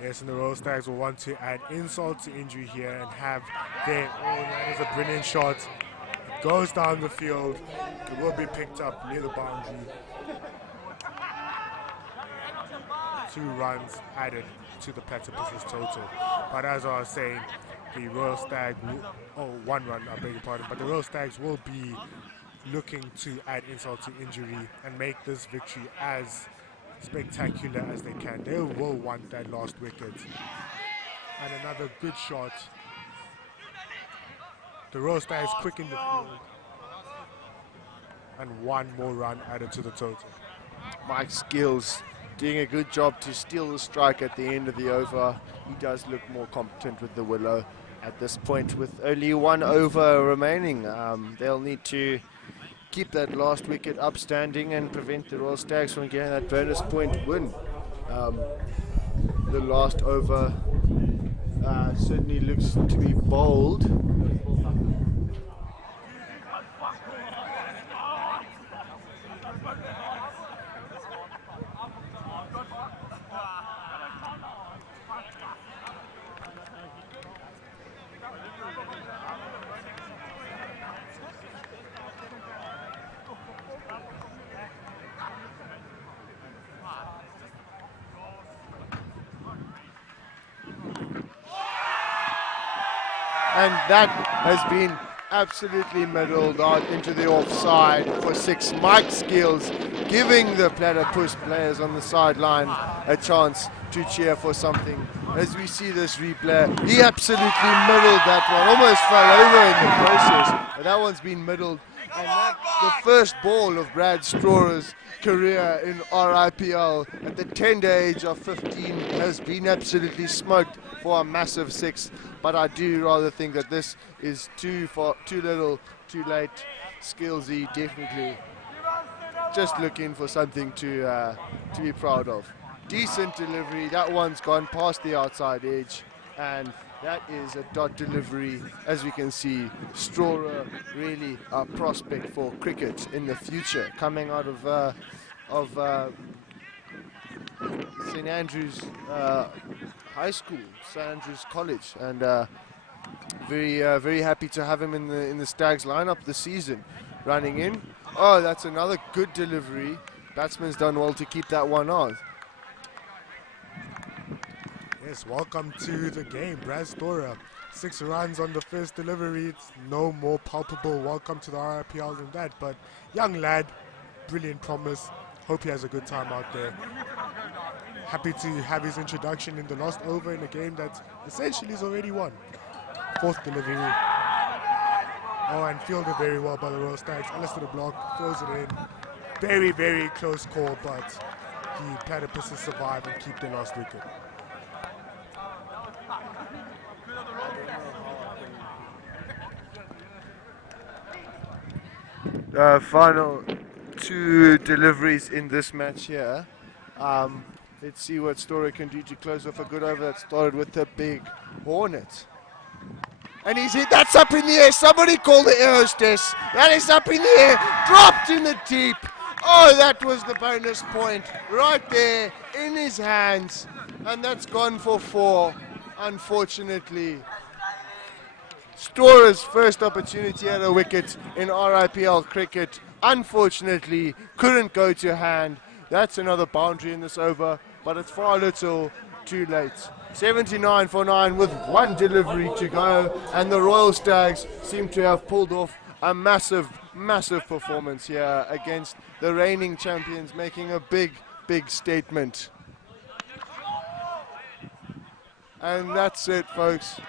Yes, and the Royal Stags will want to add insult to injury here and have their that is a brilliant shot. It goes down the field. It will be picked up near the boundary. 2 runs added to the Platypuses total. But as I was saying, the Royal Stag, 1 run, I beg your pardon, but the Royal Stags will be looking to add insult to injury and make this victory as spectacular as they can. They will want that last wicket. And another good shot. The Royal Stags quick in the field. And 1 more run added to the total. Mike Skills doing a good job to steal the strike at the end of the over. He does look more competent with the willow at this point, with only 1 over remaining. They'll need to keep that last wicket upstanding and prevent the Royal Stags from getting that bonus point win. The last over certainly looks to be bold. And that has been absolutely middled out into the offside for 6. Mike Skills giving the Platypus players on the sideline a chance to cheer for something. As we see this replay, he absolutely middled that one, almost fell over in the process. But that one's been middled. And that's the first ball of Brad Strorer's career in RIPL at the tender age of 15 has been absolutely smoked for a massive 6. But I do rather think that this is too little, too late. Skillsy definitely just looking for something to be proud of. Decent delivery. That one's gone past the outside edge, and that is a dot delivery. As we can see, Strorer really a prospect for cricket in the future, coming out of St Andrews High School, St Andrews College, and very happy to have him in the Stags lineup this season. Running in. Oh, that's another good delivery. Batsman's done well to keep that one on. Yes, welcome to the game, Brad Storer. 6 runs on the first delivery. It's no more palpable welcome to the RIPL than that. But young lad, brilliant promise. Hope he has a good time out there. Happy to have his introduction in the last over in a game that essentially is already won. 4th delivery. Oh, and fielded very well by the Royal Stags. Alice to the block, throws it in. Very, very close call, but the Platypuses survive and keep their last wicket. Final 2 deliveries in this match here. Let's see what Storer can do to close off a good over that started with the big Hornet. And he's hit, that's up in the air. Somebody call the air hostess. That is up in the air, dropped in the deep. Oh, that was the bonus point right there in his hands. And that's gone for 4, unfortunately. Storer's first opportunity at a wicket in RIPL cricket, unfortunately, couldn't go to hand. That's another boundary in this over, but it's far little too late. 79 for 9 with 1 delivery to go, and the Royal Stags seem to have pulled off a massive performance here against the reigning champions, making a big statement. And that's it, folks.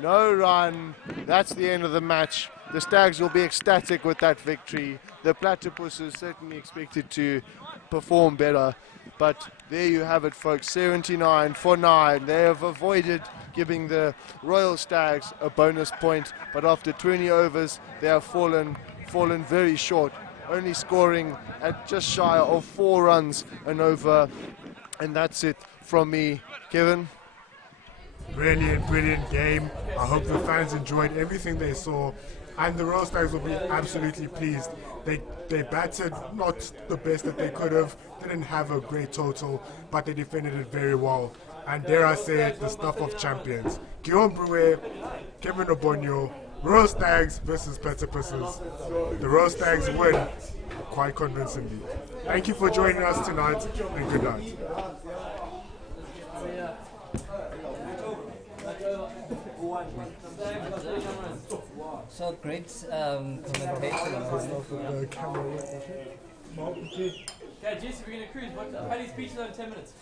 No run. That's the end of the match. The Stags will be ecstatic with that victory. The Platypuses certainly expected to perform better. But there you have it, folks. 79 for 9. They have avoided giving the Royal Stags a bonus point. But after 20 overs, they have fallen very short. Only scoring at just shy of 4 runs an over. And that's it from me. Kevin? Brilliant game. I hope the fans enjoyed everything they saw, and the Royal Stags will be absolutely pleased. They batted not the best that they could have, didn't have a great total, but they defended it very well. And dare I say it, the stuff of champions. Guillaume Brouet, Kevin Obonyo, Royal Stags versus Platypuses. The Royal Stags win quite convincingly. Thank you for joining us tonight, and good night. So great commentation. Okay, Jesse, we're going to cruise, but Paddy's Beach is over 10 minutes.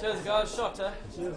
Cheers, guys. Shot, huh? Cheers.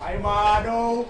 Aymado.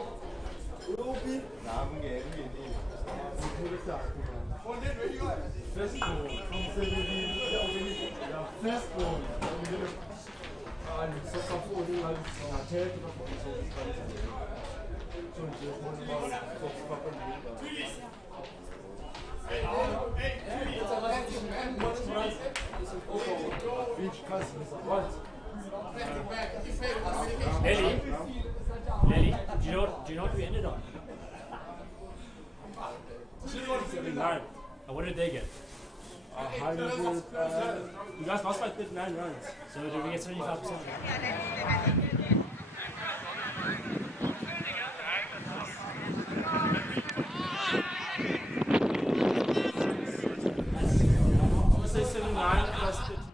Ellie, do you know what we ended on? 79. And what did they get? 100. You guys lost by 39 runs. So did we get 75%? I'm going to say 79 plus 39.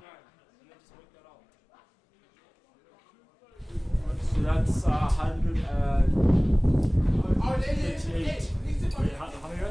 So that's 138. How many runs?